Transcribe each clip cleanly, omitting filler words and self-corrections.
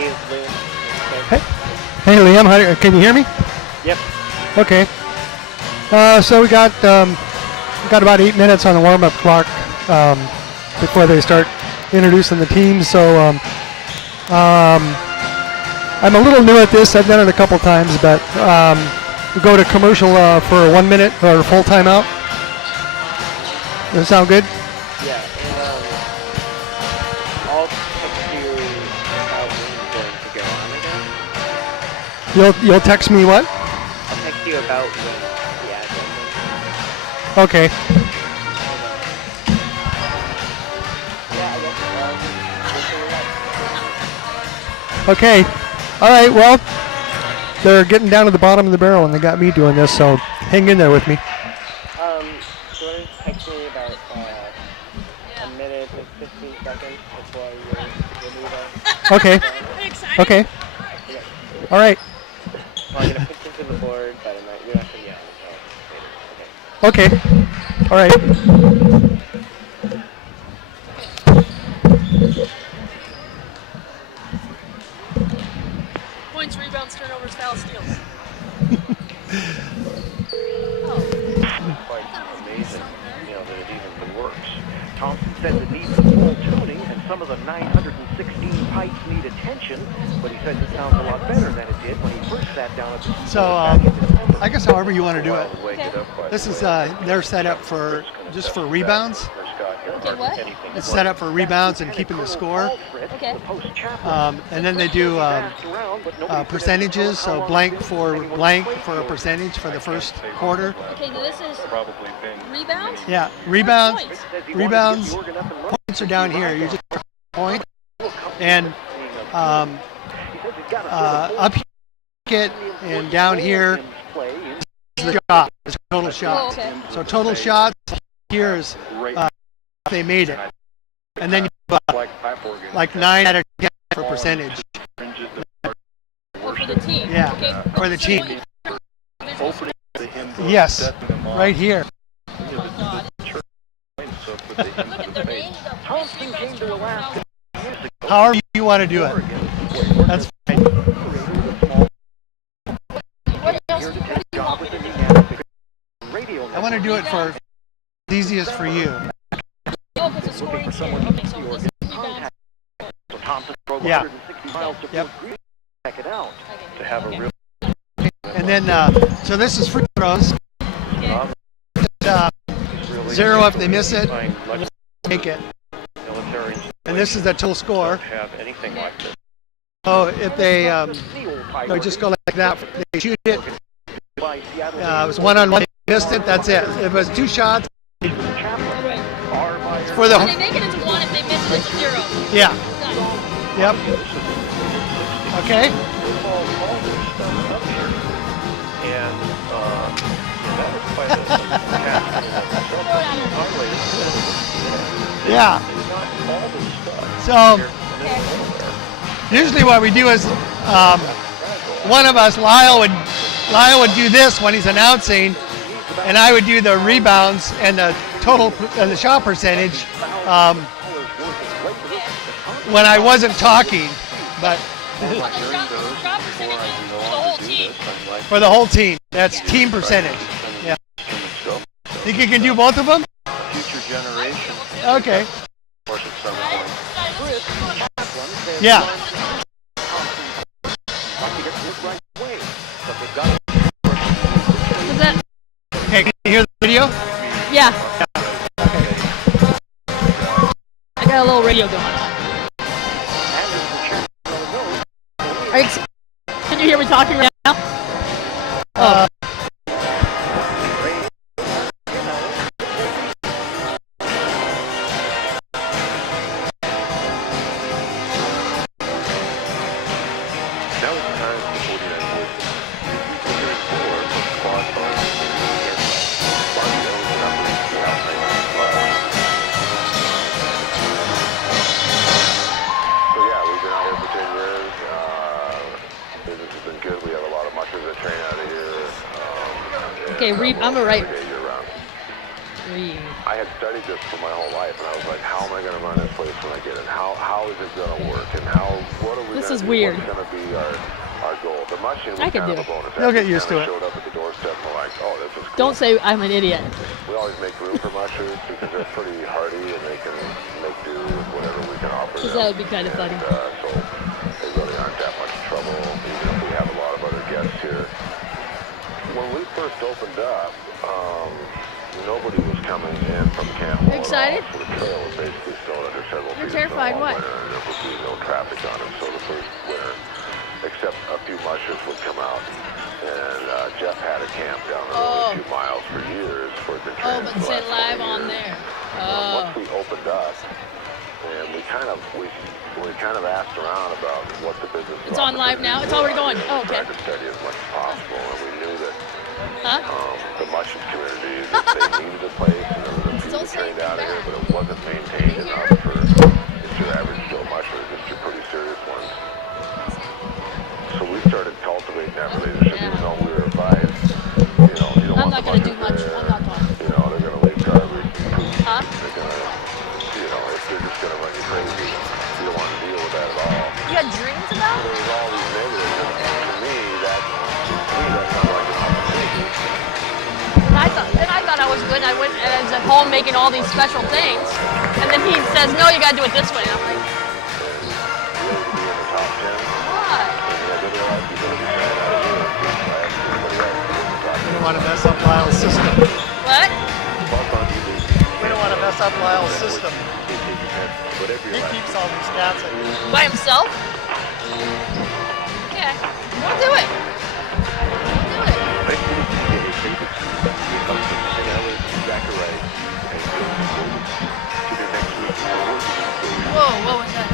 Hey, hey Liam, can you hear me? Yep. Okay. So we got about 8 minutes on the warm-up clock before they start introducing the teams. So I'm a little new at this. I've done it a couple times, but we go to commercial for 1 minute or full timeout. Does that sound good? Yeah, and I'll text you about when it's going to go on again. You'll text me what? I'll text you about when the admin. Okay. Yeah, I guess. Okay. All right. Well, they're getting down to the bottom of the barrel, and they got me doing this, so hang in there with me. Do you want to text me about a minute and 15 seconds before you leave us? Okay. Okay. All right. Well, I'm going to put this to the board, but you're not going to yell Okay. until later. All right. Points, rebounds, turnovers, fouls, steals. Quite amazing, that it even works. Thompson says it needs some full tuning, and some of the 916 pipes need attention, but he says it sounds a lot better than it did when he first sat down at the So, I guess however you want to do it. Okay. This is they're set up for just for rebounds. Okay, what? It's set up for rebounds and keeping the score. Okay. And then they do percentages. So blank for a percentage for the first quarter. Okay, so this is rebounds? Yeah, rebounds. Points. Rebounds. Points are down here. You just point and up here and down here is the shot. Is total shots. Oh, okay. So total shots here is they made it, and then you have like 9 out of 10 for percentage. Oh, for the team. Yeah, Okay. for the team. Visual- Yes, right here. Oh, God. Look at their name. You got points, rebounds, turnovers, fouls. However you want to do it. That's fine. What else do you want me to do? I want to do it for the easiest for you. Oh, because the scoring's here. Okay, so this is rebounds. Yeah. Yep. Check it out. To have a real. And then, so this is free throws. Okay. 0 if they miss it, make it. And this is the total score. So if they just go like that, they shoot it. It was 1-on-1, they missed it, that's it. If it was 2 shots, it's for the. When they make it into 1, if they miss it, it's a 0. Yeah. Got it. Yep. Okay. Yeah. So usually what we do is one of us, Lyle would do this when he's announcing, and I would do the rebounds and the total and the shot percentage when I wasn't talking, but Well, the shot percentage is for the whole team. for the whole team, that's team percentage. Yeah. Think you can do both of them? Future generation. Okay. Course at some point. Yeah. Was that? Okay, can you hear the video? Yeah. I got a little radio going on. Can you hear me talking right now? Oh. Okay, I'm gonna write. I had studied this for my whole life, and I was like, how am I going to run this place when I get it? How is it going to work? And This is weird. What's going to be our goal? The mushing was I could kind do of a bonus. You'll get used to it. Showed up at the doorstep and we're like, oh, this is cool. Don't say I'm an idiot. We always make room for mushers because they're pretty hardy and they can make do with whatever we can offer them. Because that would be kind of funny. So they really aren't that much trouble, even if we have a lot of other guests here. When we first opened up, nobody was coming in from Camp. You excited? So the trail was basically still under several You're feet terrified, of snow all what? winter, and there would be no traffic on it. So the first winter, except a few mushers would come out. And Jeff had a camp down the road a few miles for years for the trail. Oh, but say live on there. Once we opened up, and we kind of asked around about what the business. It's on live now? It's already going. Oh, okay. Tried to study as much as possible, and we knew that the mushroom community, they needed a place, and there was a few that trained out of here, but it wasn't maintained enough for just your average Joe musher, just your pretty serious ones. So we started cultivating that relationship, even though we were advised, you don't I'm want not the going to do mushers much. there. I'm not going. They're going to leave garbage and poop. Huh? They're going to, if they're just going to run you crazy, you don't want to deal with that at all. You had dreams about So it? there's all these negatives, and to me, that sounded like an opportunity. And I thought I was good. I went and I was at home making all these special things. And then he says, no, you got to do it this way. And I'm like, why? We don't want to mess up Lyle's system. What? We don't want to mess up Lyle's system. He keeps all these stats. By himself? Okay. We'll do it. We'll do it. Whoa, what was that?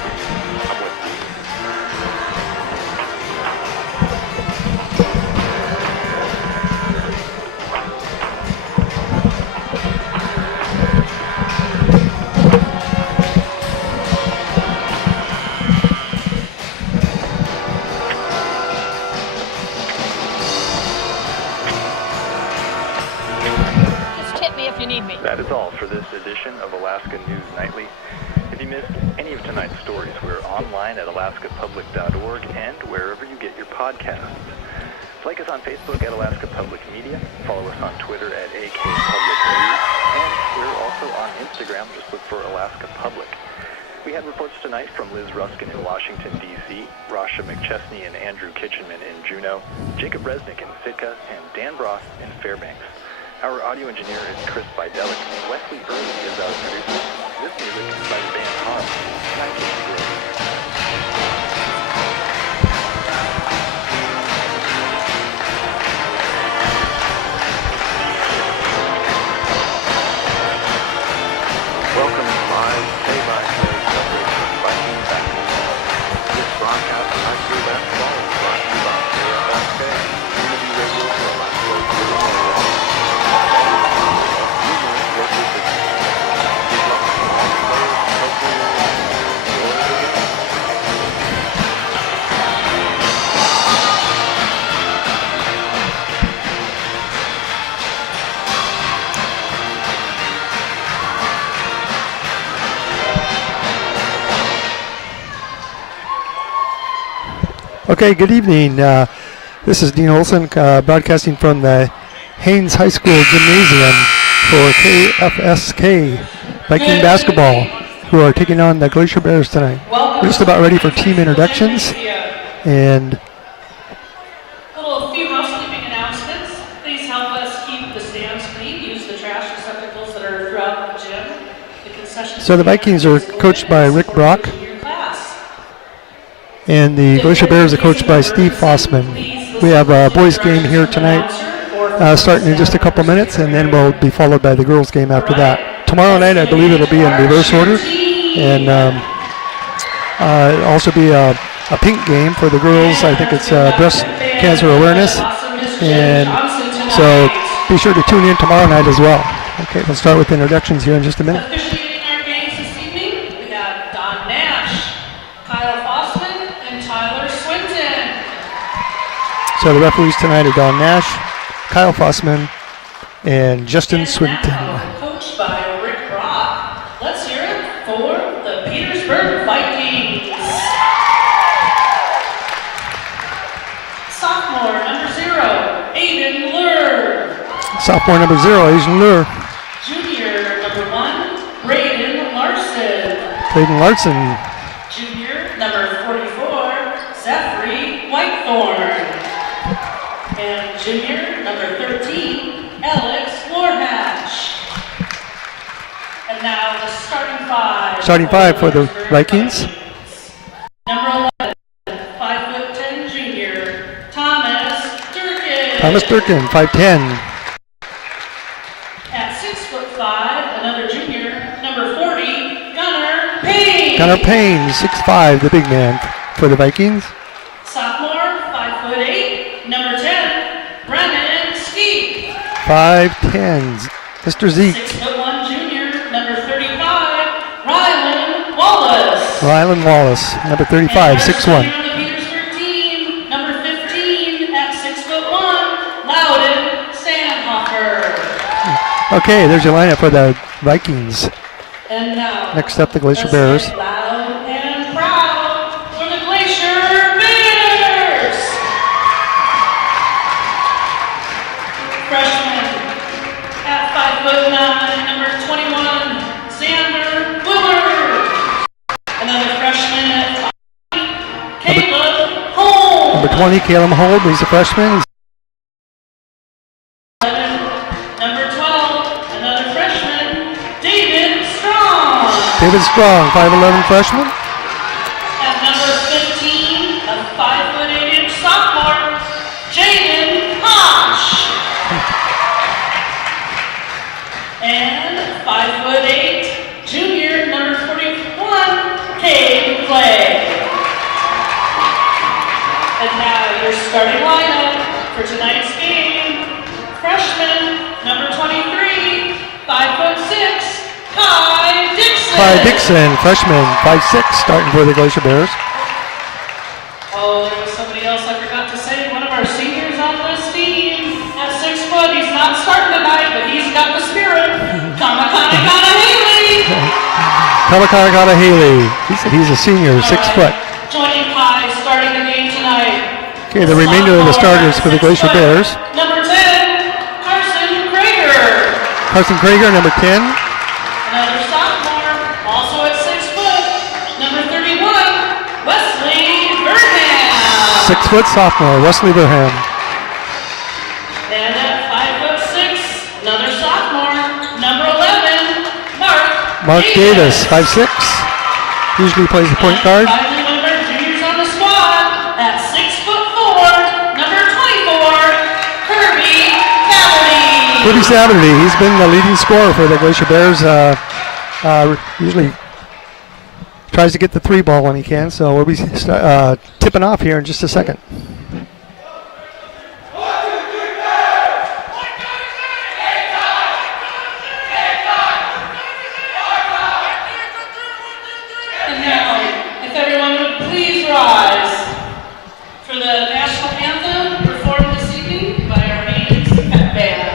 Just hit me if you need me. That is all for this edition of Alaska News Nightly. If you missed any of tonight's stories, we're online at alaskapublic.org and wherever you get your podcasts. Like us on Facebook at Alaska Public Media, follow us on Twitter at AK Public News, and we're also on Instagram. Just look for Alaska Public. We had reports tonight from Liz Ruskin in Washington, D.C., Rasha McChesney and Andrew Kitchenman in Juneau, Jacob Resnick in Sitka, and Dan Bross in Fairbanks. Our audio engineer is Chris Bidelic. Wesley Early is our producer. This music is by the band Haines. Welcome to live play-by-play coverage of Vikings basketball. This broadcast of high school basketball is brought to you by KFSK, Community Radio for Alaska. Okay, good evening. This is Dean Olson broadcasting from the Haines High School Gymnasium for KFSK Viking basketball, who are taking on the Glacier Bears tonight. We're just about ready for team introductions, and A few housekeeping announcements. Please help us keep the stands clean. Use the trash receptacles that are throughout the gym. The concession so the Vikings are coached by Rick Brock, and the Glacier Bears are coached by Steve Fossman. We have a boys game here tonight, starting in just a couple minutes, and then we'll be followed by the girls game after that. Tomorrow night, I believe it'll be in reverse order, and it'll also be a pink game for the girls. I think it's breast cancer awareness, and so be sure to tune in tomorrow night as well. Okay, we'll start with introductions here in just a minute. Officiating our games this evening, we got Don Nash, Kyle Fossman, and Tyler Swinton. So the referees tonight are Don Nash, Kyle Fossman, and Justin Swinton. Now, coached by Rick Brock. Let's hear it for the Petersburg Vikings. Sophomore number 0, Asian Lure. Junior number 1, Braden Larson. Braden Larson. Junior number 44, Zachary Whitethorn. And junior number 13, Alex Warhatch. And now the starting 5. Starting 5 for the Vikings. Number 11, 5'10" junior, Thomas Durkin. Thomas Durkin, 5'10". At 6'5", another junior, number 40, Gunnar Payne. Gunnar Payne, 6'5", the big man for the Vikings. Sophomore, 5'8", number 10, Brennan Skeet. 5'10", Mr. Zeke. 6'1" junior, number 35, Rylan Wallace. Rylan Wallace, number 35, 6'1". On the Petersburg team, number 15 at 6'1", Loudon Sandhofer. Okay, there's your lineup for the Vikings. And now, Next up, the Glacier let's Bears. get loud and proud for the Glacier Bears. Freshman at 5'9", number 21, Xander Willard. Another freshman at 5, Caleb Holmes. Number 20, Caleb Hold, he's a freshman. 11, number 12, another freshman, David Strong. David Strong, 5'11", freshman. At number 15, a 5'8" sophomore, Jaden Hodge. And 5'8", junior, number 41, Cade Clay. And now your starting lineup for tonight's game. Freshman, number 23, 5'6", Kai Dixon. Kai Dixon, freshman, 5'6", starting for the Glacier Bears. Oh, there was somebody else I forgot to say. One of our seniors on this team at 6 foot. He's not starting tonight, but he's got the spirit. Kamakana Haley. Kamakana Haley, he's a senior, 6 foot. Joining Kai starting the game tonight. Okay, the remainder of the starters for the Glacier Bears. Number 10, Carson Krager. Carson Krager, number 10. Another sophomore, also at 6 foot. Number 31, Wesley Burnham. 6 foot sophomore, Wesley Burham. And at 5'6", another sophomore, number 11, Mark Davis, 5'6". Usually plays the point guard. Finally, one of our juniors on the squad at 6'4", number 24, Kirby Cavity. Kirby Saturday, he's been the leading scorer for the Glacier Bears. Usually tries to get the 3 ball when he can, so we'll be tipping off here in just a second. And now, if everyone would please rise for the national anthem performed this evening by our Haines Pep Band.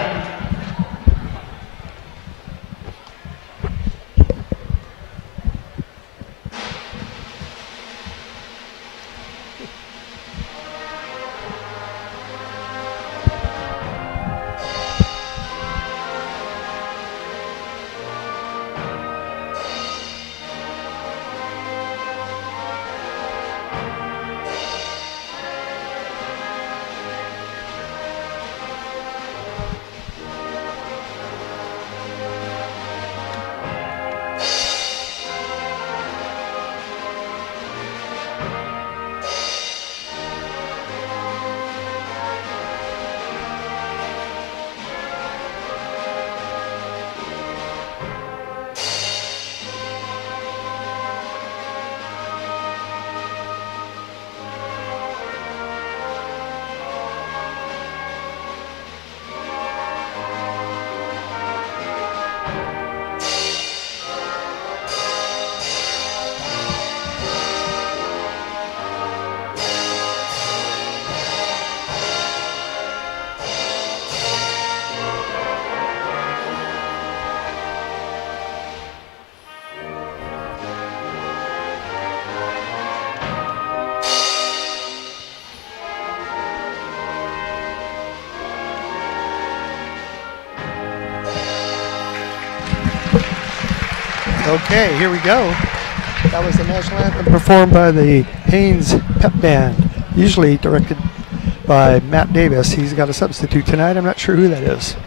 Okay, here we go. That was the national anthem performed by the Haines Pep Band, usually directed by Matt Davis. He's got a substitute tonight. I'm not sure who that is.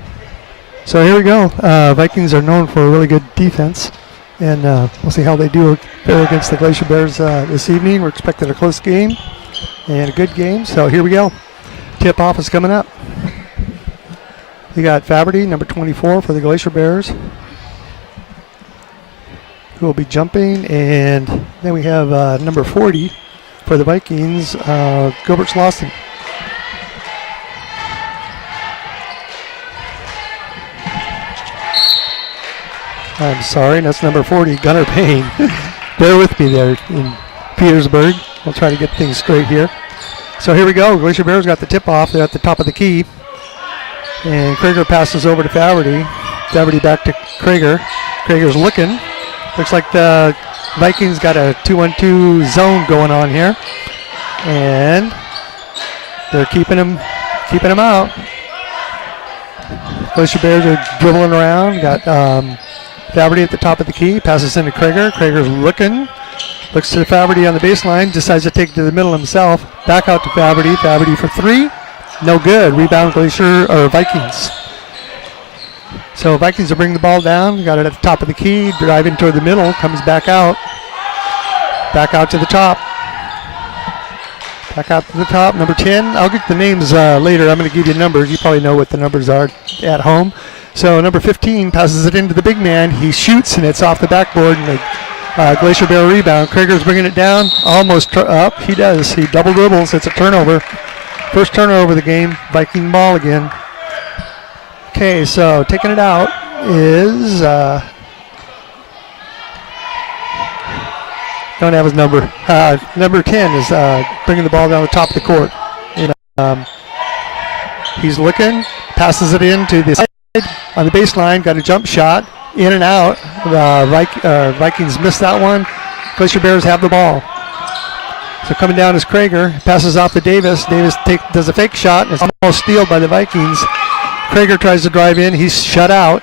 So here we go. Vikings are known for a really good defense, and we'll see how they do fare against the Glacier Bears this evening. We're expecting a close game and a good game. So here we go. Tip-off is coming up. We got Faberty, number 24 for the Glacier Bears, who will be jumping, and then we have number 40 for the Vikings, Gilbert Slauson. I'm sorry, that's number 40, Gunnar Payne. Bear with me there in Petersburg. We'll try to get things straight here. So here we go. Glacier Bears got the tip-off. They're at the top of the key. And Krager passes over to Faberty. Faberty back to Krager. Krager's looking. Looks like the Vikings got a 2-1-2 zone going on here. And they're keeping him out. Glacier Bears are dribbling around. Got Faberty at the top of the key. Passes into Krager. Krager's looking. Looks to Faberty on the baseline. Decides to take it to the middle himself. Back out to Faberty. Faberty for three. No good. Rebound Glacier or Vikings. So Vikings will bring the ball down. Got it at the top of the key. Driving toward the middle. Comes back out. Back out to the top. Back out to the top. Number 10. I'll get the names later. I'm going to give you numbers. You probably know what the numbers are at home. So number 15 passes it into the big man. He shoots and it's off the backboard. And the Glacier Bear rebound. Krager's bringing it down. Almost up. He does. He double dribbles. It's a turnover. First turnover of the game. Viking ball again. Okay, so taking it out is don't have his number. Number 10 is bringing the ball down the top of the court. And, he's looking, passes it into the side on the baseline. Got a jump shot, in and out. Vikings missed that one. Glacier Bears have the ball. So coming down is Krager, passes off to Davis. Davis does a fake shot, and it's almost stealed by the Vikings. Krager tries to drive in, he's shut out.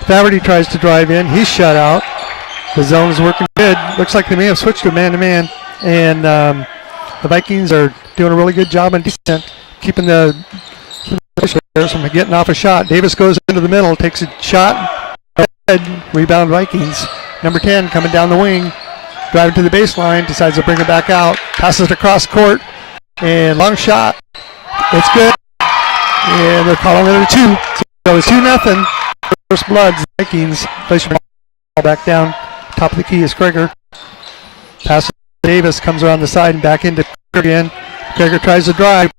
Faberty tries to drive in, he's shut out. The zone is working good. Looks like they may have switched to man-to-man, and the Vikings are doing a really good job on defense, keeping the Bears from getting off a shot. Davis goes into the middle, takes a shot, rebound Vikings. Number 10 coming down the wing. Driving to the baseline, decides to bring it back out, passes it across court, and long shot. It's good. And they're calling it a 2. So it's 2-0. First blood, Vikings. Place your ball back down. Top of the key is Krager. Passes to Davis, comes around the side and back into Krager again. Krager tries to drive.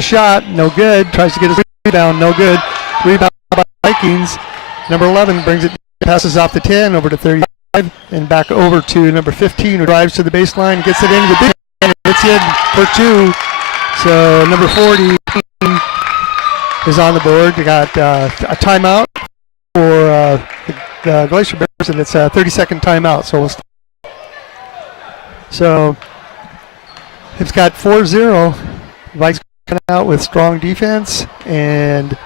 Shot, no good. Tries to get his rebound, no good. Rebound by Vikings. Number 11 brings it, passes off the 10 over to 35. And back over to number 15, who drives to the baseline, gets it into the big man, and it's in for 2. So number 40 is on the board. They got a timeout for the Glacier Bears, and it's a 30-second timeout. So it's got 4-0. Vikings coming out with strong defense and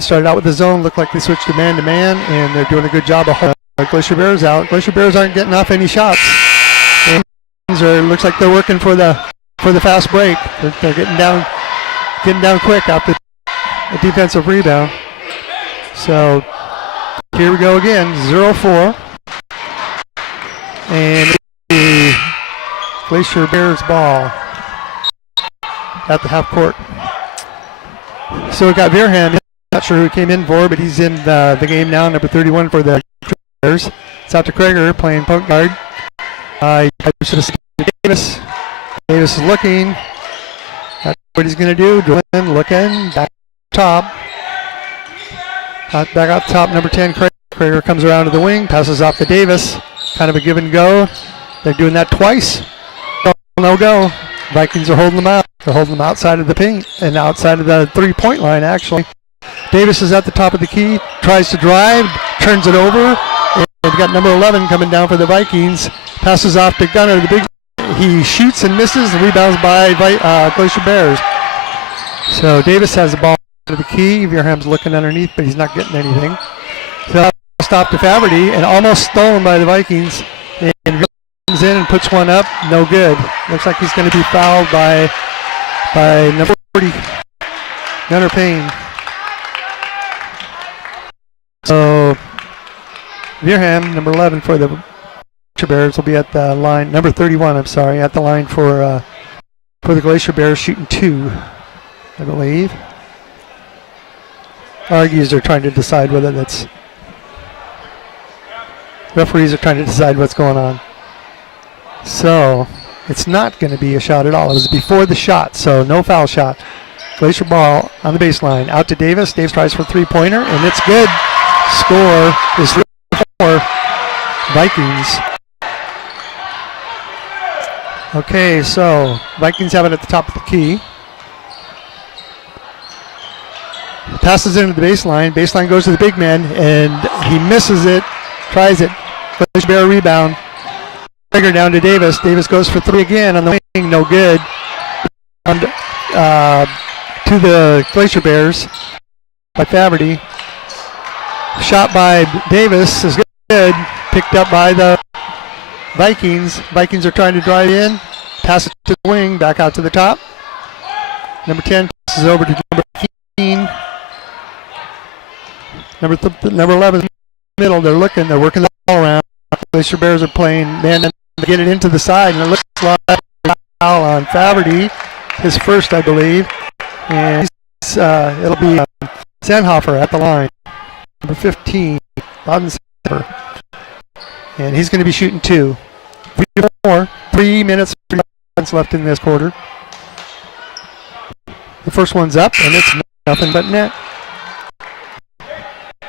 started out with the zone, looked like they switched to man-to-man, and they're doing a good job of holding Glacier Bears out. Glacier Bears aren't getting off any shots. And looks like they're working for the fast break. They're getting down quick after the defensive rebound. So here we go again, 0-4. And the Glacier Bears ball at the half court. So we got Veerham. Not sure who came in for, but he's in the game now, number 31 for the Bears. It's out to Krager playing point guard. Davis. Davis is looking. That's what he's going to do. Drilling, looking, back top. Back out top, number 10, Krager. Krager comes around to the wing, passes off to Davis. Kind of a give and go. They're doing that twice. No go. Vikings are holding them out. They're holding them outside of the paint and outside of the three-point line, actually. Davis is at the top of the key, tries to drive, turns it over, and we've got number 11 coming down for the Vikings. Passes off to Gunnar, the big. He shoots and misses, and rebounds by Glacier Bears. So Davis has the ball to the key. Veerham's looking underneath, but he's not getting anything. So stop to Faverty and almost stolen by the Vikings. And comes in and puts one up. No good. Looks like he's going to be fouled by number 40, Gunnar Payne. So Veerham, number 11 for the Glacier Bears, will be at the line. Number 31, I'm sorry, at the line for the Glacier Bears, shooting 2, I believe. Argues are trying to decide whether that's. Referees are trying to decide what's going on. So it's not going to be a shot at all. It was before the shot, so no foul shot. Glacier ball on the baseline. Out to Davis. Davis tries for a three-pointer, and it's good. Score is 3-4 Vikings. Okay, so Vikings have it at the top of the key. Passes into the baseline. Baseline goes to the big man, and he misses it. Tries it. Glacier Bear rebound. Trigger down to Davis. Davis goes for 3 again on the wing. No good. And, to the Glacier Bears by Faverty. Shot by Davis is good. Picked up by the Vikings. Vikings are trying to drive in. Pass it to the wing. Back out to the top. Number 10 passes over to number 15. Number 11 in the middle. They're working the ball around. Glacier Bears are playing man to get it into the side, and it looks like a foul on Faverty, his first, I believe. And it'll be Sandhofer at the line, number 15, Loudon Sandhofer. And he's going to be shooting 2. 3 minutes, 3 seconds left in this quarter. The first one's up, and it's nothing but net.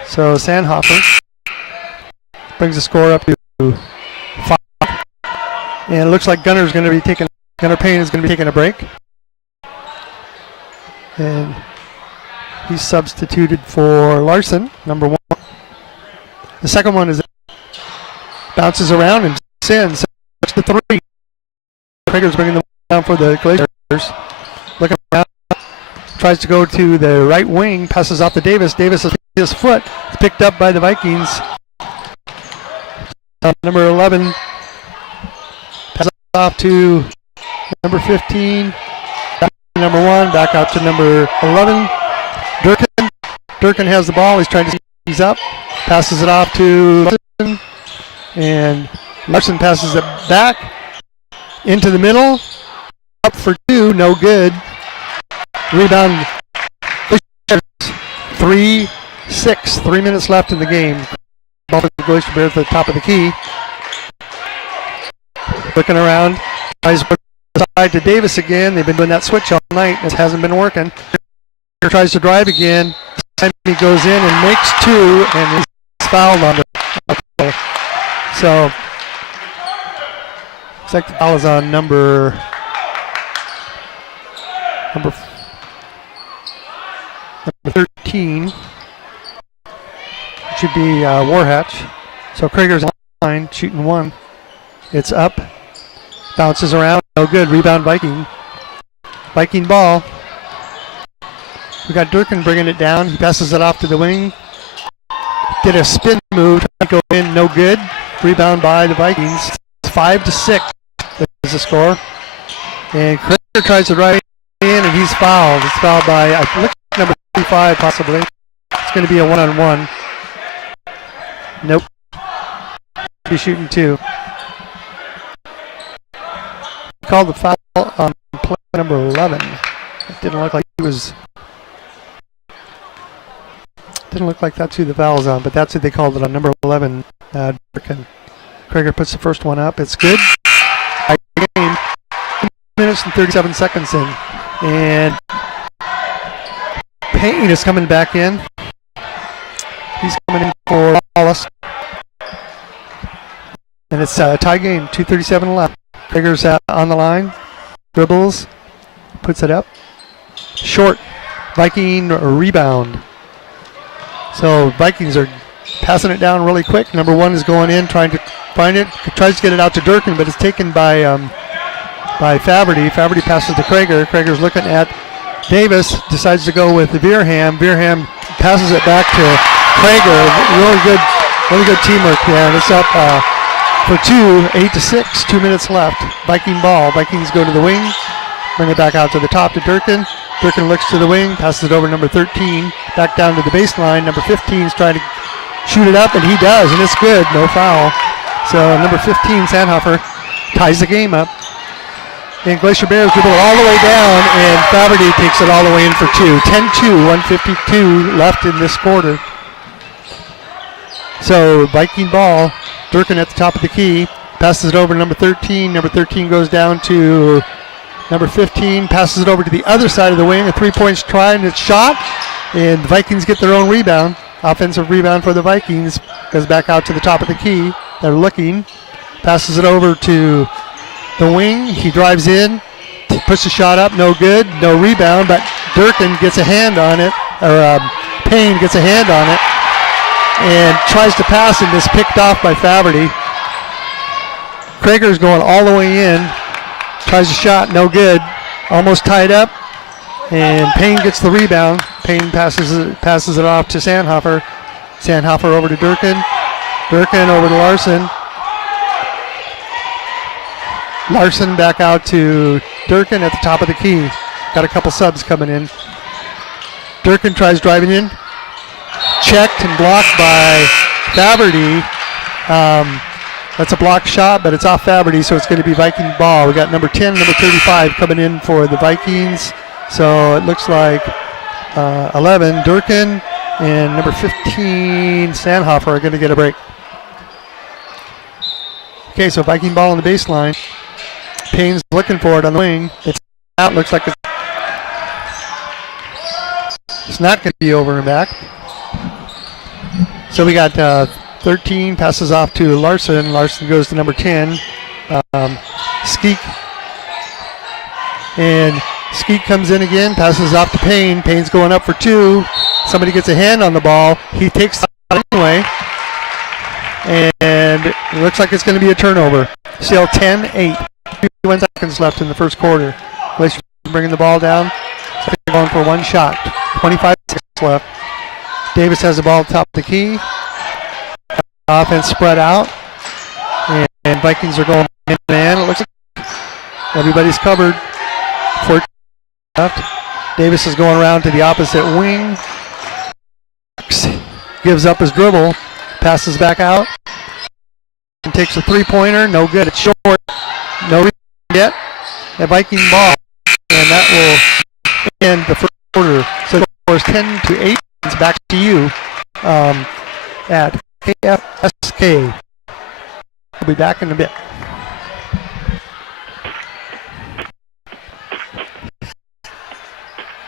So Sandhofer brings the score up to 5. And it looks like Gunnar Payne is going to be taking a break. And he's substituted for Larson, number 1. The second one is bounces around and sends to 3. Krieger's bringing the down for the Glaciers. Looking around, tries to go to the right wing, passes off to Davis. Davis has his foot. It's picked up by the Vikings. Number 11 passes off to number 15. Back to number 1. Back out to number 11. Durkin has the ball. He's trying to ease up. Passes it off to Larson. And Larson passes it back into the middle. Up for 2. No good. Rebound. 3-6. 3 minutes left in the game. Ball for the Glacier Bears at the top of the key. Looking around. Tries to put the side to Davis again. They've been doing that switch all night. It hasn't been working. Tries to drive again. This time he goes in and makes 2, and he's fouled on the. So, looks like the foul is on number 13. Should be Warhatch. So Krieger's on the line, shooting 1. It's up. Bounces around. No good. Rebound Viking. Viking ball. We got Durkin bringing it down. He passes it off to the wing. Did a spin move. Trying to go in. No good. Rebound by the Vikings. It's 5-6 is the score. And Krieger tries to drive in, and he's fouled. It's fouled by, I think, number 35 possibly. It's going to be a 1-on-1. Nope. He's shooting 2. Called the foul on play number 11. It didn't look like he was. Didn't look like that's who the foul's on, but that's who they called it on number 11. Durkin. Krieger puts the first one up. It's good. Game. 2 minutes and 37 seconds in, and Payne is coming back in. He's coming in for Wallace. And it's a tie game, 2:37 left. Krieger's on the line. Dribbles. Puts it up. Short. Viking rebound. So Vikings are passing it down really quick. Number 1 is going in, trying to find it. Tries to get it out to Durkin, but it's taken by Faverty. Faverty passes to Krieger. Krieger's looking at Davis. Decides to go with the Veerham. Veerham passes it back to Krieger. Really good Really good teamwork there. And it's up for 2, 8-6, 2 minutes left. Viking ball. Vikings go to the wing. Bring it back out to the top to Durkin. Durkin looks to the wing, passes it over to number 13. Back down to the baseline. Number 15 is trying to shoot it up, and he does, and it's good. No foul. So number 15, Sandhofer, ties the game up. And Glacier Bears dribble it all the way down, and Faberty takes it all the way in for 2. 10-2, 1:52 left in this quarter. So Viking ball, Durkin at the top of the key, passes it over to number 13. Number 13 goes down to number 15, passes it over to the other side of the wing. A 3-point try, and it's shot. And the Vikings get their own rebound. Offensive rebound for the Vikings. Goes back out to the top of the key. They're looking. Passes it over to the wing. He drives in, puts the shot up, no good, no rebound, but Durkin gets a hand on it, or Payne gets a hand on it, and tries to pass and is picked off by Faberty. Krager's going all the way in, tries a shot, no good, almost tied up, and Payne gets the rebound. Payne passes it off to Sandhofer. Sandhofer over to Durkin. Durkin over to Larson. Larson back out to Durkin at the top of the key. Got a couple subs coming in. Durkin tries driving in. Checked and blocked by Faberty. That's a blocked shot, but it's off Faberty, so it's going to be Viking ball. We got number 10, number 35 coming in for the Vikings. So it looks like 11, Durkin, and number 15, Sandhofer are going to get a break. Okay, so Viking ball on the baseline. Payne's looking for it on the wing. It's out. Looks like it's not going to be over and back. So we got 13 passes off to Larson. Larson goes to number 10. Skeek. And Skeek comes in again, passes off to Payne. Payne's going up for 2. Somebody gets a hand on the ball. He takes it anyway. And it looks like it's going to be a turnover. Still 10-8. 21 seconds left in the first quarter. Glacier bringing the ball down. Going for one shot. 25 seconds left. Davis has the ball at the top of the key. Offense spread out. And Vikings are going man. It looks like everybody's covered. 14 left. Davis is going around to the opposite wing. Gives up his dribble. Passes back out. And takes a three-pointer. No good. It's short. No rebound yet. A Viking ball. And that will end the first quarter. So the score is 10-8. It's back to you at KFSK. We'll be back in a bit.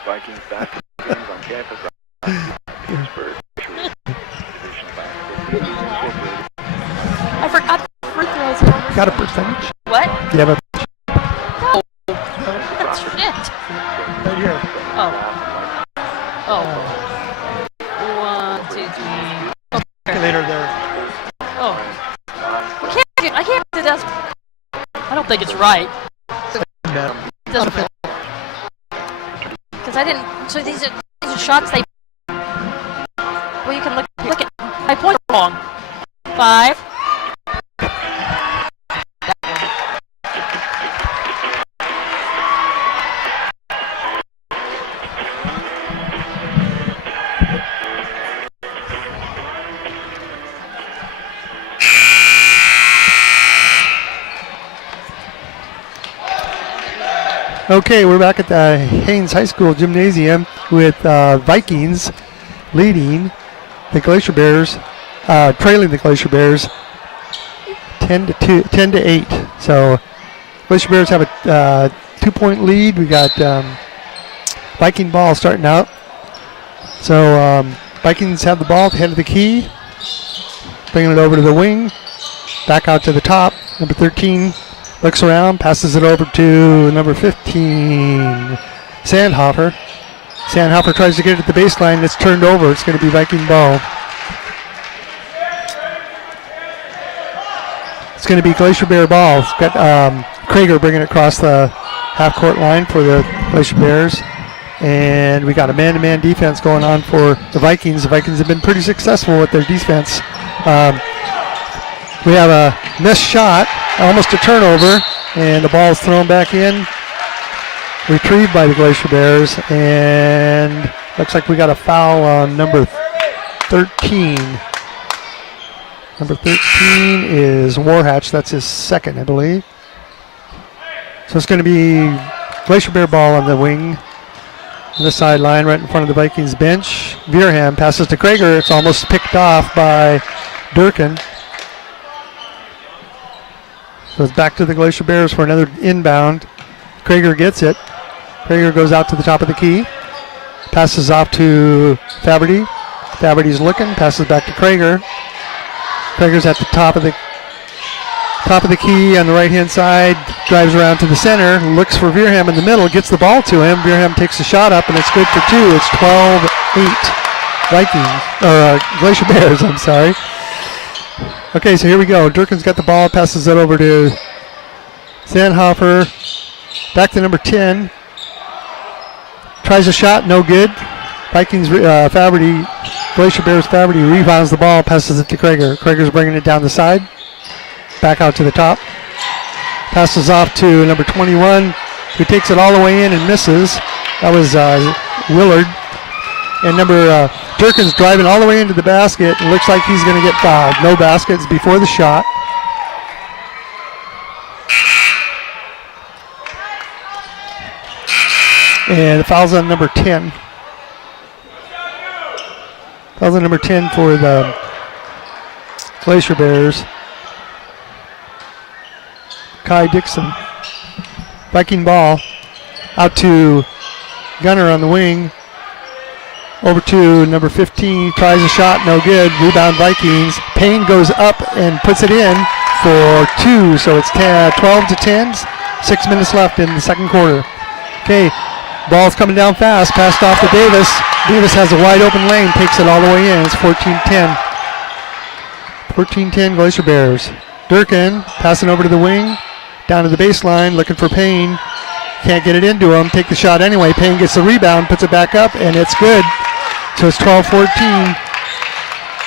Vikings basketball games on campus. Petersburg. I forgot the free throws are over. Got a percentage? What? Do you have a No. That's shit. right here? Oh. Oh. 1, 2, 3. Calculator there. Oh. I can't do that. I don't think it's right. It doesn't fit. Because I didn't. So these are shots they. Well, you can look at my point wrong. 5. Okay, we're back at the Haines High School Gymnasium with Vikings leading the Glacier Bears, trailing the Glacier Bears 10-8. So Glacier Bears have a 2-point lead. We got Viking ball starting out. So Vikings have the ball at the head of the key, bringing it over to the wing, back out to the top. Number 13 looks around, passes it over to number 15, Sandhofer. Sandhofer tries to get it at the baseline. It's turned over. It's going to be Viking ball. It's going to be Glacier Bear ball. It's got Krager bringing it across the half-court line for the Glacier Bears. And we got a man-to-man defense going on for the Vikings. The Vikings have been pretty successful with their defense We have a missed shot, almost a turnover, and the ball is thrown back in. Retrieved by the Glacier Bears, and looks like we got a foul on number 13. Number 13 is Warhatch. That's his second, I believe. So it's going to be Glacier Bear ball on the wing, on the sideline, right in front of the Vikings bench. Veerham passes to Krager. It's almost picked off by Durkin. So it's back to the Glacier Bears for another inbound. Krager gets it. Krager goes out to the top of the key. Passes off to Faberty. Faberty's looking. Passes back to Krager. Krager's at the top of the key on the right-hand side. Drives around to the center. Looks for Veerham in the middle. Gets the ball to him. Veerham takes a shot up, and it's good for two. It's 12-8 Vikings, or Glacier Bears, I'm sorry. Okay, so here we go. Durkin's got the ball. Passes it over to Sandhofer. Back to number 10. Tries a shot, no good. Vikings, Faberty, Glacier Bears Faberty rebounds the ball, passes it to Krager. Krager's bringing it down the side. Back out to the top. Passes off to number 21, who takes it all the way in and misses. That was Willard. And number Durkin's driving all the way into the basket. It looks like he's going to get fouled. No baskets before the shot. And the foul's on number 10. Foul's on number 10 for the Glacier Bears. Kai Dixon. Viking ball out to Gunner on the wing. Over to number 15. Tries a shot, no good. Rebound Vikings. Payne goes up and puts it in for two. So it's 12-10. 6 minutes left in the second quarter. Okay. Ball's coming down fast, passed off to Davis. Davis has a wide open lane, takes it all the way in. It's 14-10. 14-10 Glacier Bears. Durkin passing over to the wing, down to the baseline, looking for Payne. Can't get it into him, take the shot anyway. Payne gets the rebound, puts it back up, and it's good. So it's 12-14.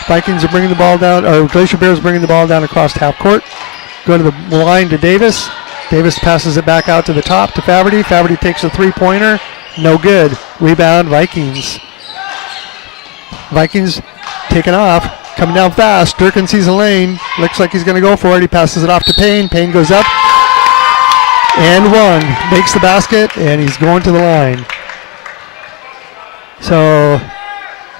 Vikings are bringing the ball down, or Glacier Bears bringing the ball down across half court. Go to the line to Davis. Davis passes it back out to the top to Faberty. Faberty takes a three-pointer. No good. Rebound, Vikings. Vikings taking off. Coming down fast. Durkin sees a lane. Looks like he's going to go for it. He passes it off to Payne. Payne goes up. And one. Makes the basket, and he's going to the line. So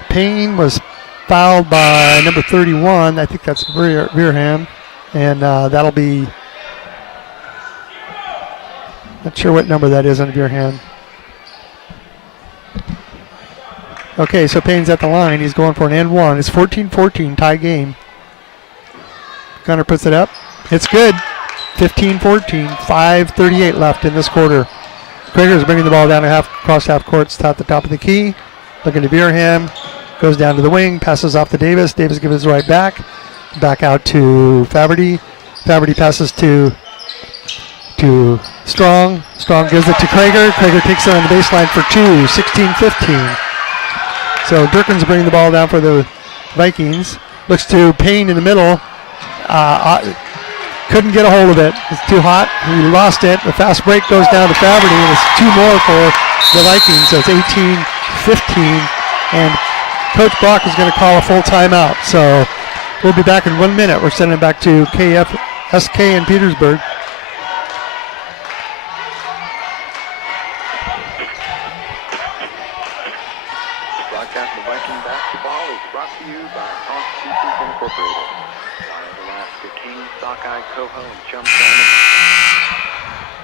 Payne was fouled by number 31. I think that's Veerham. And that'll be... Not sure what number that is on your hand. Okay, so Payne's at the line. He's going for an and one. It's 14-14, tie game. Gunner puts it up. It's good. 15-14, 5:38 left in this quarter. Krager's bringing the ball down across half court, at the top of the key. Looking to Veerham. Goes down to the wing, passes off to Davis. Davis gives it right back. Back out to Faberty. Faberty passes to Strong. Strong gives it to Krager. Krager takes it on the baseline for two, 16-15. So Durkin's bringing the ball down for the Vikings. Looks to Payne in the middle. Couldn't get a hold of it. It's too hot. He lost it. The fast break goes down to Faberty, and it's two more for the Vikings. So it's 18-15. And Coach Brock is going to call a full timeout. So we'll be back in 1 minute. We're sending it back to KFSK in Petersburg. Coho and Chum Salmon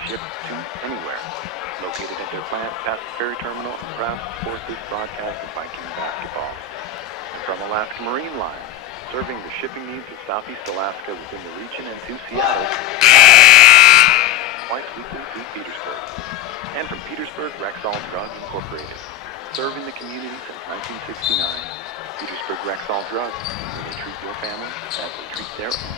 shipped to anywhere. Located at their plant past the ferry terminal, proud to support this broadcast of Viking basketball. And from Alaska Marine Line, serving the shipping needs of Southeast Alaska within the region and to Seattle, twice weekly to Petersburg. And from Petersburg, Rexall Drug Incorporated, serving the community since 1969. Petersburg Rexall Drug, where they treat your family as they treat their own.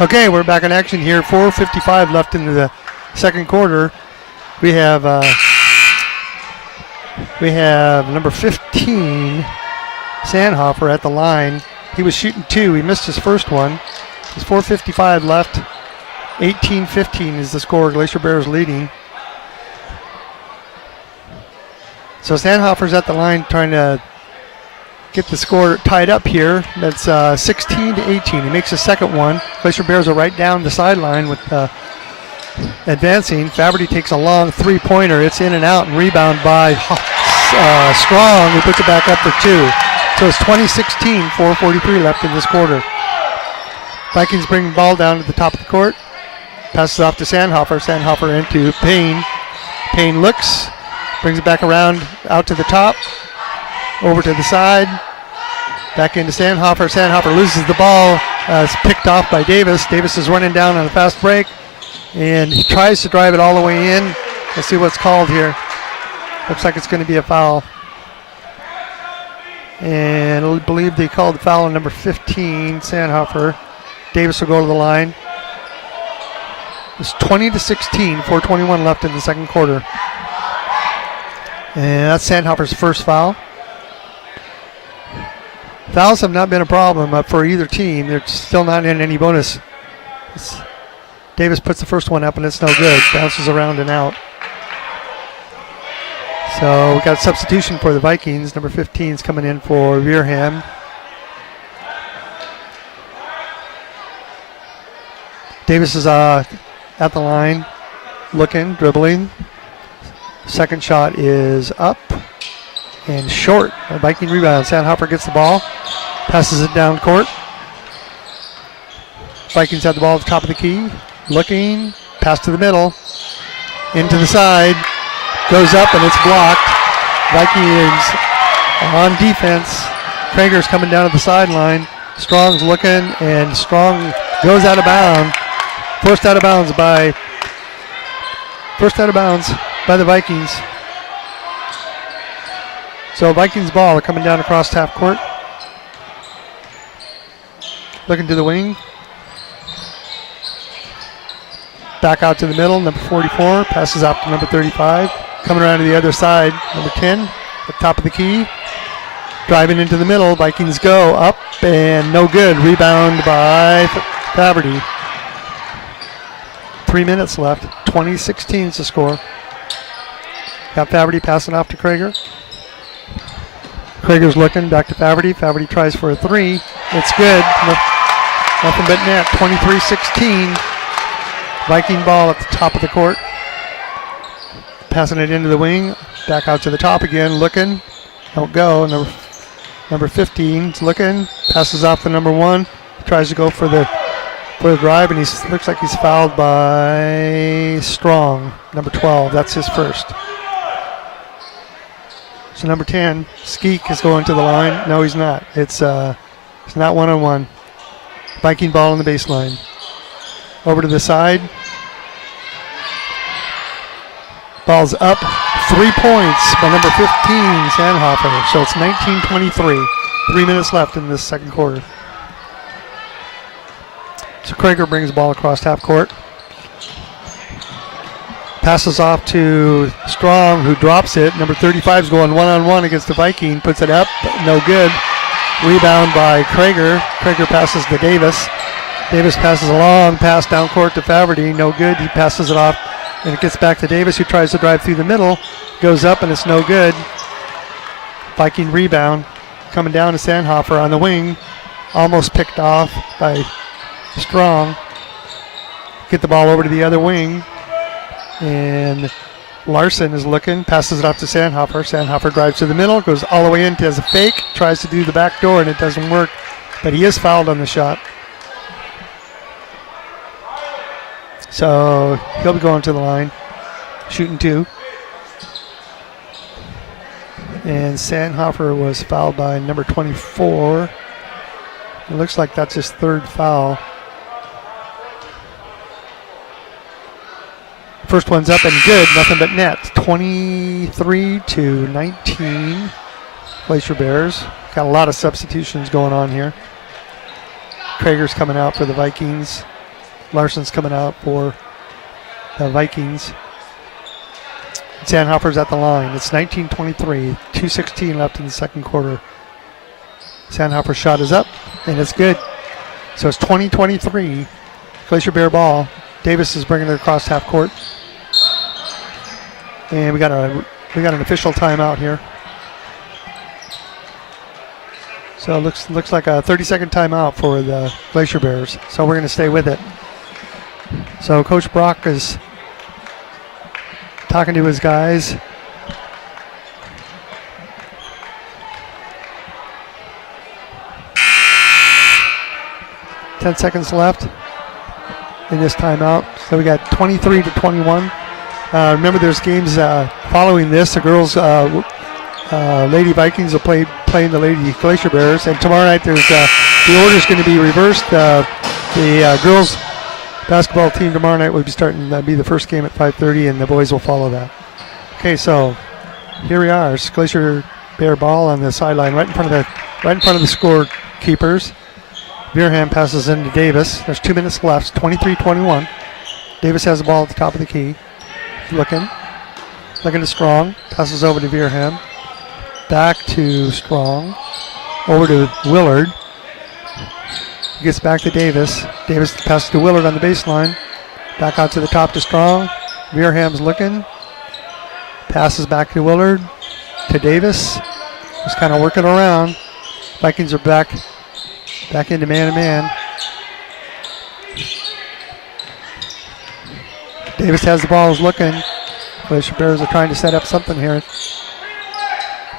Okay, we're back in action here. 4:55 left into the second quarter. We have number 15, Sandhofer, at the line. He was shooting 2. He missed his first one. There's 4:55 left. 18-15 is the score. Glacier Bears leading. So Sandhofer's at the line trying to get the score tied up here. That's 16-18. He makes his second one. Glacier Bears are right down the sideline with advancing. Faberty takes a long three-pointer. It's in and out, and rebound by Strong, who puts it back up for 2. So it's 20-16, 4:43 left in this quarter. Vikings bring the ball down to the top of the court. Passes off to Sandhofer. Sandhofer into Payne. Payne looks, brings it back around, out to the top, over to the side, back into Sandhofer. Sandhofer loses the ball. It's picked off by Davis. Davis is running down on a fast break, and he tries to drive it all the way in. Let's see what's called here. Looks like it's going to be a foul. And I believe they called the foul on number 15, Sandhofer. Davis will go to the line. It's 20-16, 4:21 left in the second quarter. And that's Sandhofer's first foul. Fouls have not been a problem for either team. They're still not in any bonus. Davis puts the first one up, and it's no good. Bounces around and out. So we got a substitution for the Vikings. Number 15 is coming in for Veerham. Davis is at the line, looking, dribbling. Second shot is up and short. A Viking rebound. Sandhofer gets the ball, passes it down court. Vikings have the ball at the top of the key. Looking, pass to the middle, into the side, goes up and it's blocked. Vikings on defense. Krager's coming down to the sideline. Strong's looking, and Strong goes out of bounds. Forced out of bounds by the Vikings. So Vikings ball are coming down across half court. Looking to the wing. Back out to the middle, number 44. Passes out to number 35. Coming around to the other side, number 10. At the top of the key. Driving into the middle. Vikings go up and no good. Rebound by Faberty. 3 minutes left. 20-16 is the score. Got Faberty passing off to Krager. Krager's looking back to Faberty. Faberty tries for a 3. It's good. Nothing but net. 23-16. Viking ball at the top of the court. Passing it into the wing. Back out to the top again. Looking. Don't go. Number 15 is looking. Passes off the number 1. Tries to go for the drive, and he looks like he's fouled by Strong. Number 12. That's his first. So number 10, Skeek, is going to the line. No, he's not. It's not one-on-one. Viking ball on the baseline. Over to the side. Ball's up. 3 points by number 15, Sandhofer. So it's 19-23. 3 minutes left in this second quarter. So Krager brings the ball across half court. Passes off to Strong, who drops it. Number 35 is going one-on-one against the Viking. Puts it up, no good. Rebound by Krager. Krager passes to Davis. Davis passes a long pass down court to Faberty. No good. He passes it off, and it gets back to Davis, who tries to drive through the middle. Goes up, and it's no good. Viking rebound. Coming down to Sandhofer on the wing. Almost picked off by Strong. Get the ball over to the other wing. And Larson is looking, passes it off to Sandhofer. Sandhofer drives to the middle, goes all the way in as a fake, tries to do the back door, and it doesn't work. But he is fouled on the shot. So he'll be going to the line, shooting 2. And Sandhofer was fouled by number 24. It looks like that's his third foul. First one's up and good, nothing but net. 23-19, Glacier Bears. Got a lot of substitutions going on here. Krager's coming out for the Vikings. Larson's coming out for the Vikings. Sandhofer's at the line. It's 19-23, 2:16 left in the second quarter. Sandhofer's shot is up, and it's good. So it's 20-23, Glacier Bear ball. Davis is bringing it across half court. And we got an official timeout here. So it looks like a 30-second timeout for the Glacier Bears. So we're going to stay with it. So Coach Brock is talking to his guys. Ten seconds left in this timeout. So we got 23-21. Remember, there's games following this. The girls, Lady Vikings will playing the Lady Glacier Bears, and tomorrow night there's the order is going to be reversed. The girls basketball team tomorrow night will be starting. That'll be the first game at 5:30, and the boys will follow that. Okay, so here we are. It's Glacier Bear ball on the sideline, right in front of the scorekeepers. Veerham passes into Davis. There's 2 minutes left. 23-21. Davis has the ball at the top of the key. Looking to Strong. Passes over to Veerham. Back to Strong. Over to Willard. Gets back to Davis. Davis passes to Willard on the baseline. Back out to the top to Strong. Veerham's looking. Passes back to Willard. To Davis. Just kind of working around. Vikings are back into man-to-man. Davis has the ball, is looking. Glacier Bears are trying to set up something here.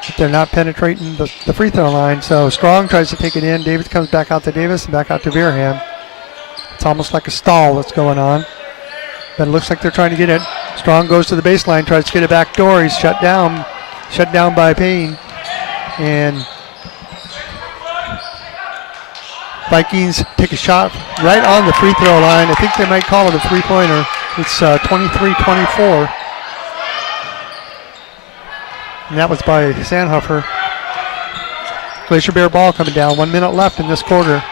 But they're not penetrating the free throw line, so Strong tries to take it in. Davis comes back out to Davis and back out to Veerham. It's almost like a stall that's going on. But it looks like they're trying to get it. Strong goes to the baseline, tries to get it back door. He's shut down by Payne. And Vikings take a shot right on the free throw line. I think they might call it a three-pointer. It's 23-24. And that was by Sandhofer. Glacier Bear ball coming down. 1 minute left in this quarter.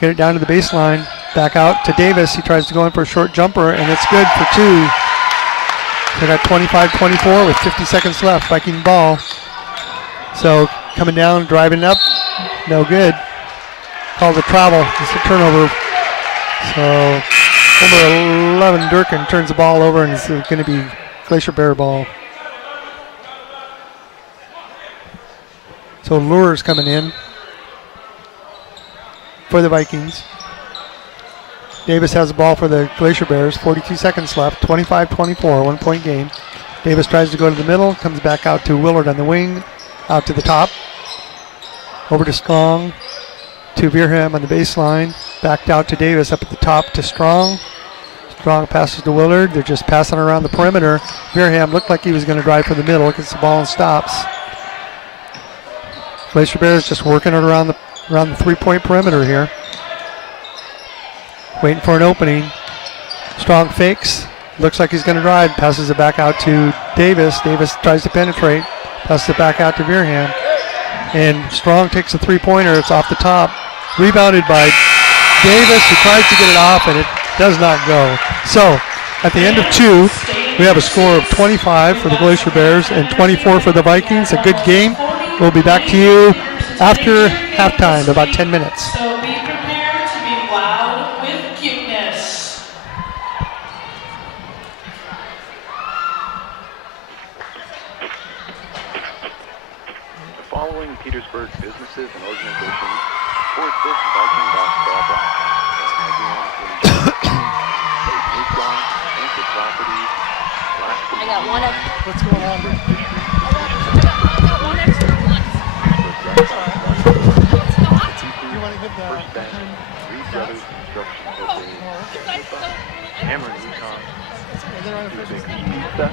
Get it down to the baseline. Back out to Davis. He tries to go in for a short jumper, and it's good for two. They got 25-24 with 50 seconds left. Viking ball. So coming down, driving up. No good. Called a travel. It's a turnover. So number 11, Durkin, turns the ball over, and it's going to be Glacier Bear ball. So Lure's coming in for the Vikings. Davis has the ball for the Glacier Bears. 42 seconds left. 25-24, 1 point game. Davis tries to go to the middle. Comes back out to Willard on the wing. Out to the top. Over to Strong. To Veerham on the baseline. Backed out to Davis up at the top to Strong. Strong passes to Willard. They're just passing around the perimeter. Veerham looked like he was going to drive for the middle. Gets the ball and stops. Glacier Bears just working it around the 3-point perimeter here. Waiting for an opening. Strong fakes. Looks like he's going to drive. Passes it back out to Davis. Davis tries to penetrate. Passes it back out to Veerham. And Strong takes a three-pointer. It's off the top. Rebounded by Davis, who tries to get it off, and it does not go. So, at the end of two, we have a score of 25 for the Glacier Bears and 24 for the Vikings. A good game. We'll be back to you after halftime, about 10 minutes. So be prepared to be loud with cuteness. The following Petersburg businesses and organizations support this Viking basketball broadcast. Everyone can properties, I got one extra. What's going on? I got one extra one. You want to give the First Bank, Reed Brothers Construction Corporation, Hammer and Yukon, Big Pizza,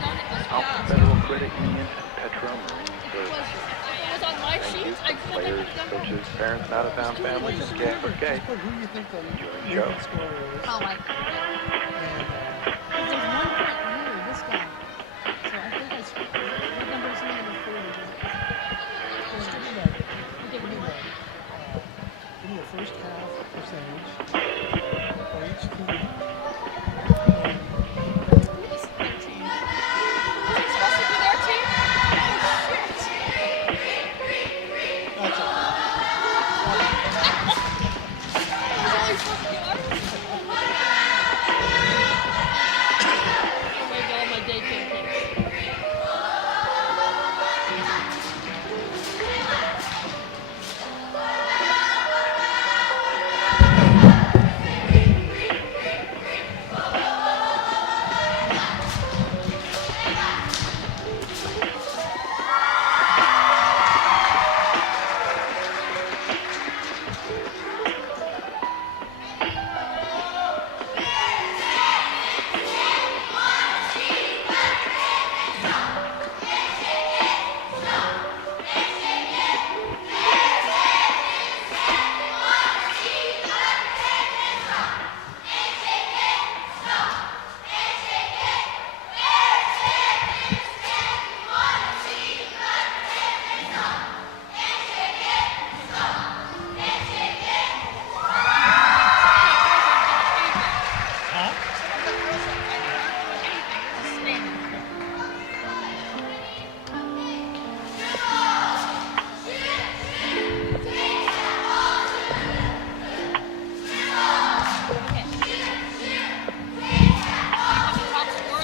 Alpha Federal Credit Union, and Petro Marine Service. Thank you to players, coaches, parents, and out-of-town families, and KFRK. Who do you think the Enjoy the show. score is? Oh my. There's 1 point here, this guy. So I think that's what number is number 40. Give me the free first half percentage for each team. This is their team. Is it supposed to be their team? Oh, shit. That's okay. It's only supposed to be ours? Oh, maybe all my daycare kids.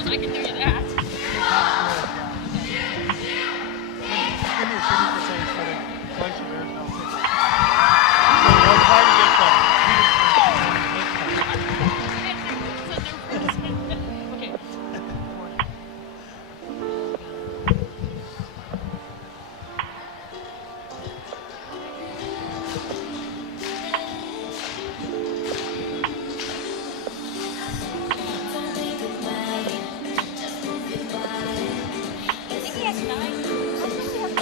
I can do you that. Give me a 30% for the Glacier Bears and I'll take it. It's hard to get them. Okay. I think he has 9. I think he has 9.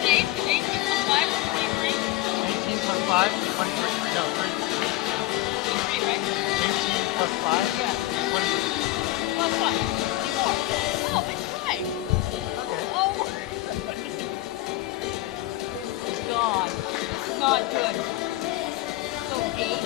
Okay, 18 plus 5 is 23. 18 plus 5 is 23. No, 23, right? 18 plus 5? Yeah. 23. Plus 5. 24. Oh, it's right. Okay. Oh. God. Not good. So 8.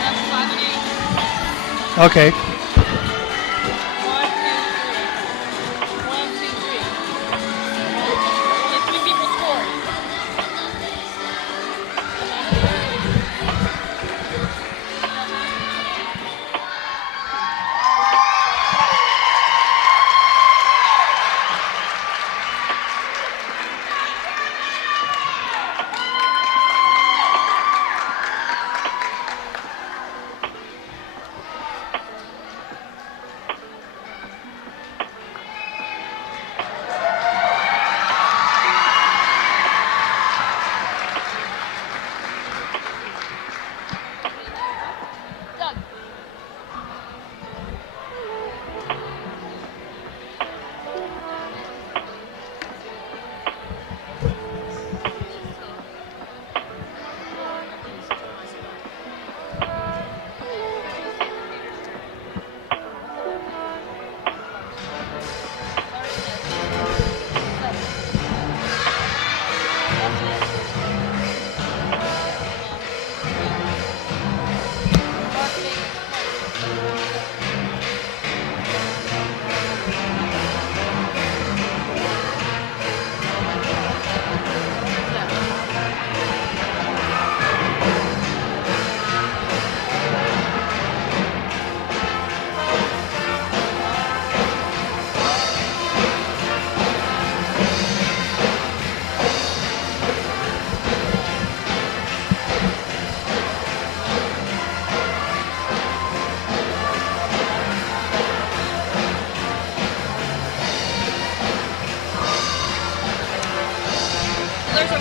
That's 5 and 8. Okay. 1, 2, 3. 1, 2, 3. Only 3 people scored.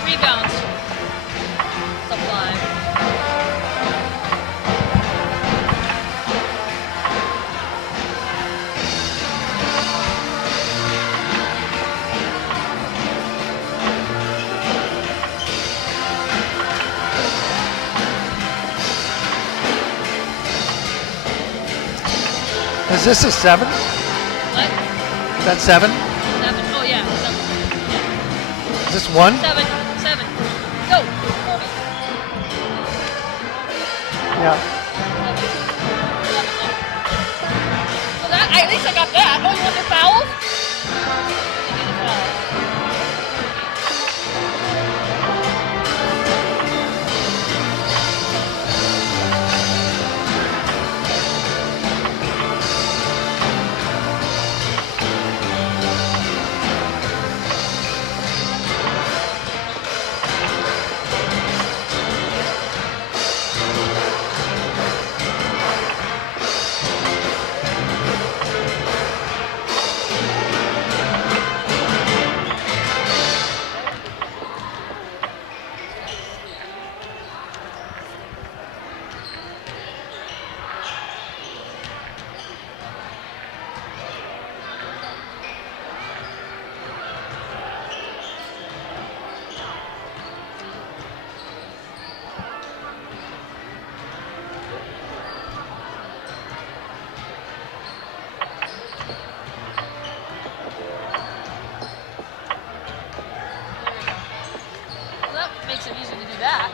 rebounds. Sublime. Is this a 7? What? That's 7? 7. Oh, yeah. 7. Is this 1? 7. 7. Go. Kobe. Yeah. 7. Well, at least I got that. Oh, you want the foul? You need the foul. That makes it easier to do that.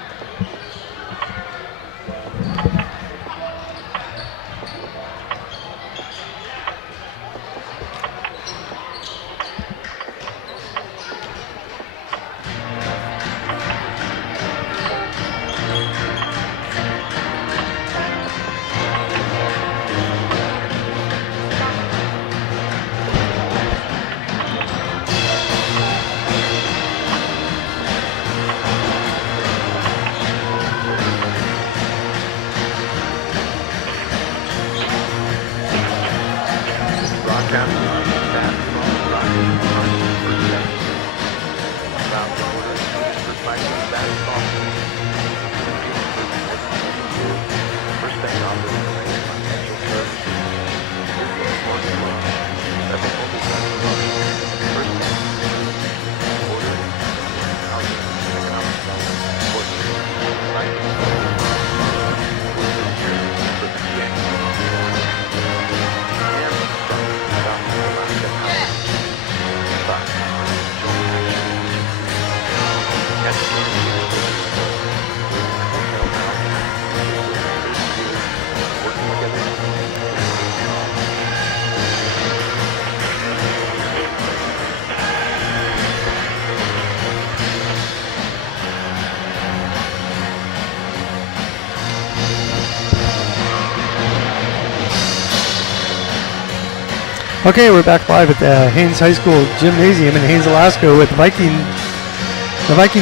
Okay, we're back live at the Haines High School Gymnasium in Haines, Alaska with the Viking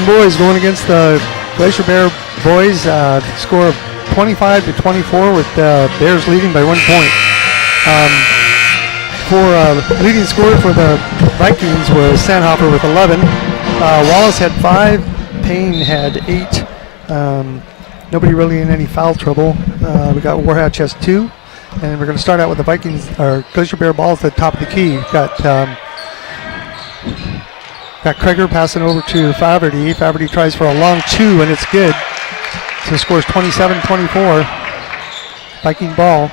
boys going against the Glacier Bear boys. Score of 25-24 with the Bears leading by 1 point. Leading scorer for the Vikings was Sandhofer with 11. Wallace had 5. Payne had 8. Nobody really in any foul trouble. We got Warhatch has 2. And we're going to start out with the Vikings, or Glacier Bear ball at the top of the key. Got Krager passing over to Faverty. Faverty tries for a long 2, and it's good. So scores 27-24. Viking ball.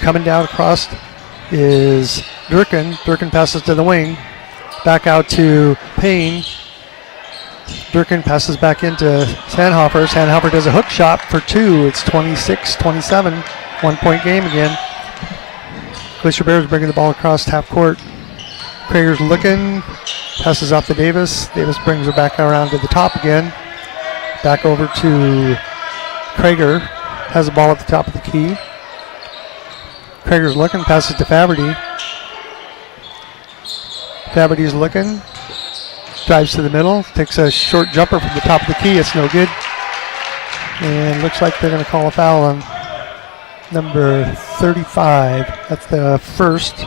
Coming down across is Durkin. Durkin passes to the wing. Back out to Payne. Durkin passes back into Sandhofer. Sandhofer does a hook shot for 2. It's 26-27. 1 point game again. Glacier Bears bringing the ball across half court. Krager's looking, passes off to Davis. Davis brings her back around to the top again. Back over to Krager. Has the ball at the top of the key. Krager's looking, passes to Faverty. Faverty's looking, drives to the middle, takes a short jumper from the top of the key. It's no good. And looks like they're going to call a foul on number 35. That's the first.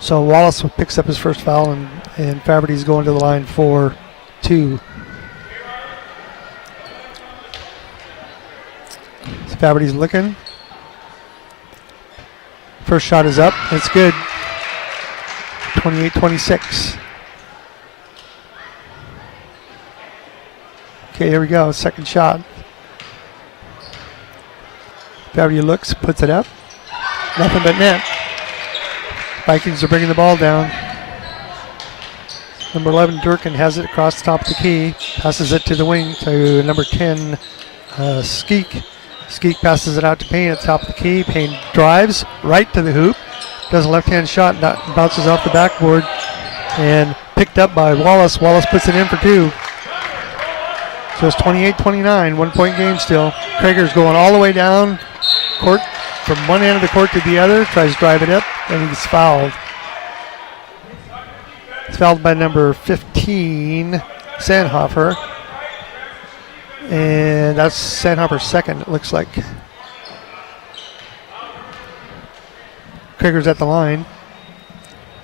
So Wallace picks up his first foul, and Faverty's going to the line for 2. So Faberty's looking. First shot is up. It's good. 28-26. Okay, here we go. Second shot. Faberty looks, puts it up. Nothing but net. Vikings are bringing the ball down. Number 11, Durkin, has it across the top of the key. Passes it to the wing to number 10, Skeek. Skeek passes it out to Payne at the top of the key. Payne drives right to the hoop. Does a left-hand shot, bounces off the backboard, and picked up by Wallace. Wallace puts it in for 2. So it's 28-29, 1 point game still. Krager's going all the way down court from one end of the court to the other, tries to drive it up, and he's fouled. It's fouled by number 15, Sandhofer. And that's Sandhofer's second, it looks like. Krager's at the line.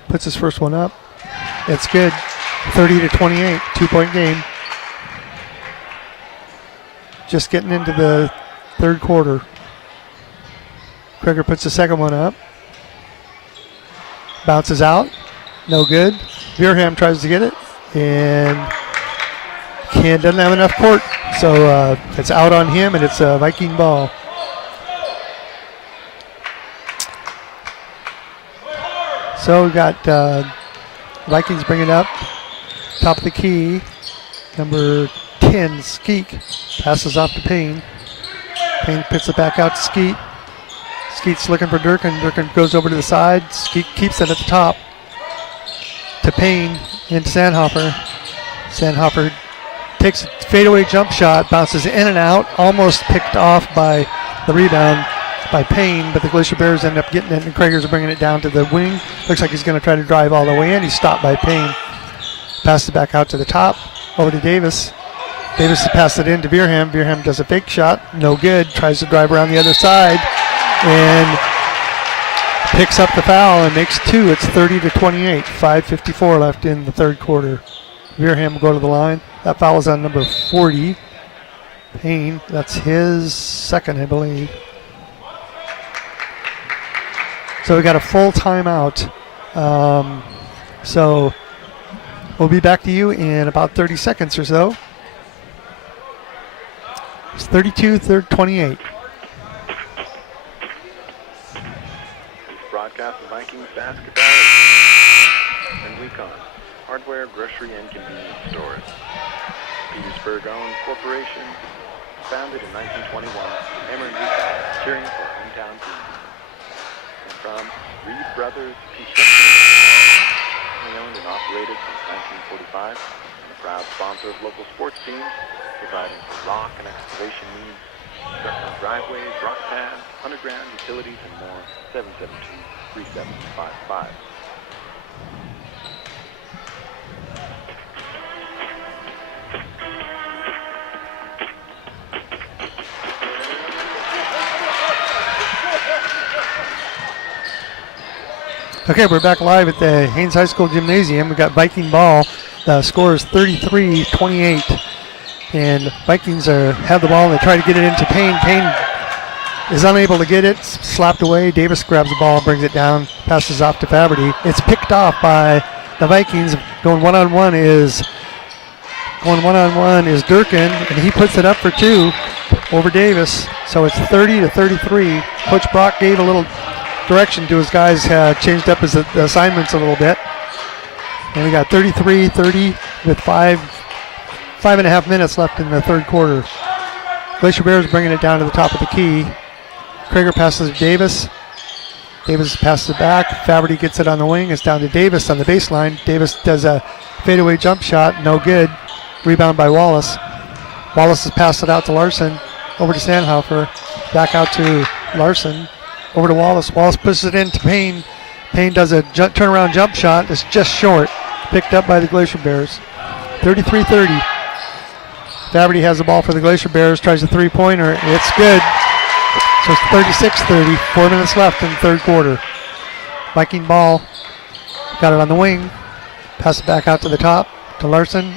Puts his first one up. It's good. 30-28, 2 point game. Just getting into the third quarter. Krager puts the second one up. Bounces out. No good. Veerham tries to get it. And doesn't have enough court. So it's out on him, and it's a Viking ball. So we got Vikings bring it up. Top of the key. Number 10, Skeek, passes off to Payne. Payne puts it back out to Skeet. Skeet's looking for Durkin. Durkin goes over to the side. Skeet keeps it at the top to Payne into Sandhofer. Sandhofer takes a fadeaway jump shot, bounces in and out, almost picked off by the rebound by Payne, but the Glacier Bears end up getting it, and Krager's bringing it down to the wing. Looks like he's going to try to drive all the way in. He's stopped by Payne. Passes it back out to the top, over to Davis. Davis passes it in to Veerham. Veerham does a fake shot, no good. Tries to drive around the other side and picks up the foul and makes 2. It's 30-28. 5:54 left in the third quarter. Veerham will go to the line. That foul is on number 40, Payne. That's his second, I believe. So we got a full timeout. So we'll be back to you in about 30 seconds or so. It's 32-28. Broadcast of Vikings basketball and Recon, hardware, grocery, and convenience stores. Petersburg-owned corporation, founded in 1921, Hammer and Recon, cheering for hometown team. And from Reed Brothers Construction, owned and operated since 1945, and a proud sponsor of local sports teams, providing for rock and excavation needs, construction driveways, rock pads, underground utilities, and more. 772-3755. Okay, we're back live at the Haines High School Gymnasium. We got Viking ball. The score is 33-28. And Vikings have the ball and they try to get it into Payne. Payne is unable to get it, slapped away. Davis grabs the ball, brings it down, passes off to Faberty. It's picked off by the Vikings. Going one-on-one is Durkin, and he puts it up for 2 over Davis. So it's 30-33. Coach Brock gave a little direction to his guys, changed up his assignments a little bit. And we got 33-30 with 5.5 minutes left in the third quarter. Glacier Bears bringing it down to the top of the key. Krager passes to Davis. Davis passes it back. Faberty gets it on the wing. It's down to Davis on the baseline. Davis does a fadeaway jump shot. No good. Rebound by Wallace. Wallace has passed it out to Larson. Over to Sandhofer. Back out to Larson. Over to Wallace. Wallace pushes it in to Payne. Payne does a turnaround jump shot. It's just short. Picked up by the Glacier Bears. 33-30. Faberty has the ball for the Glacier Bears. Tries a three-pointer. It's good. So it's 36-30. 4 minutes left in the third quarter. Viking ball. Got it on the wing. Pass it back out to the top to Larson.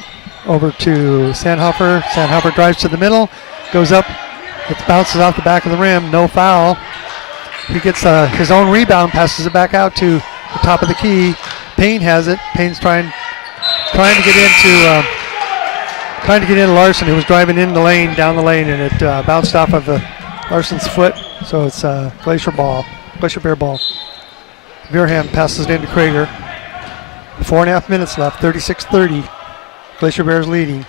over to Sandhofer. Sandhofer drives to the middle, goes up, it bounces off the back of the rim, no foul. He gets his own rebound, passes it back out to the top of the key. Payne has it. Payne's trying to get into Larson, who was driving in the lane, down the lane, and it bounced off of Larson's foot. So it's Glacier Bear ball. Veerham passes it into Krager. 4.5 minutes left, 36-30. Glacier Bears leading.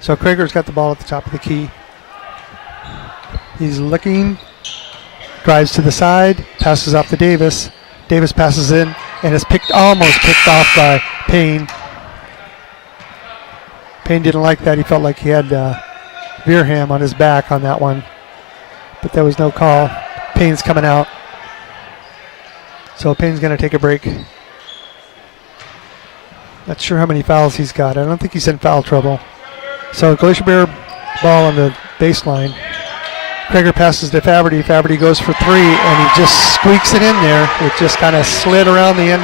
So Krager's got the ball at the top of the key. He's looking, drives to the side, passes off to Davis. Davis passes in and is almost picked off by Payne. Payne didn't like that. He felt like he had Veerham on his back on that one, but there was no call. Payne's coming out. So Payne's going to take a break. Not sure how many fouls he's got. I don't think he's in foul trouble. So Glacier Bear ball on the baseline. Krager passes to Faberty. Faberty goes for three, and he just squeaks it in there. It just kind of slid around the end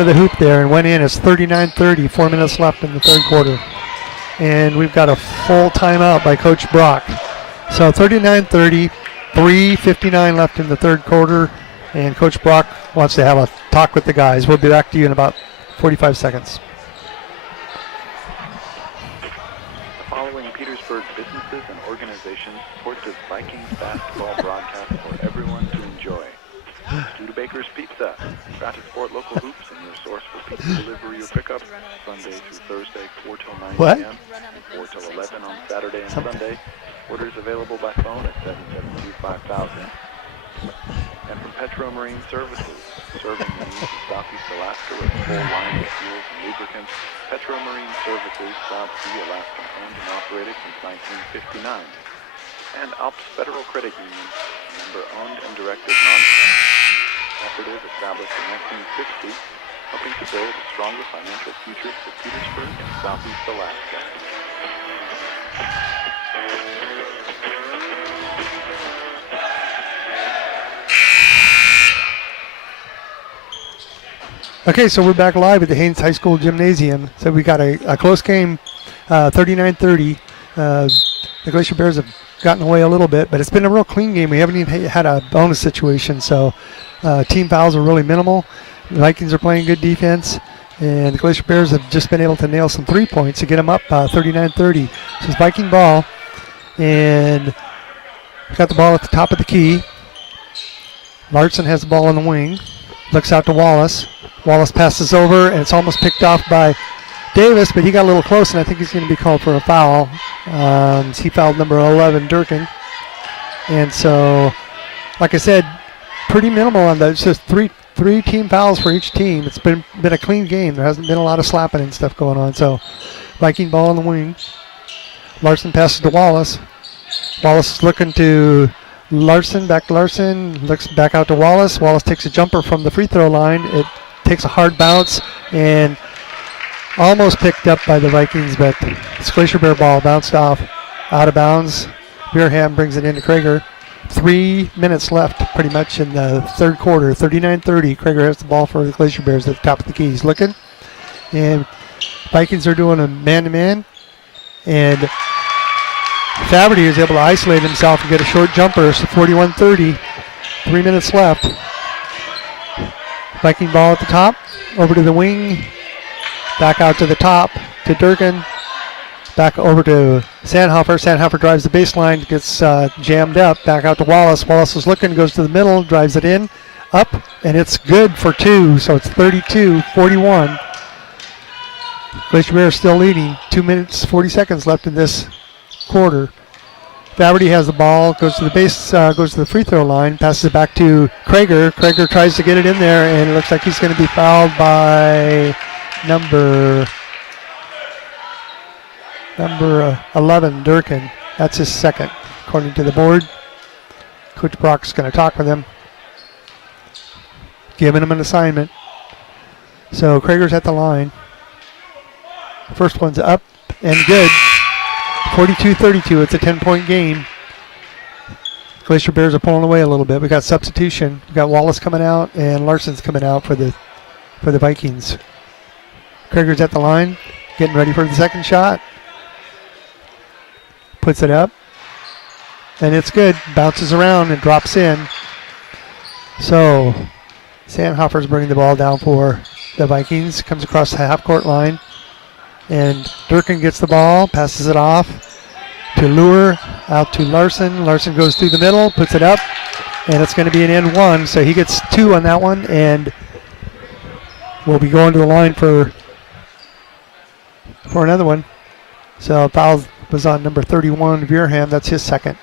of the hoop there and went in. It's 39-30, 4 minutes left in the third quarter. And we've got a full timeout by Coach Brock. So 39-30, 3:59 left in the third quarter, and Coach Brock wants to have a talk with the guys. We'll be back to you in about 45 seconds. The following Petersburg businesses and organizations support this Vikings basketball broadcast for everyone to enjoy. Studebaker's Pizza, gratis sport local hoops, and your source for pizza delivery or pickup, Sunday through Thursday, 4 till 9 What? p.m., and 4 till 11 on Saturday and Sunday. Orders available by phone at 772-5000. And from Petro Marine Services, serving the needs of Southeast Alaska with a full line of fuels and lubricants. Petro Marine Services, South Sea Alaska, owned and operated since 1959. And Alps Federal Credit Union, member owned and directed non-cooperative established in 1960, helping to build a stronger financial future for Petersburg and Southeast Alaska. Okay, so we're back live at the Haines High School Gymnasium. So we got a close game, 39-30. The Glacier Bears have gotten away a little bit, but it's been a real clean game. We haven't even had a bonus situation, so team fouls are really minimal. The Vikings are playing good defense, and the Glacier Bears have just been able to nail some 3 points to get them up 39-30. So it's Viking ball, and got the ball at the top of the key. Larson has the ball on the wing, looks out to Wallace. Wallace passes over, and it's almost picked off by Davis, but he got a little close, and I think he's going to be called for a foul. He fouled number 11, Durkin. And so, like I said, pretty minimal on those. Just three team fouls for each team. It's been a clean game. There hasn't been a lot of slapping and stuff going on. So, Viking ball on the wing. Larson passes to Wallace. Wallace is looking to Larson, back to Larson, looks back out to Wallace. Wallace takes a jumper from the free throw line. It takes a hard bounce and almost picked up by the Vikings, but it's Glacier Bear ball bounced off out of bounds. Veerham brings it into Krager. 3 minutes left pretty much in the third quarter. 39-30. Krager has the ball for the Glacier Bears at the top of the key. He's looking, and Vikings are doing a man-to-man, and Faberty is able to isolate himself and get a short jumper. So 41-30. 3 minutes left. Viking ball at the top, over to the wing, back out to the top to Durkin, back over to Sandhofer. Sandhofer drives the baseline, gets jammed up, back out to Wallace. Wallace is looking, goes to the middle, drives it in, up, and it's good for two, so it's 32-41. Glacier Bears still leading. 2 minutes, 40 seconds left in this quarter. Faberty has the ball, goes to the base, goes to the free throw line, passes it back to Krager. Krager tries to get it in there, and it looks like he's going to be fouled by number 11, Durkin. That's his second, according to the board. Coach Brock's going to talk with him, giving him an assignment. So Krager's at the line. First one's up and good. 42-32. It's a 10-point game. Glacier Bears are pulling away a little bit. We got substitution. We got Wallace coming out and Larson's coming out for the Vikings. Krieger's at the line, getting ready for the second shot. Puts it up, and it's good. Bounces around and drops in. So Sandhofer's bringing the ball down for the Vikings. Comes across the half-court line, and Durkin gets the ball, passes it off to Lure, out to Larson. Larson goes through the middle, puts it up, and it's going to be an end one. So he gets 2 on that one, and we'll be going to the line for another one. So foul was on number 31, Veerham. That's his second.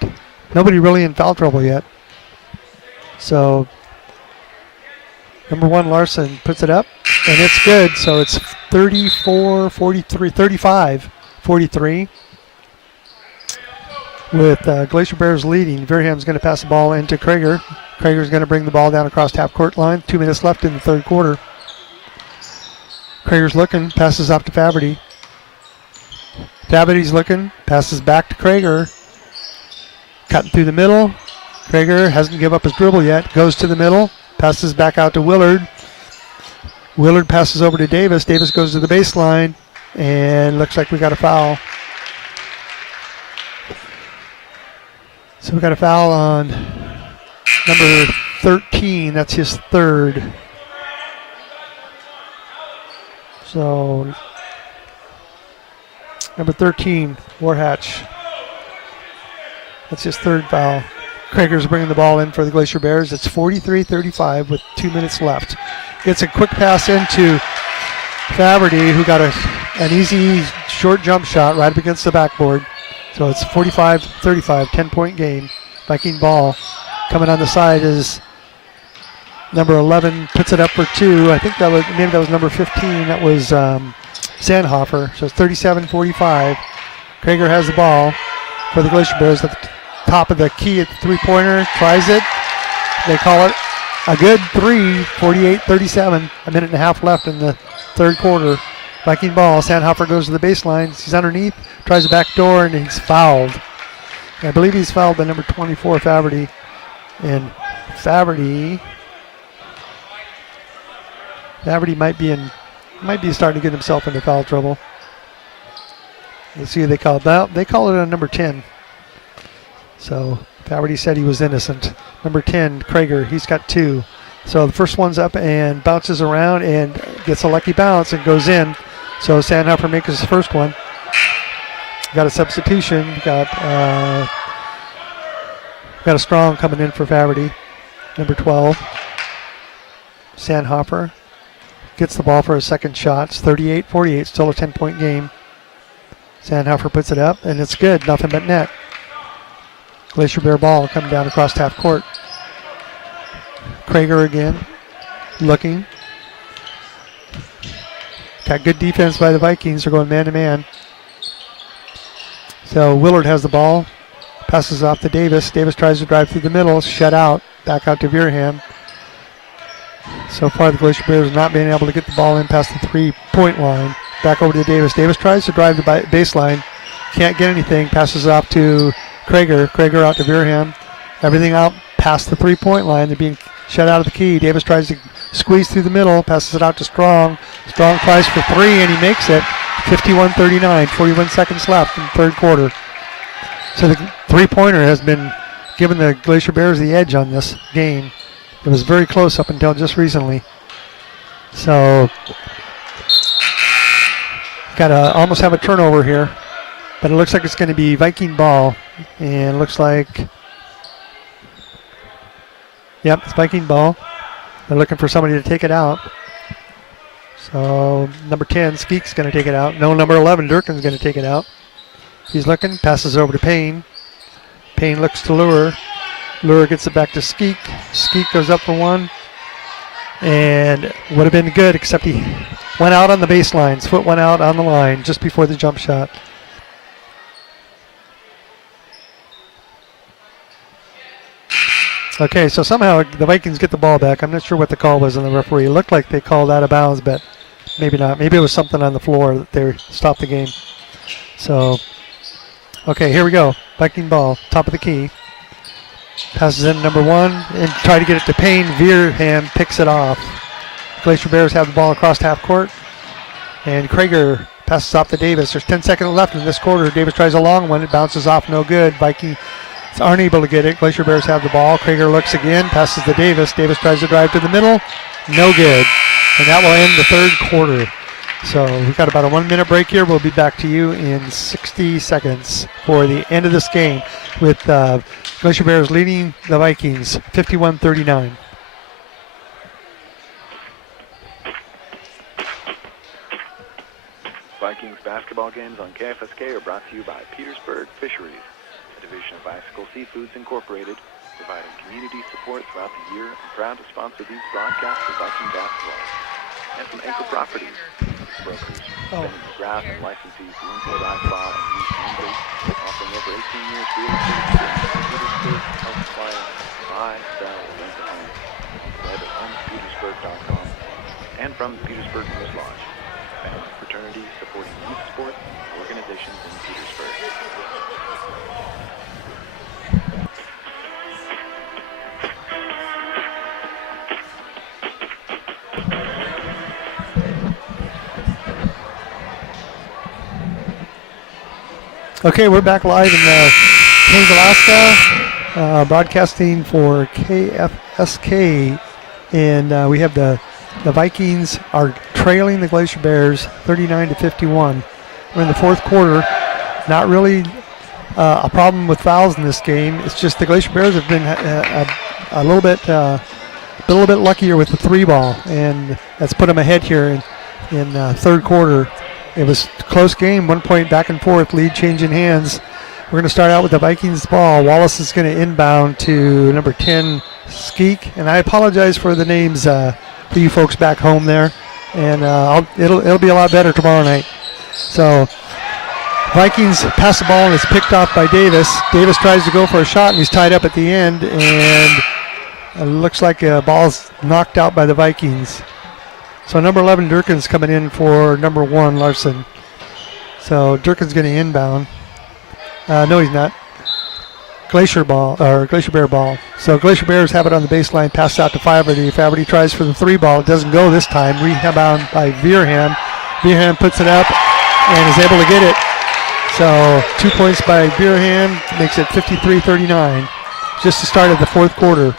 Nobody really in foul trouble yet. So number 1, Larson, puts it up, and it's good. So it's 35-43. With Glacier Bears leading, Veerham's going to pass the ball into Krieger. Krieger's going to bring the ball down across half-court line. 2 minutes left in the third quarter. Krieger's looking, passes off to Faberty. Faberty's looking, passes back to Krieger. Cutting through the middle. Krieger hasn't given up his dribble yet. Goes to the middle, passes back out to Willard. Willard passes over to Davis. Davis goes to the baseline, and looks like we got a foul. So we got a foul on number 13. That's his third. So number 13, Warhatch. That's his third foul. Krieger's bringing the ball in for the Glacier Bears. It's 43-35 with 2 minutes left. Gets a quick pass into Faberty, who got an easy short jump shot right up against the backboard. So it's 45-35, 10-point game. Viking ball. Coming on the side is number 11, puts it up for 2. I think maybe that was number 15. That was Sandhofer. So it's 37-45. Krieger has the ball for the Glacier Bears at the top of the key at the three-pointer. Tries it. They call it a good 3, 48-37. A minute and a half left in the third quarter. Viking ball. Sandhofer goes to the baseline. He's underneath. Tries the back door, and he's fouled. I believe he's fouled by number 24, Faberty. And Faberty might be starting to get himself into foul trouble. Let's see who they called that. They call it on number 10. So Faberty said he was innocent. Number 10, Krieger, he's got 2. So the first one's up and bounces around and gets a lucky bounce and goes in. So Sandhofer makes his first one. Got a substitution. Got a strong coming in for Faberty. Number 12, Sandhofer gets the ball for a second shot. It's 38-48, still a 10-point game. Sandhofer puts it up, and it's good. Nothing but net. Glacier Bear ball coming down across half court. Krieger again, looking. Got good defense by the Vikings. They're going man-to-man. So Willard has the ball. Passes off to Davis. Davis tries to drive through the middle. Shut out. Back out to Veerham. So far the Glacier Bears have not been able to get the ball in past the three-point line. Back over to Davis. Davis tries to drive the baseline. Can't get anything. Passes it off to Krieger. Krieger out to Veerham. Everything out past the three-point line. They're being shut out of the key. Davis tries to squeeze through the middle. Passes it out to Strong. Strong tries for 3, and he makes it. 51-39. 41 seconds left in the third quarter. So the three-pointer has been giving the Glacier Bears the edge on this game. It was very close up until just recently. So got to almost have a turnover here. But it looks like it's going to be Viking ball. And it looks like, yep, it's Viking ball. They're looking for somebody to take it out. So number 10, Skeek's going to take it out. No, number 11, Durkin's going to take it out. He's looking, passes over to Payne. Payne looks to Lure. Lure gets it back to Skeek. Skeek goes up for 1. And would have been good, except he went out on the baseline. His foot went out on the line just before the jump shot. Okay, so somehow the Vikings get the ball back. I'm not sure what the call was on the referee. It looked like they called out of bounds, but maybe not. Maybe it was something on the floor that they stopped the game. So, okay, here we go. Viking ball, top of the key. Passes in number 1 and try to get it to Payne. Veerham picks it off. Glacier Bears have the ball across half court. And Krager passes off to Davis. There's 10 seconds left in this quarter. Davis tries a long one. It bounces off, no good. Vikings aren't able to get it. Glacier Bears have the ball. Krager looks again, passes to Davis. Davis tries to drive to the middle. No good. And that will end the third quarter. So we've got about a 1 minute break here. We'll be back to you in 60 seconds for the end of this game with Glacier Bears leading the Vikings 51-39. Vikings basketball games on KFSK are brought to you by Petersburg Fisheries, a division of Bicycle Seafoods Incorporated, providing community support throughout the year and proud to sponsor these broadcasts of Viking basketball. And from Anchor Properties, brokers, Benton McGrath and licensees to import iSpa and use Andrews, offering over 18 years real estate experience. Petersburg helps clients buy, sell, or rent a home. Web at homespetersburg.com. And from the Petersburg News Lodge, family fraternity supporting youth sports organizations in Petersburg. Okay, we're back live in Haines, Alaska, broadcasting for KFSK, and we have the Vikings are trailing the Glacier Bears 39-51. We're in the fourth quarter. Not really a problem with fouls in this game. It's just the Glacier Bears have been a little bit luckier with the three ball, and that's put them ahead here in third quarter. It was a close game, 1 point back and forth, lead changing hands. We're going to start out with the Vikings ball. Wallace is going to inbound to number 10, Skeek. And I apologize for the names for you folks back home there. And it'll be a lot better tomorrow night. So Vikings pass the ball and it's picked off by Davis. Davis tries to go for a shot and he's tied up at the end. And it looks like a ball's knocked out by the Vikings. So number 11, Durkin's coming in for number 1, Larson. So Durkin's going to inbound. No, he's not. Glacier Bear ball. So Glacier Bears have it on the baseline, pass out to Faberty. Faberty tries for the three ball. It doesn't go this time. Rebound by Veerham. Veerham puts it up and is able to get it. So 2 points by Veerham makes it 53-39. Just the start of the fourth quarter.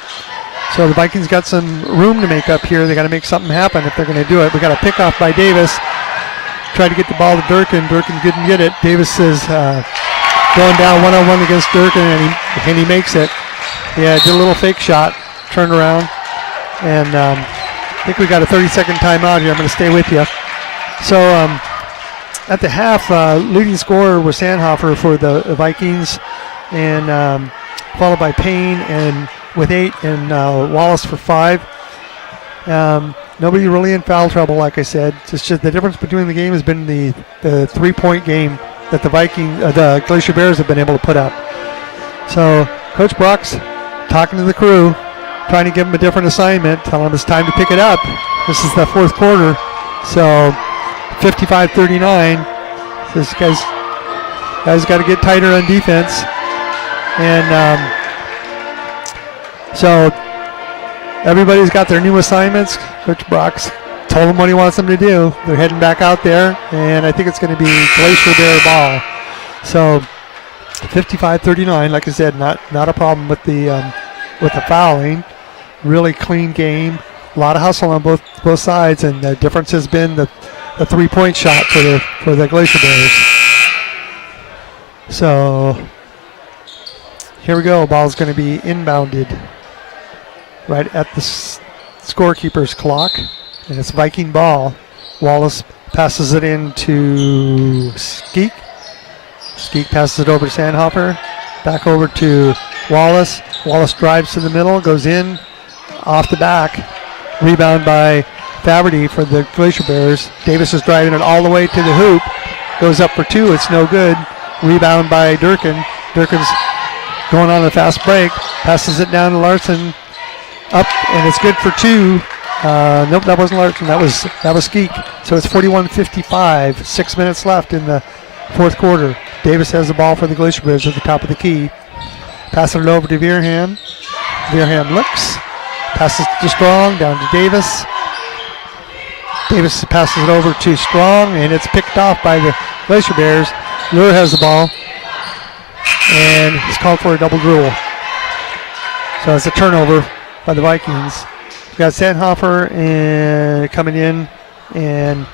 So the Vikings got some room to make up here. They got to make something happen if they're going to do it. We got a pick off by Davis. Tried to get the ball to Durkin. Durkin didn't get it. Davis is going down one-on-one against Durkin, and he makes it. Yeah, did a little fake shot, turned around, and I think we got a 30-second timeout here. I'm going to stay with you. So at the half, leading scorer was Sandhofer for the Vikings, and followed by Payne and with 8 and Wallace for 5. Nobody really in foul trouble, like I said. It's just the difference between the game has been the 3-point game that the Glacier Bears have been able to put up. So Coach Brock's talking to the crew, trying to give them a different assignment, telling them it's time to pick it up. This is the fourth quarter. So 55-39. This guys got to get tighter on defense. And so everybody's got their new assignments. Coach Brock's told them what he wants them to do. They're heading back out there, and I think it's going to be Glacier Bear ball. So 55-39, like I said, not a problem with the fouling. Really clean game. A lot of hustle on both sides, and the difference has been the 3-point shot for the Glacier Bears. So here we go. Ball's going to be inbounded right at the scorekeeper's clock, and it's Viking ball. Wallace passes it in to Skeek. Skeek passes it over to Sandhofer. Back over to Wallace. Wallace drives to the middle, goes in, off the back. Rebound by Faberty for the Glacier Bears. Davis is driving it all the way to the hoop. Goes up for 2. It's no good. Rebound by Durkin. Durkin's going on a fast break. Passes it down to Larson. Up, and it's good for 2. Nope, that wasn't Larson. That was Skeek. So it's 41-55. 6 minutes left in the fourth quarter. Davis has the ball for the Glacier Bears at the top of the key. Passing it over to Veerham. Veerham looks. Passes to Strong, down to Davis. Davis passes it over to Strong, and it's picked off by the Glacier Bears. Lure has the ball, and it's called for a double dribble. So it's a turnover by the Vikings. We've got Sandhofer and coming in, and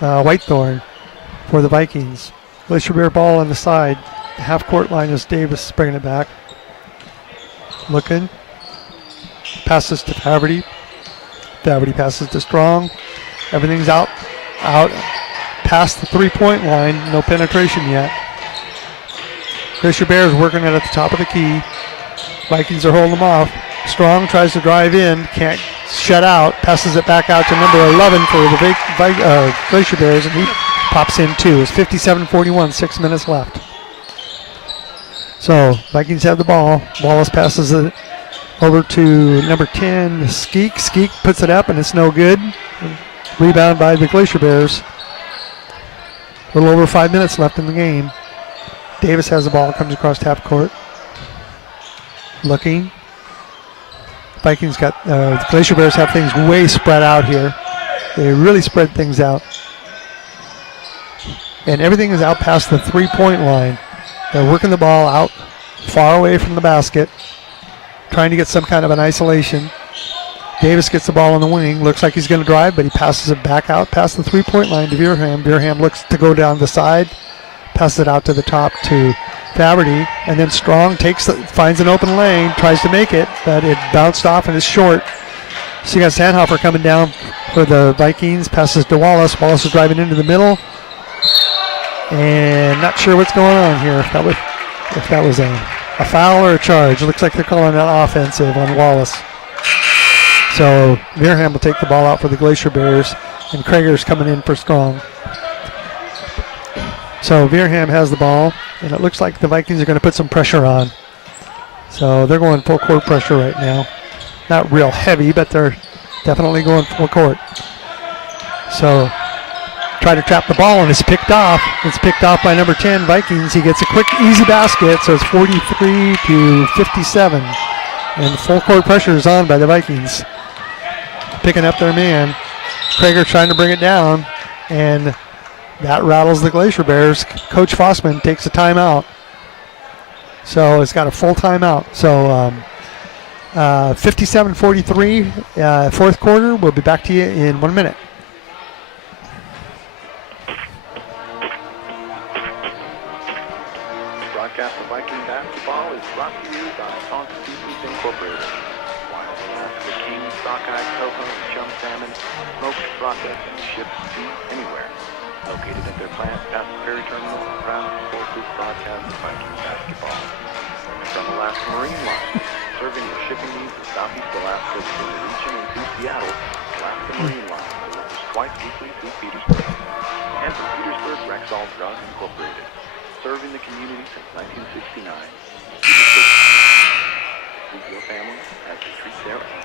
Whitethorn for the Vikings. Glacier Bear ball on the side. The half-court line is Davis bringing it back. Looking. Passes to Faverty. Faverty passes to Strong. Everything's out past the three-point line. No penetration yet. Glacier Bears working it at the top of the key. Vikings are holding them off. Strong tries to drive in, can't shut out, passes it back out to number 11 for the Glacier Bears, and he pops in too. It's 57-41, 6 minutes left. So Vikings have the ball. Wallace passes it over to number 10, Skeek. Skeek puts it up, and it's no good. Rebound by the Glacier Bears. A little over 5 minutes left in the game. Davis has the ball, comes across half court. Looking. Vikings got, the Glacier Bears have things way spread out here. They really spread things out. And everything is out past the three-point line. They're working the ball out far away from the basket, trying to get some kind of an isolation. Davis gets the ball on the wing. Looks like he's going to drive, but he passes it back out past the three-point line to Veerham. Veerham looks to go down the side, passes it out to the top to Faverty, and then Strong finds an open lane, tries to make it, but it bounced off and is short. So you got Sandhofer coming down for the Vikings, passes to Wallace. Wallace is driving into the middle, and not sure what's going on here. If that was a foul or a charge. It looks like they're calling it offensive on Wallace. So Veerham will take the ball out for the Glacier Bears, and Krager's coming in for Strong. So Veerham has the ball, and it looks like the Vikings are going to put some pressure on. So they're going full court pressure right now. Not real heavy, but they're definitely going full court. So try to trap the ball, and it's picked off. It's picked off by number 10, Vikings. He gets a quick, easy basket, so it's 43-57. And full court pressure is on by the Vikings. Picking up their man. Krager trying to bring it down, and that rattles the Glacier Bears. Coach Fossman takes a timeout. So it's got a full timeout. So 57-43, fourth quarter. We'll be back to you in 1 minute. Broadcast of Viking basketball is brought to you by Tonka Seafoods Incorporated. Wild Alaska King, sockeye, coho, and chum salmon, smoked, processed, and shipped to anywhere. Located at their plant past the ferry terminal, proud to support this broadcast of Viking basketball. From Alaska Marine Line, serving the shipping needs of Southeast Alaska to the region and to Seattle, Alaska Marine Line delivers twice weekly to Petersburg. And from Petersburg, Rexall Drug Incorporated, serving the community since 1969. Petersburg, treat your family as they treat their own.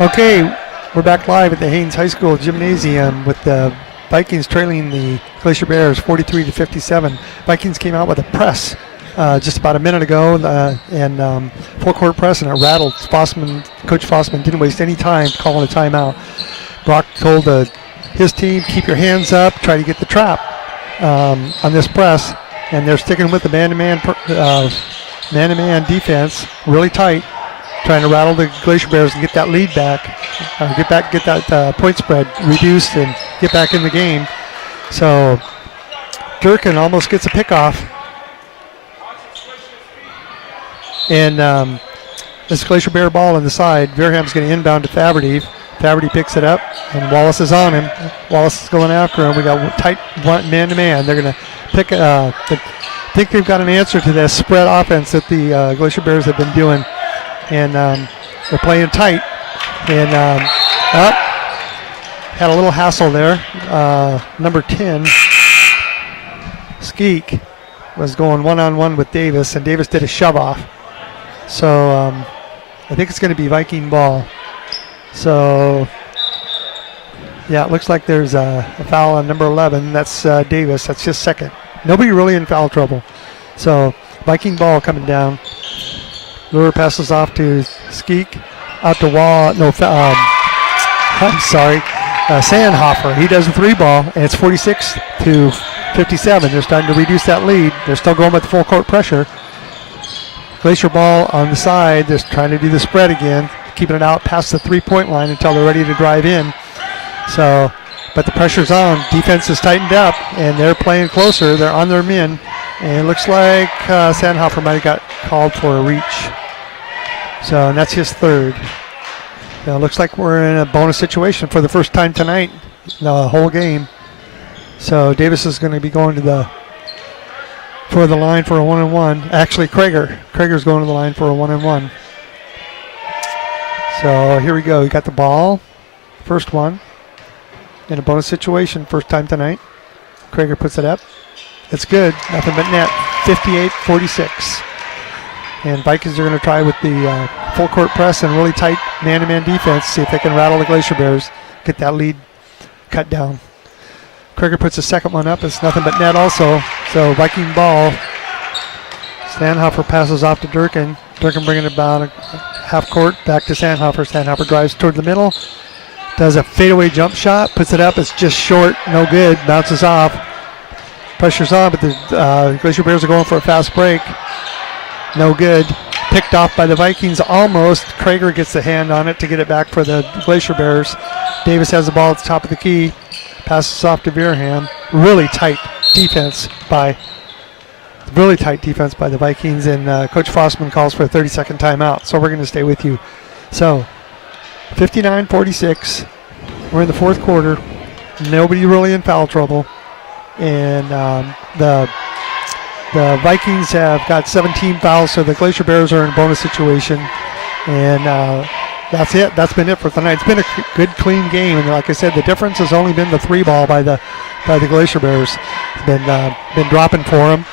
Okay, we're back live at the Haines High School Gymnasium with the Vikings trailing the Glacier Bears 43-57. Vikings came out with a press just about a minute ago, and full court press, and it rattled. Coach Fossman didn't waste any time calling a timeout. Brock told his team, keep your hands up, try to get the trap on this press, and they're sticking with the man-to-man defense really tight, trying to rattle the Glacier Bears and get that lead back, get that point spread reduced and get back in the game. So Durkin almost gets a pickoff. And this Glacier Bear ball on the side, Veerham's going to inbound to Faverty. Faverty picks it up, and Wallace is on him. Wallace is going after him. We got tight man-to-man. They're going to pick I think they've got an answer to this spread offense that the Glacier Bears have been doing. And they're playing tight. And had a little hassle there. Number 10, Skeek, was going one-on-one with Davis, and Davis did a shove-off. So I think it's going to be Viking ball. So Yeah, it looks like there's a foul on number 11. That's Davis. That's his second. Nobody really in foul trouble. So Viking ball coming down. Lure passes off to Skeek. Out to Wall. No, I'm sorry. Sandhofer. He does a 3-ball, and it's 46-57. They're starting to reduce that lead. They're still going with the full court pressure. Glacier ball on the side. They're trying to do the spread again, keeping it out past the 3-point line until they're ready to drive in. So, but the pressure's on. Defense is tightened up, and they're playing closer. They're on their men, and it looks like Sandhofer might have got called for a reach. So, and that's his third. Now, it looks like we're in a bonus situation for the first time tonight, the whole game. So, Davis is going to be going to for the line for a 1-and-1. Actually, Krager's going to the line for a 1-and-1. So, here we go. We got the ball. First one. In a bonus situation, first time tonight. Krager puts it up. It's good. Nothing but net. 58-46. And Vikings are going to try with the full court press and really tight man-to-man defense, see if they can rattle the Glacier Bears, get that lead cut down. Krager puts the second one up. It's nothing but net also. So Viking ball. Sandhofer passes off to Durkin. Durkin bringing it about half court back to Sandhofer. Sandhofer drives toward the middle. Does a fadeaway jump shot. Puts it up. It's just short. No good. Bounces off. Pressure's on, but the Glacier Bears are going for a fast break. No good. Picked off by the Vikings almost. Krager gets the hand on it to get it back for the Glacier Bears. Davis has the ball at the top of the key. Passes off to Veerham. Really tight defense by the Vikings, and Coach Fossman calls for a 30-second timeout. So we're going to stay with you. So 59-46. We're in the fourth quarter. Nobody really in foul trouble, and the Vikings have got 17 fouls, so the Glacier Bears are in a bonus situation. And that's it. That's been it for tonight. It's been a good, clean game. And like I said, the difference has only been the 3-ball by the Glacier Bears. It's been dropping for them.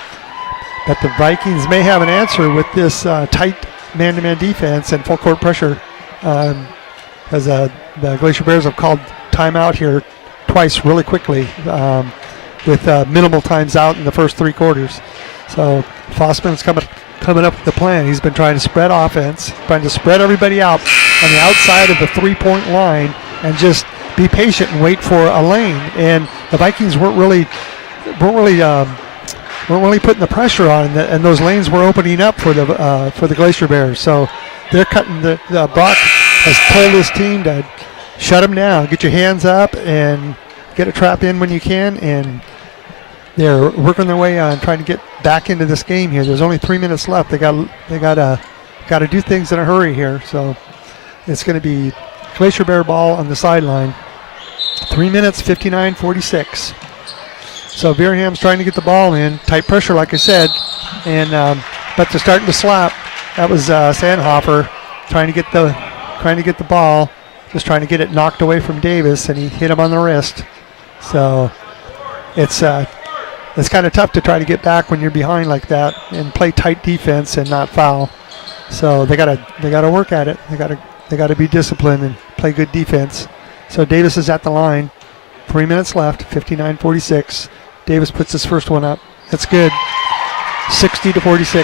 But the Vikings may have an answer with this tight man-to-man defense and full court pressure. As the Glacier Bears have called timeout here twice really quickly with minimal times out in the first 3 quarters. So Fossman's coming up with the plan. He's been trying to spread offense, trying to spread everybody out on the outside of the 3-point line and just be patient and wait for a lane. And the Vikings weren't really putting the pressure on, and those lanes were opening up for the Glacier Bears. So they're cutting Brock has told his team to shut them down, get your hands up, and get a trap in when you can. And they're working their way on trying to get back into this game here. There's only 3 minutes left. They got to do things in a hurry here. So it's going to be Glacier Bear ball on the sideline. 3 minutes, 59-46. So Veerham's trying to get the ball in. Tight pressure, like I said, and but they're starting to slap. That was Sandhofer trying to get the ball, just trying to get it knocked away from Davis, and he hit him on the wrist. So it's kind of tough to try to get back when you're behind like that and play tight defense and not foul. So they gotta work at it. They gotta be disciplined and play good defense. So Davis is at the line. 3 minutes left. 59-46. Davis puts his first one up. That's good. 60-46.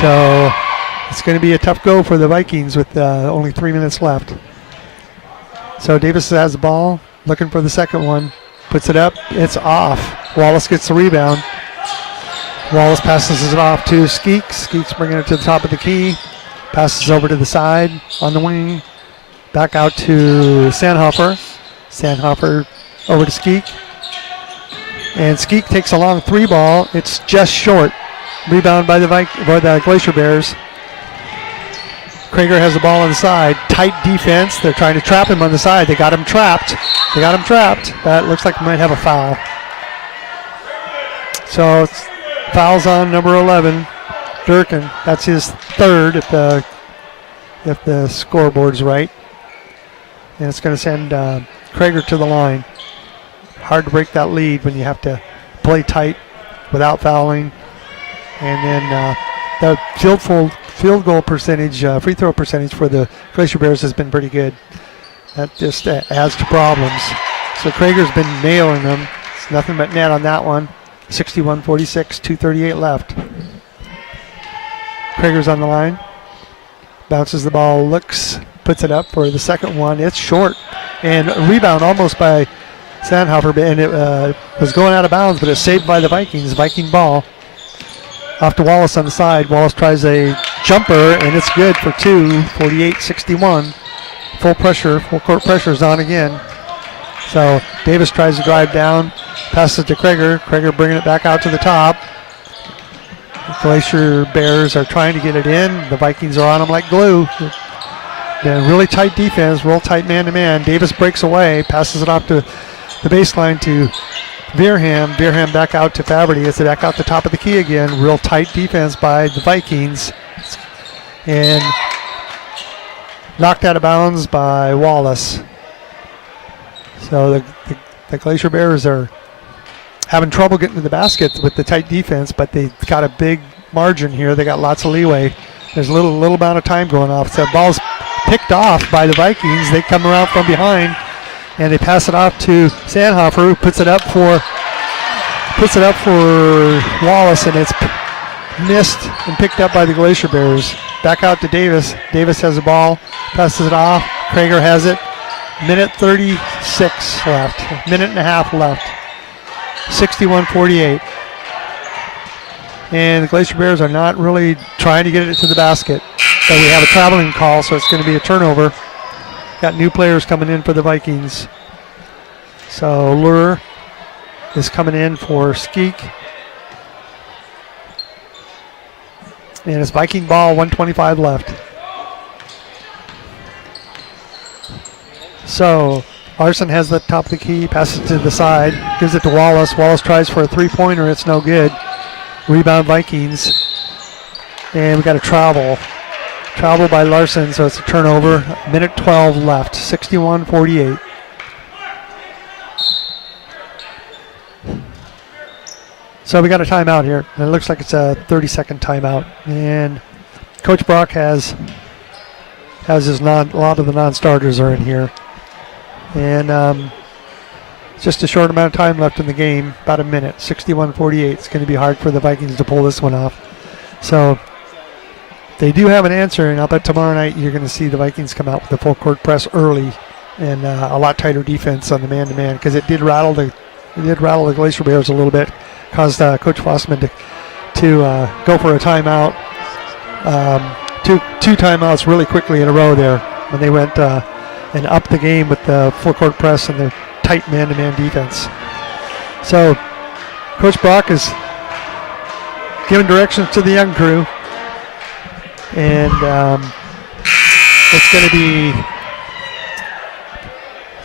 So it's going to be a tough go for the Vikings with only 3 minutes left. So Davis has the ball, looking for the second one. Puts it up. It's off. Wallace gets the rebound. Wallace passes it off to Skeeks. Skeeks bringing it to the top of the key. Passes over to the side on the wing. Back out to Sandhofer. Sandhofer over to Skeek. And Skeek takes a long 3-ball. It's just short. Rebound by the Glacier Bears. Krager has the ball on the side. Tight defense. They're trying to trap him on the side. They got him trapped. That looks like we might have a foul. So it's fouls on number 11, Durkin. That's his third if the scoreboard's right. And it's going to send Krager to the line. Hard to break that lead when you have to play tight without fouling. And then the field goal percentage, free throw percentage for the Glacier Bears has been pretty good. That just adds to problems. So Krager's been nailing them. It's nothing but net on that one. 61-46, 2:38 left. Krager's on the line. Bounces the ball, looks, puts it up for the second one. It's short. And a rebound almost by Sandhofer, and it was going out of bounds, but it's saved by the Vikings. Viking ball. Off to Wallace on the side. Wallace tries a jumper, and it's good for two. 48-61. Full pressure, full court pressure is on again. So Davis tries to drive down, passes to Krager. Krager bringing it back out to the top. The Glacier Bears are trying to get it in. The Vikings are on them like glue. They're really tight defense, real tight man-to-man. Davis breaks away, passes it off to the baseline to Veerham. Veerham back out to Faberty. It's back out the top of the key again. Real tight defense by the Vikings. And knocked out of bounds by Wallace. So the Glacier Bears are having trouble getting to the basket with the tight defense, but they've got a big margin here. They got lots of leeway. There's a little amount of time going off. So the ball's picked off by the Vikings. They come around from behind, and they pass it off to Sandhofer, who puts it up for Wallace, and it's missed and picked up by the Glacier Bears. Back out to Davis. Davis has the ball, passes it off. Krager has it. Minute 36 left. Minute and a half left. 61-48. And the Glacier Bears are not really trying to get it to the basket. But we have a traveling call, so it's going to be a turnover. Got new players coming in for the Vikings. So Lure is coming in for Skeek. And it's Viking ball, 1:25 left. So Larson has the top of the key, passes it to the side, gives it to Wallace. Wallace tries for a three-pointer. It's no good. Rebound Vikings. And we got a travel. Travel by Larson, so it's a turnover. Minute 12 left, 61-48. So we got a timeout here. And it looks like it's a 30-second timeout. And Coach Brock has his a lot of the non-starters are in here. And just a short amount of time left in the game, about a minute, 61-48. It's going to be hard for the Vikings to pull this one off. So they do have an answer, and I'll bet tomorrow night you're going to see the Vikings come out with a full court press early and a lot tighter defense on the man-to-man, because it did rattle the Glacier Bears a little bit, caused Coach Fossman to go for a timeout, two timeouts really quickly in a row there when they went and upped the game with the full court press and the tight man-to-man defense. So Coach Brock is giving directions to the young crew, and it's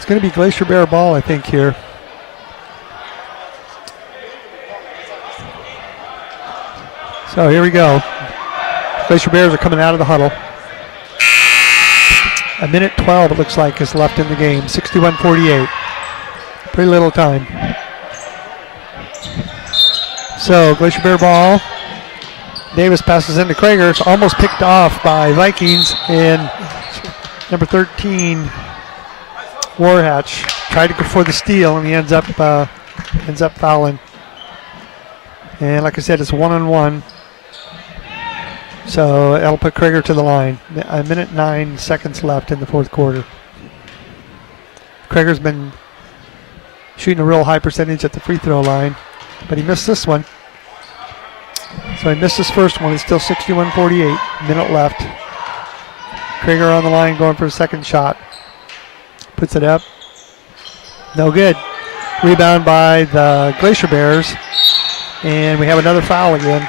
going to be Glacier Bear ball, I think, here. So here we go. Glacier Bears are coming out of the huddle. A minute 12, it looks like, is left in the game. 61-48. Pretty little time. So Glacier Bear ball. Davis passes into Krager. It's almost picked off by Vikings. And number 13, Warhatch, tried to go for the steal, and he ends up fouling. And like I said, it's 1-on-1. So that'll put Krager to the line. A minute 9 seconds left in the fourth quarter. Krager's been shooting a real high percentage at the free throw line, but he missed this one. So he missed his first one. It's still 61-48. Minute left. Krager on the line going for a second shot. Puts it up. No good. Rebound by the Glacier Bears. And we have another foul again.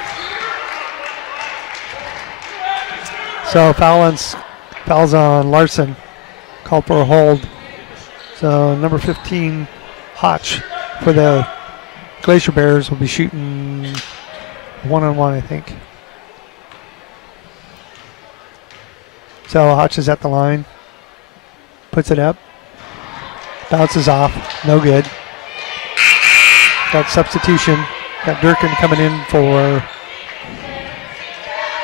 So fouls on Larson. Called for a hold. So number 15, Hotch, for the Glacier Bears will be shooting 1-on-1, I think. So Hotch is at the line. Puts it up. Bounces off. No good. Got substitution. Got Durkin coming in for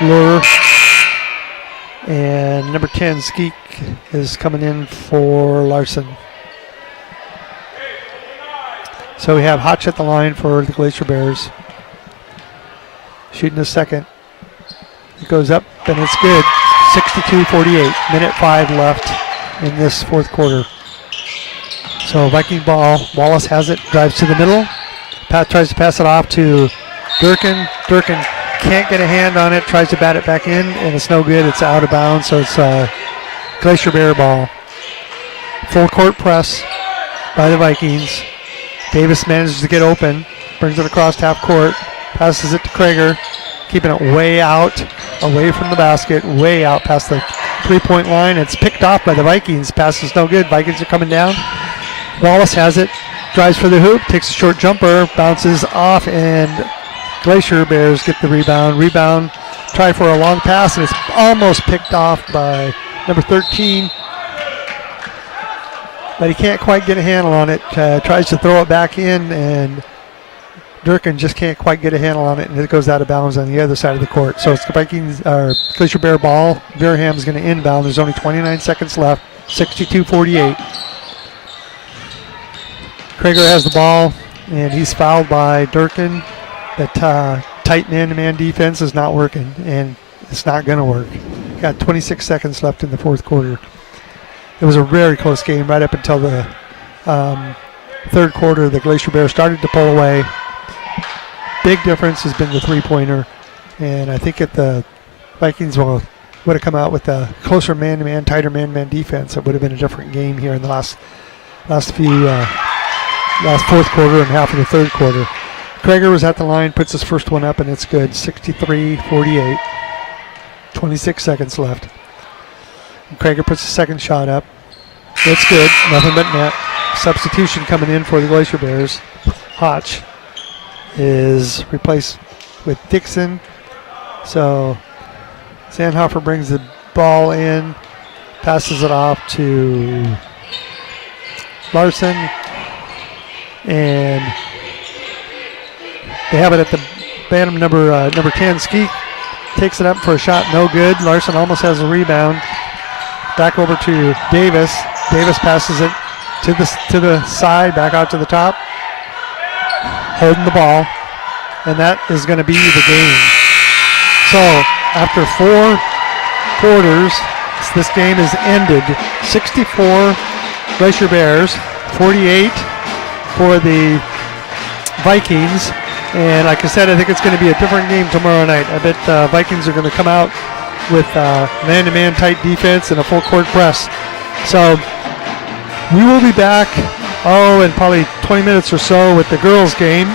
Lure. And number 10, Skeek, is coming in for Larson. So we have Hotch at the line for the Glacier Bears. Shooting a second. It goes up, and it's good. 62-48. Minute 5 left in this fourth quarter. So Viking ball. Wallace has it, drives to the middle. Pat tries to pass it off to Durkin. Durkin can't get a hand on it, tries to bat it back in, and it's no good. It's out of bounds, so it's Glacier Bear ball. Full court press by the Vikings. Davis manages to get open, brings it across half court, passes it to Krager, keeping it way out, away from the basket, way out past the three-point line. It's picked off by the Vikings. Pass is no good. Vikings are coming down. Wallace has it, drives for the hoop, takes a short jumper, bounces off, and Glacier Bears get the rebound. Rebound, try for a long pass, and it's almost picked off by number 13. But he can't quite get a handle on it. Tries to throw it back in, and Durkin just can't quite get a handle on it, and it goes out of bounds on the other side of the court. So it's the Vikings, Glacier Bear ball. Veerham's going to inbound. There's only 29 seconds left. 62-48. Krager has the ball, and he's fouled by Durkin. That tight man-to-man defense is not working, and it's not going to work. Got 26 seconds left in the fourth quarter. It was a very close game right up until the third quarter. The Glacier Bears started to pull away. Big difference has been the three-pointer, and I think if the Vikings would have come out with a closer man-to-man, tighter man-to-man defense, it would have been a different game here in the last fourth quarter and half of the third quarter. Krager was at the line, puts his first one up, and it's good. 63-48. 26 seconds left. And Krager puts his second shot up. It's good. Nothing but net. Substitution coming in for the Glacier Bears. Hotch is replaced with Dixon. So Sandhofer brings the ball in, passes it off to Larson, and they have it at the Bantam number 10. Skeek takes it up for a shot, no good. Larson almost has a rebound. Back over to Davis. Davis passes it to the side, back out to the top, holding the ball, and that is going to be the game. So after 4 quarters, this game is ended. 64 Glacier Bears, 48 for the Vikings. And like I said, I think it's going to be a different game tomorrow night. I bet Vikings are going to come out with man-to-man tight defense and a full court press. So we will be back, in probably 20 minutes or so with the girls' game.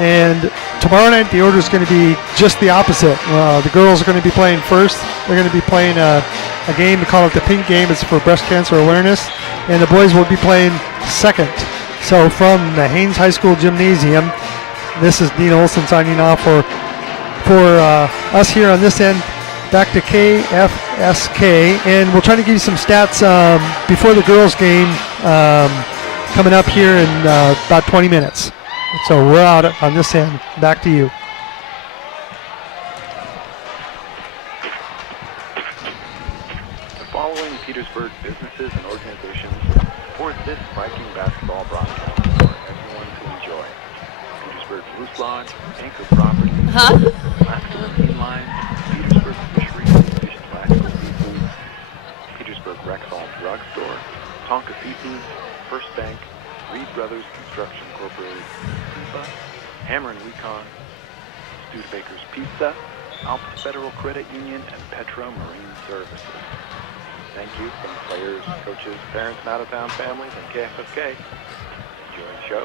And tomorrow night the order is going to be just the opposite. The girls are going to be playing first. They're going to be playing a game, we call it the pink game. It's for breast cancer awareness. And the boys will be playing second. So from the Haines High School Gymnasium, this is Dean Olson signing off for us here on this end. Back to KFSK, and we'll try to give you some stats before the girls' game coming up here in about 20 minutes. So we're out on this end. Back to you. The following Petersburg businesses and organizations support this Viking basketball broadcast for everyone to enjoy. Petersburg Moose Lodge, Anchor Properties, Alaska Marine Line, Petersburg Fisheries, Fish and Classical Seafood, Petersburg Rexall Drug Store, Tonka Seafoods, First Bank, Reed Brothers Construction Incorporated, FIFA, Hammer and Recon, Studebaker's Pizza, Alpha Federal Credit Union, and Petro Marine Services. Thank you from players, coaches, parents, and out-of-town families, and KFSK. Enjoy the show.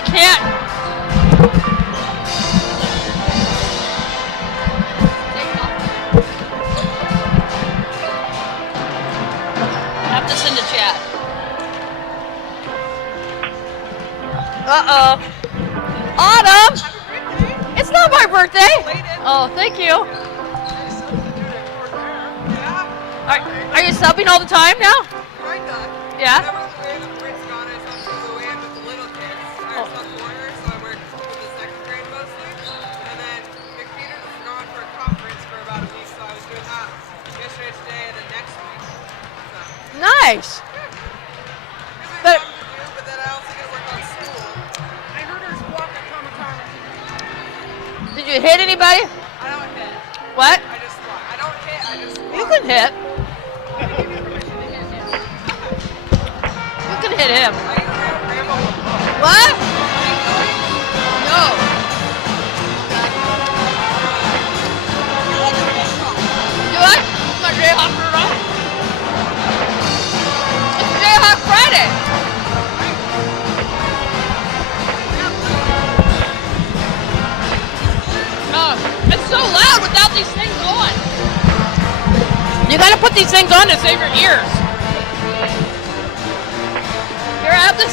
I can't. I have to send a chat. Uh-oh. Autumn! It's not my birthday. Oh, thank you. Are you subbing all the time now? Yeah? Nice. But then I also get to work on school. I heard her walk at Comic-Con. did you hit anybody? I don't hit. What? I just walk. I don't hit. I just walk. You can hit. You can hit him. What? No. Do I? I'm not Jayhawk for around. It's Jayhawk Friday. It's so loud without these things on. You gotta put these things on to save your ears. Here, I have this.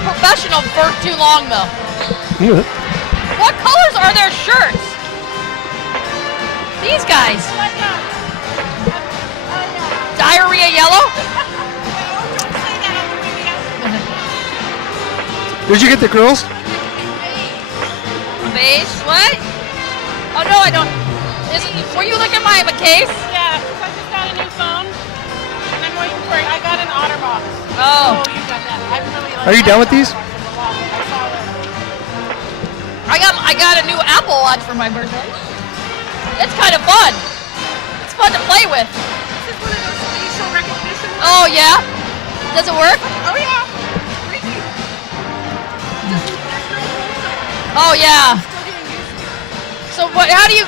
Professional for too long though. What colors are their shirts? These guys. Diarrhea yellow? Did you get the girls? Beige? What? Oh no, I don't. Were you looking at my case? Yeah, I just got a new phone. And I'm waiting for it. I got an OtterBox. Oh. You got that. I really like Are you done with these? I got a new Apple Watch for my birthday. It's kind of fun. It's fun to play with. This is one of those facial recognition ones. Oh yeah? Does it work? Oh yeah. Oh yeah. So what? How do you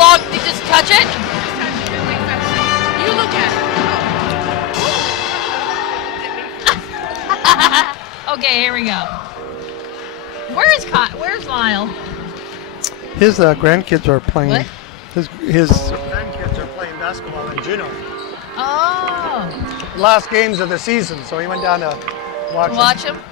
log? You just touch it? You look at it. Okay, here we go. Where's Lyle? His grandkids are playing. What? His Grandkids are playing basketball in Juneau. Oh. Last games of the season, so he went down to watch them. Him.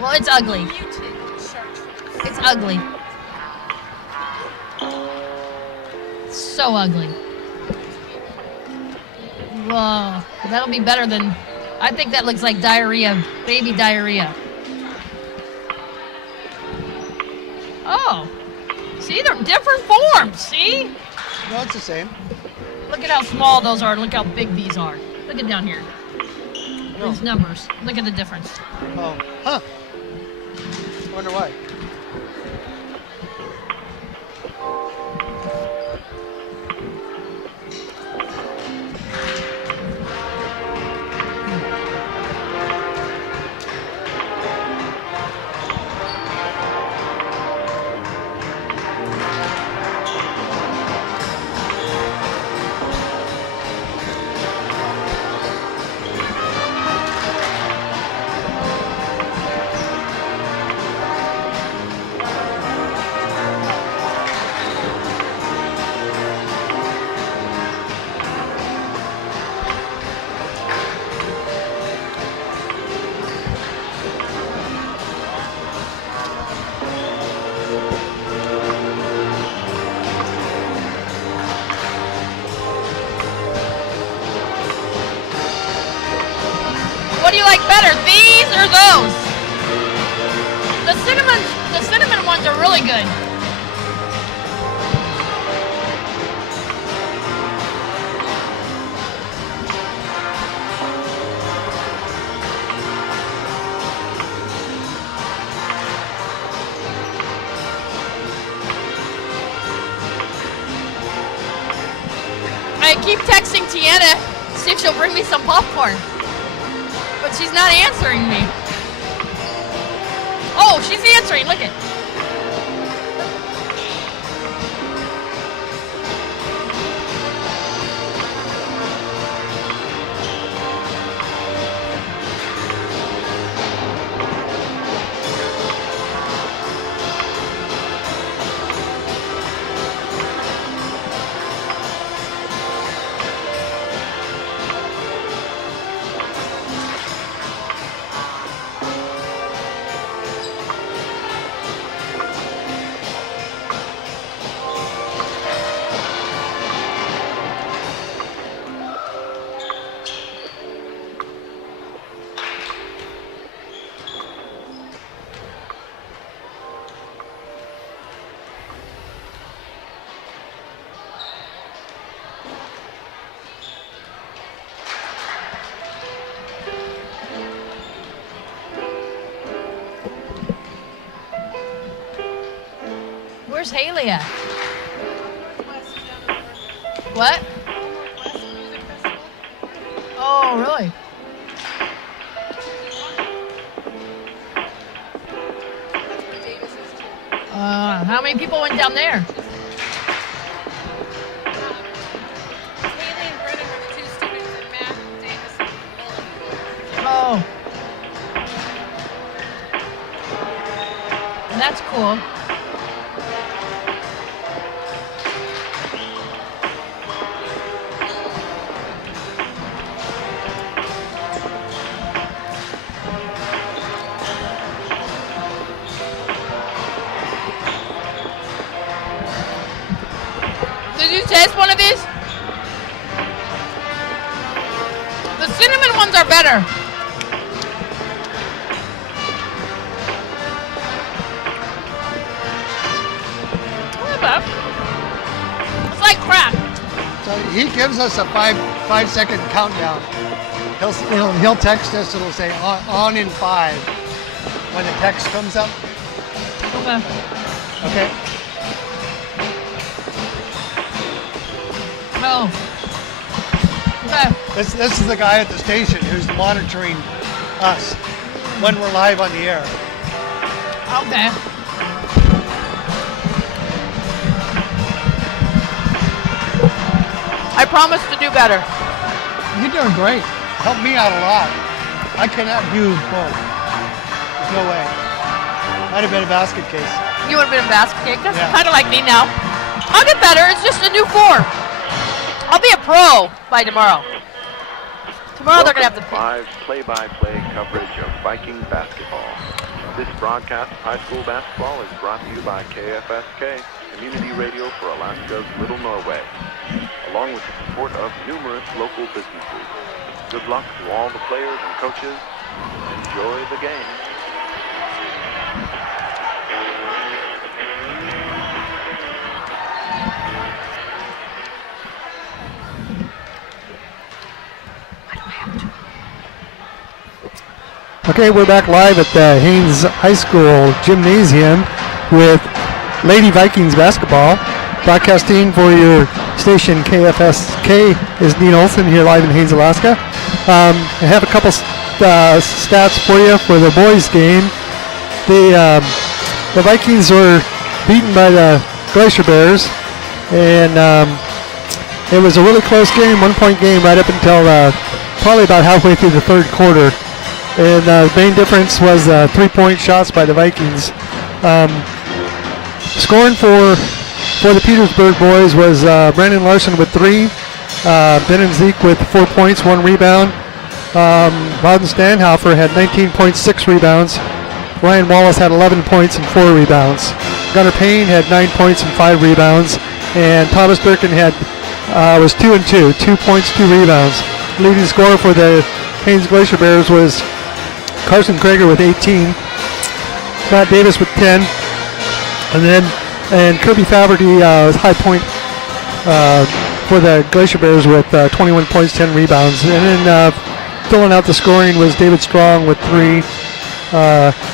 Well, it's ugly. It's ugly. So ugly. Whoa. That'll be better than... I think that looks like diarrhea. Baby diarrhea. Oh. See, they're different forms. See? No, it's the same. Look at how small those are. Look how big these are. Look at down here. These numbers. Look at the difference. Oh, huh. I wonder why. like better, these or those? The cinnamon ones are really good. I keep texting Tiana, see if she'll bring me some popcorn. But she's not answering me. Oh, she's answering, look it. Where's Haley at? What? Oh, really? How many people went down there? Haley and Brennan were the 2 students, and Matt, Davis, and Lily. Oh. That's cool. Did you taste one of these? The cinnamon ones are better. It's like crack. So he gives us a 5-second countdown. He'll text us. It'll say on in 5 when the text comes up. Okay. Okay. Oh. Okay. This is the guy at the station who's monitoring us when we're live on the air. Okay. I promise to do better. You're doing great. Helped me out a lot. I cannot do both. There's no way. Might have been a basket case. You would have been a basket cake. That's Yeah. kind of like me now. I'll get better. It's just a new form. I'll be a pro by tomorrow. Tomorrow they're going to have the live play-by-play coverage of Viking basketball. This broadcast of high school basketball is brought to you by KFSK, community radio for Alaska's Little Norway, along with the support of numerous local businesses. Good luck to all the players and coaches. Enjoy the game. Okay, we're back live at the Haines High School Gymnasium with Lady Vikings basketball. Broadcasting for your station KFSK is Dean Olson here live in Haines, Alaska. I have a couple stats for you for the boys game. The Vikings were beaten by the Glacier Bears, and it was a really close game, 1-point game right up until probably about halfway through the third quarter. And the main difference was 3-point shots by the Vikings. Scoring for the Petersburg boys was Brandon Larson with 3, Ben and Zeke with 4 points, 1 rebound. Loudon Stanhofer had 19.6 rebounds. Ryan Wallace had 11 points and 4 rebounds. Gunnar Payne had 9 points and 5 rebounds. And Thomas Durkin was 2 and 2, 2 points, 2 rebounds. Leading scorer for the Haines Glacier Bears was Carson Krager with 18. Matt Davis with 10. And Kirby Faberty was high point for the Glacier Bears with 21 points, 10 rebounds. And then filling out the scoring was David Strong with 3,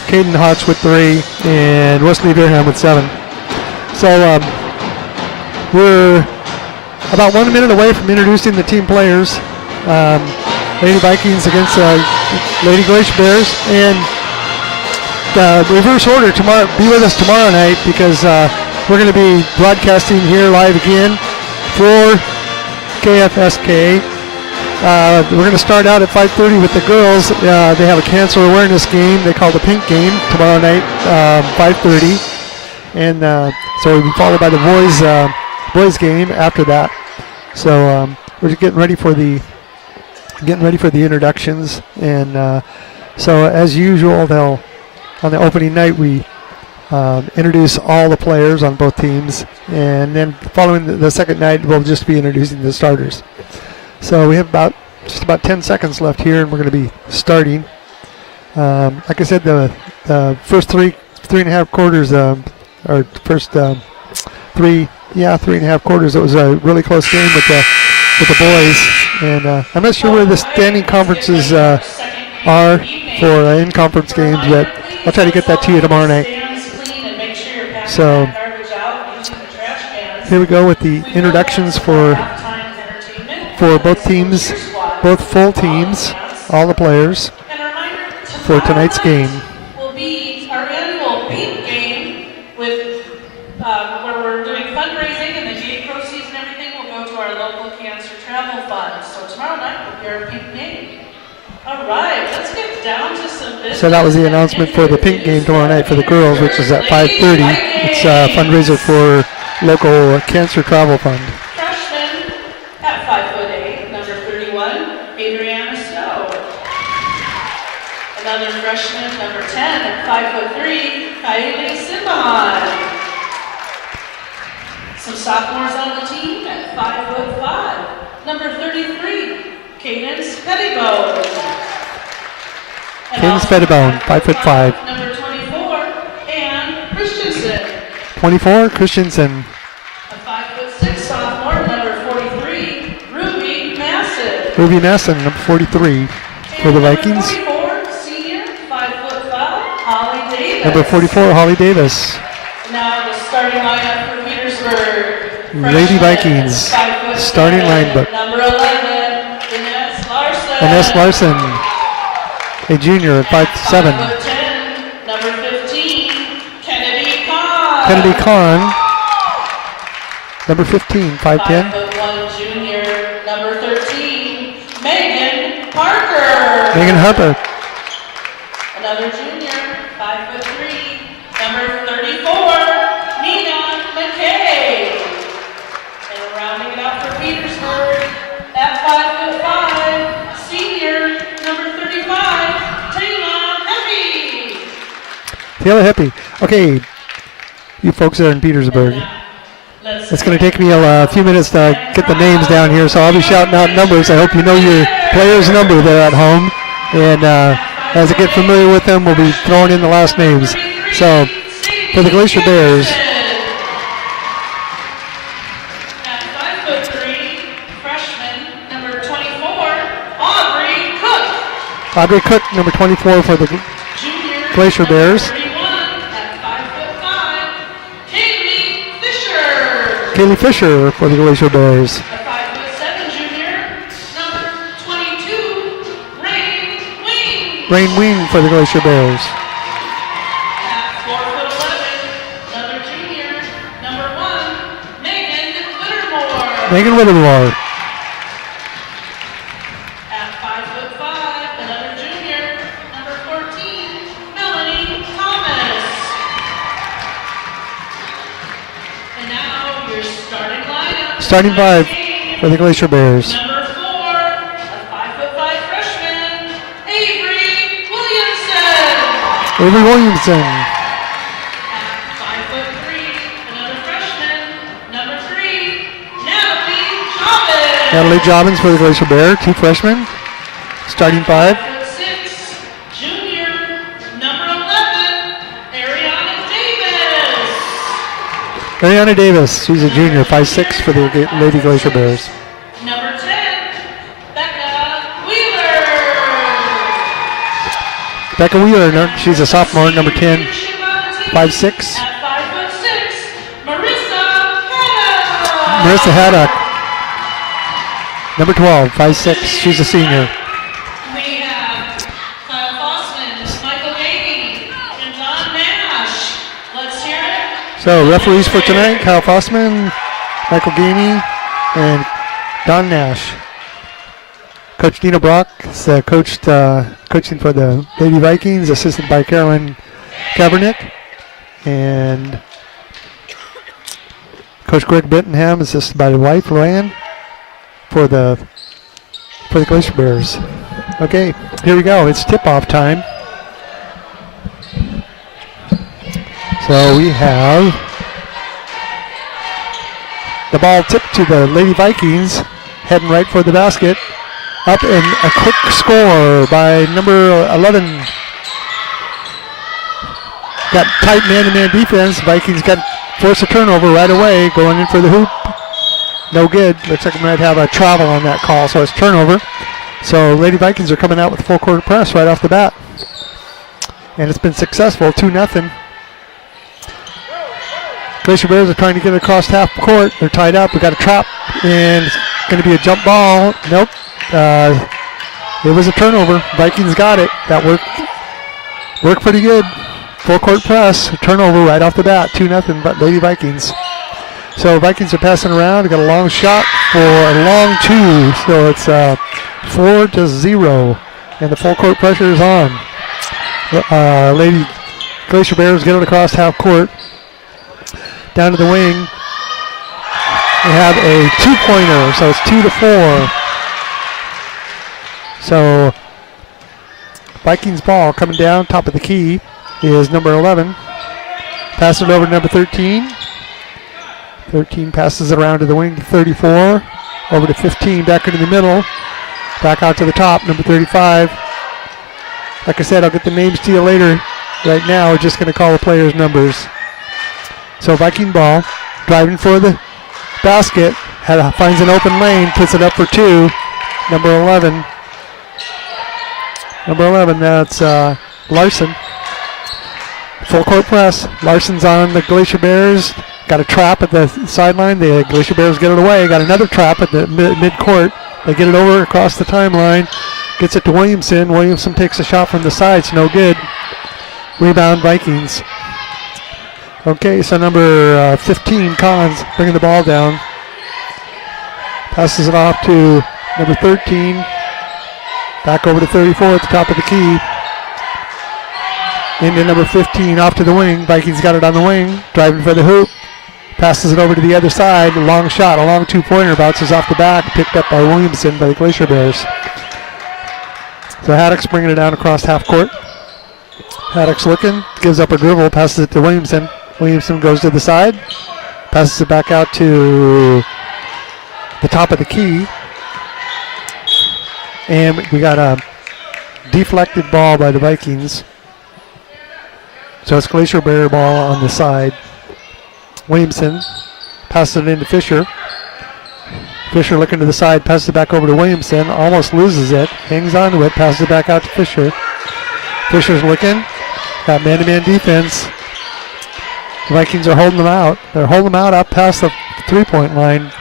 Caden Hotch with 3, and Wesley Durham with 7. So we're about 1 minute away from introducing the team players. Lady Vikings against Lady Glacier Bears. And reverse order tomorrow. Be with us tomorrow night because we're going to be broadcasting here live again for KFSK. We're going to start out at 5:30 with the girls. They have a cancer awareness game. They call the Pink Game tomorrow night, 5:30, and so we'll be followed by the boys game after that. So we're just getting ready for the introductions, and so as usual, on the opening night we introduce all the players on both teams, and then following the second night we'll just be introducing the starters. So we have just about 10 seconds left here, and we're going to be starting. Like I said, the first three and a half quarters, or first 3.5 quarters, it was a really close game with the boys. And I'm not sure where the standing conferences are for in-conference games, but I'll try to get that to you tomorrow night. So here we go with the introductions for both teams, both full teams, all the players for tonight's game. Will be our annual Pink Game with where we're doing fundraising, and the gate proceeds and everything will go to our local cancer travel fund. So tomorrow night will be our Pink Game. All right, let's get down to some business. So that was the announcement for the Pink Game tomorrow night for the girls, which is at 5:30. It's a fundraiser for local cancer travel fund. Freshman at 5'8", number 31, Adriana Snow. Another freshman, number 10, at 5'3", Kylie Simbahan. Some sophomores on the team at 5'5", number 33, Cadence Pettibone. Cadence Pettibone, 5'5". Number 24, Ann Christensen. 24, Christensen. A 5'6" sophomore, number 43, Ruby Masson. Ruby Masson, number 43 for the Vikings. Number 44, senior, 5'5", Holly Davis. Number 44, Holly Davis. Now the starting lineup for Petersburg. Lady Vikings, starting lineup. Number 11, Ines Larson. Ines Larson, a junior at 5'7". 5'10", number 15, Kennedy Kahn. Kennedy Kahn, number 15, 5'10". 5'1", junior, number 13, Megan Parker. Megan Harper. Another junior, 5'3", number 34, Nina McKay. And rounding it out for Petersburg, at 5'5", senior, number 35, Taylor Heppy. Taylor Heppy. Okay, you folks are in Petersburg. It's going to take me a few minutes to get the names down here, so I'll be shouting out numbers. I hope you know your player's number there at home. And as I get familiar with them, we'll be throwing in the last names. So, for the Glacier Bears. At 5'3", freshman, number 24, Aubrey Cook. Audrey Cook, number 24 for the Junior, Glacier Bears. 31, at 5'5", Kaylee Fisher. Kaylee Fisher for the Glacier Bears. A 5'7" junior, number 22, Rain Wing. Rain Wing for the Glacier Bears. At 4'11", another junior, number 1, Megan Whittemore. Megan Whittemore. At 5'5", another junior, number 14, Melanie Thomas. And now your starting lineup. Starting five for the Glacier Bears. Number 4, a 5'5" freshman, Avery Williamson. Avery Williamson. At 5'3", another freshman, number 3, Natalie Jobbins. Natalie Jobbins for the Glacier Bear, 2 freshmen. Starting 5. 5'6", junior, Ariana Davis, she's a junior, 5'6" for the Lady Glacier Bears. Number 10, Becca Wheeler. Becca Wheeler, she's a sophomore, number 10, 5'6". At 5'6", Marissa Haddock. Marissa Haddock, number 12, 5'6". She's a senior. We have Kyle Fossman, Michael Gady, and Don Nash. Let's hear it. So referees for tonight, Kyle Fossman, Michael Gainey, and Don Nash. Coach Dina Brock is coaching for the Lady Vikings, assisted by Carolyn Kaepernick. And Coach Greg Bentonham, assisted by the wife, Luann, for the Glacier Bears. Okay, here we go. It's tip-off time. So we have the ball tipped to the Lady Vikings, heading right for the basket. Up and a quick score by number 11. Got tight man-to-man defense. Vikings got forced a turnover right away, going in for the hoop. No good. Looks like we might have a travel on that call, so it's turnover. So Lady Vikings are coming out with full court press right off the bat. And it's been successful, 2-0. Glacier Bears are trying to get across half court. They're tied up. We got a trap, and it's going to be a jump ball. Nope. It was a turnover. Vikings got it. That worked pretty good. Full court press, turnover right off the bat, 2-0, but Lady Vikings. So Vikings are passing around. Got a long shot for a long two. So it's 4-0, and the full court pressure is on. Lady Glacier Bears get it across half court. Down to the wing. They have a 2-pointer, so it's 2-4. So Vikings ball coming down, top of the key is number 11. Pass it over to number 13. 13 passes it around to the wing to 34. Over to 15, back into the middle. Back out to the top, number 35. Like I said, I'll get the names to you later. Right now, we're just going to call the players' numbers. So Viking ball, driving for the basket. Finds an open lane, puts it up for two. Number 11. Number 11, that's Larson. Full court press. Larson's on the Glacier Bears. Got a trap at the sideline. The Glacier Bears get it away. Got another trap at the mid-court. They get it over across the timeline. Gets it to Williamson. Williamson takes a shot from the side. It's no good. Rebound Vikings. Okay, so number 15, Collins, bringing the ball down. Passes it off to number 13. Back over to 34 at the top of the key. Into number 15, off to the wing. Vikings got it on the wing, driving for the hoop. Passes it over to the other side. A long shot, a long two-pointer, bounces off the back, picked up by Williamson by the Glacier Bears. So Haddock's bringing it down across half court. Haddock's looking, gives up a dribble, passes it to Williamson. Williamson goes to the side, passes it back out to the top of the key. And we got a deflected ball by the Vikings. So it's Glacier Bear ball on the side. Williamson passes it into Fisher. Fisher looking to the side, passes it back over to Williamson, almost loses it, hangs on to it, passes it back out to Fisher. Fisher's looking, got man-to-man defense. The Vikings are holding them out. They're holding them out up past the three-point line.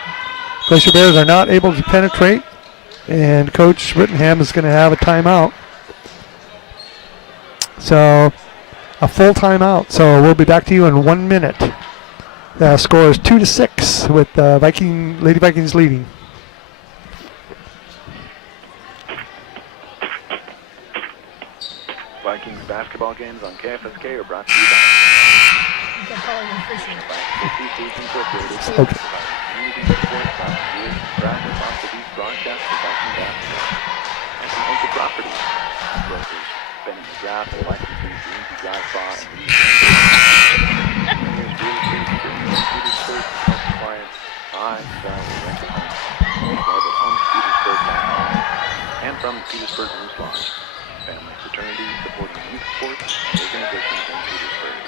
Glacier Bears are not able to penetrate, and Coach Rittenham is going to have a timeout. So a full timeout. So we'll be back to you in 1 minute. The score is 2-6 with Lady Vikings leading. Vikings basketball games on KFSK are brought to you by Seafood Incorporated. Okay. Community support by Jewish graphics off the beat broadcast for Viking basketball. And from Hunter Properties, brokers, Benny McGrath, licensing, Easy Drive Bar, and Petersburg, health clients, sell rental homes. Web at homespetersburg.com. And from the Petersburg Moose Lodge, family fraternity supporting youth sports organizations in Petersburg.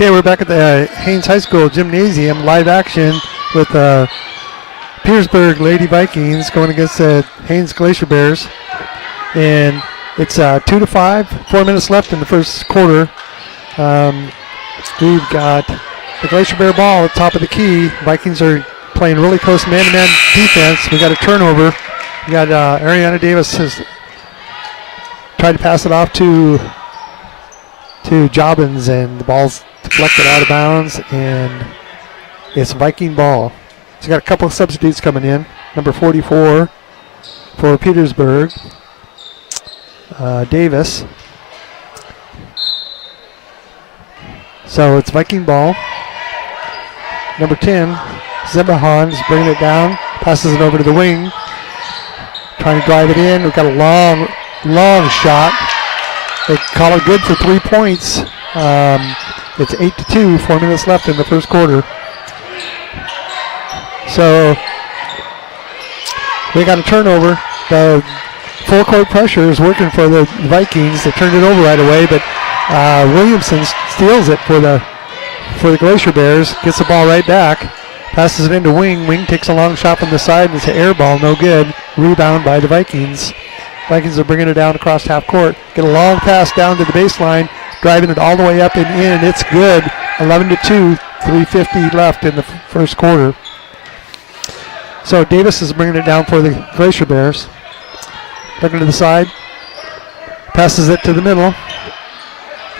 Okay, we're back at the Haines High School Gymnasium, live action with Petersburg Lady Vikings going against the Haines Glacier Bears. And it's 2-5, 4 minutes left in the first quarter. We've got the Glacier Bear ball at the top of the key. Vikings are playing really close man-to-man defense. We got a turnover. We got Ariana Davis has tried to pass it off to Jobbins, and the ball's deflected out of bounds, and it's Viking ball. So got a couple of substitutes coming in. Number 44 for Petersburg, Davis. So it's Viking ball. Number 10, Zebahan is bringing it down, passes it over to the wing, trying to drive it in. We've got a long shot. They call it good for 3 points. It's 8-2, 4 minutes left in the first quarter. So we got a turnover. The full court pressure is working for the Vikings. They turned it over right away, but Williamson steals it for the Glacier Bears. Gets the ball right back. Passes it into Wing. Wing takes a long shot from the side, and it's an air ball, no good. Rebound by the Vikings. Vikings are bringing it down across half court. Get a long pass down to the baseline, driving it all the way up and in, and it's good. 11-2, 3:50 left in the first quarter. So Davis is bringing it down for the Glacier Bears. Looking to the side. Passes it to the middle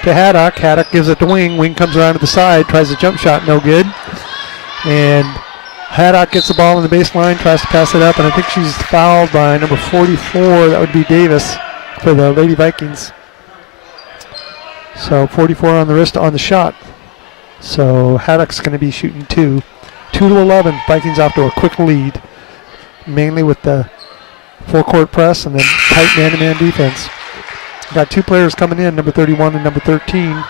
to Haddock. Haddock gives it to Wing. Wing comes around to the side, tries a jump shot, no good. And Haddock gets the ball on the baseline, tries to pass it up, and I think she's fouled by number 44. That would be Davis for the Lady Vikings. So 44 on the wrist on the shot. So Haddock's going to be shooting 2. 2-11. Vikings off to a quick lead, mainly with the full court press and then tight man-to-man defense. Got 2 players coming in, number 31 and number 13.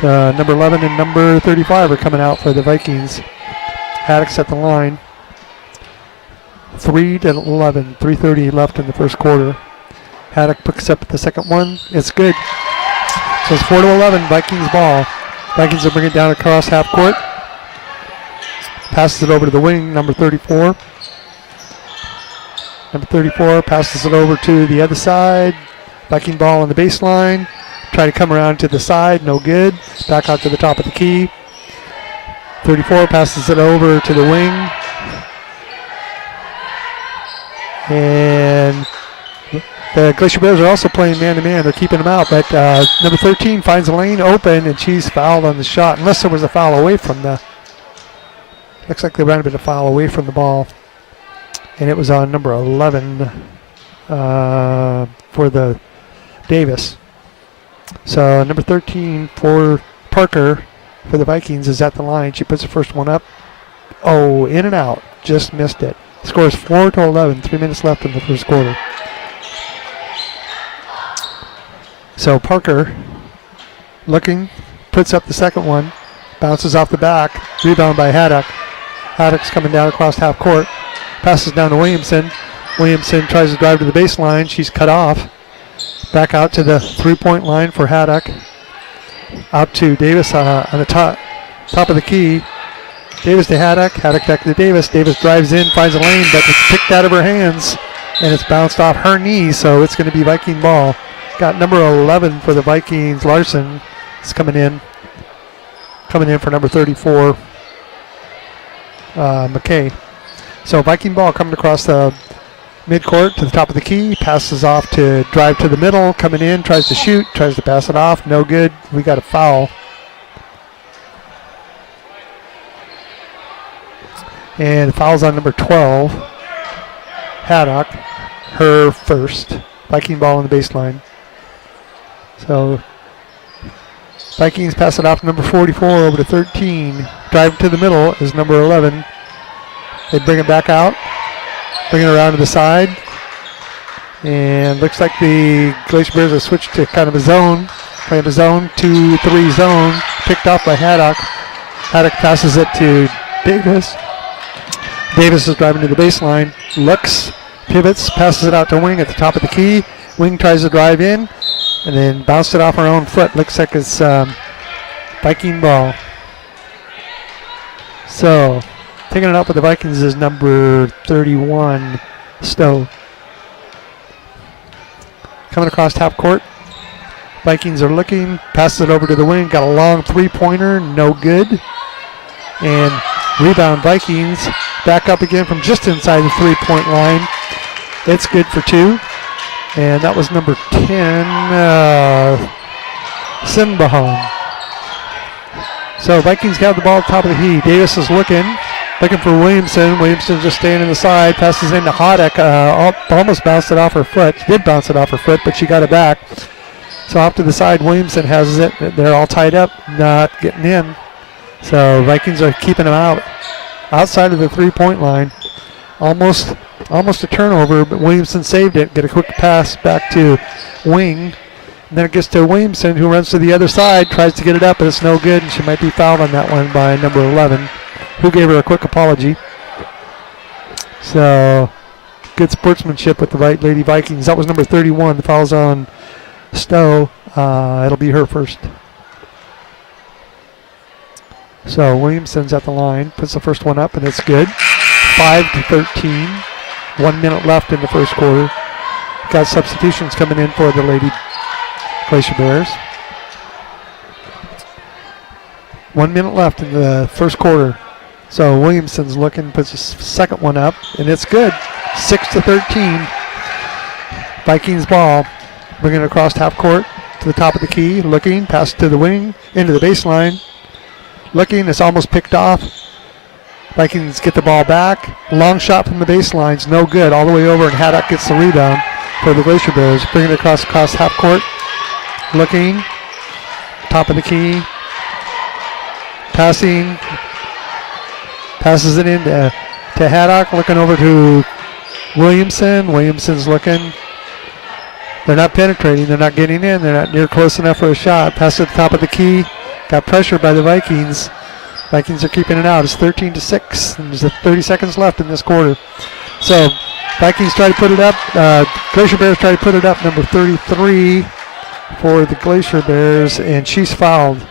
So number 11 and number 35 are coming out for the Vikings. Haddock's at the line. 3-11, 3:30 left in the first quarter. Haddock picks up the second one. It's good. So it's 4-11, Vikings ball. Vikings will bring it down across half court. Passes it over to the wing, number 34. Number 34 passes it over to the other side. Viking ball on the baseline. Try to come around to the side, no good. Back out to the top of the key. 34 passes it over to the wing. And the Glacier Bears are also playing man-to-man. They're keeping them out, but number 13 finds a lane open, and she's fouled on the shot, unless there was a foul away from the... Looks like there might have been a foul away from the ball. And it was on number 11 for the Davis. So number 13 for Parker for the Vikings is at the line. She puts the first one up. Oh, in and out. Just missed it. Scores 4-11. 3 minutes left in the first quarter. So Parker looking, puts up the second one. Bounces off the back. Rebound by Haddock. Haddock's coming down across half court. Passes down to Williamson. Williamson tries to drive to the baseline. She's cut off. Back out to the three-point line for Haddock. Out to Davis on the top of the key. Davis to Haddock. Haddock back to Davis. Davis drives in, finds a lane, but it's kicked out of her hands, and it's bounced off her knee, so it's going to be Viking ball. Got number 11 for the Vikings. Larson is coming in for number 34, McKay. So Viking ball coming across the midcourt to the top of the key, passes off to drive to the middle, coming in, tries to shoot, tries to pass it off, no good. We got a foul. And the foul's on number 12, Haddock, her first. Viking ball on the baseline. So Vikings pass it off to number 44 over to 13. Drive to the middle is number 11. They bring it back out. Bring it around to the side. And looks like the Glacier Bears have switched to kind of a zone. Playing a zone, 2-3 zone. Picked off by Haddock. Haddock passes it to Davis. Davis is driving to the baseline. Looks, pivots, passes it out to Wing at the top of the key. Wing tries to drive in and then bounced it off her own foot. Looks like it's Viking ball. So, taking it up with the Vikings is number 31, Stowe. Coming across half court. Vikings are looking, passes it over to the wing, got a long three-pointer, no good. And rebound Vikings, back up again from just inside the three-point line. It's good for 2. And that was number 10, Simbahan. So Vikings got the ball at the top of the key. Davis is looking for Williamson. Williamson just staying in the side, passes into Hodek, almost bounced it off her foot. She did bounce it off her foot, but she got it back. So off to the side, Williamson has it. They're all tied up, not getting in. So Vikings are keeping them outside of the three-point line. Almost a turnover, but Williamson saved it. Get a quick pass back to Wing. And then it gets to Williamson, who runs to the other side, tries to get it up, but it's no good, and she might be fouled on that one by number 11, who gave her a quick apology. So good sportsmanship with the Lady Vikings. That was number 31. The foul's on Stowe. It'll be her first. So Williamson's at the line, puts the first one up, and it's good. 5-13. 1 minute left in the first quarter. Got substitutions coming in for the Lady Glacier Bears. 1 minute left in the first quarter. So Williamson's looking, puts the second one up, and it's good. 6-13. Vikings ball. Bringing it across half court to the top of the key. Looking, pass to the wing, into the baseline. Looking, it's almost picked off. Vikings get the ball back. Long shot from the baselines, no good. All the way over, and Haddock gets the rebound for the Glacier Bears. Bringing it across half court. Looking, top of the key. Passing. Passes it in to Haddock. Looking over to Williamson. Williamson's looking. They're not penetrating. They're not getting in. They're not near close enough for a shot. Pass at the top of the key. Got pressured by the Vikings. Vikings are keeping it out. It's 13-6. And there's 30 seconds left in this quarter. So Vikings try to put it up. Glacier Bears try to put it up. Number 33 for the Glacier Bears, and she's fouled.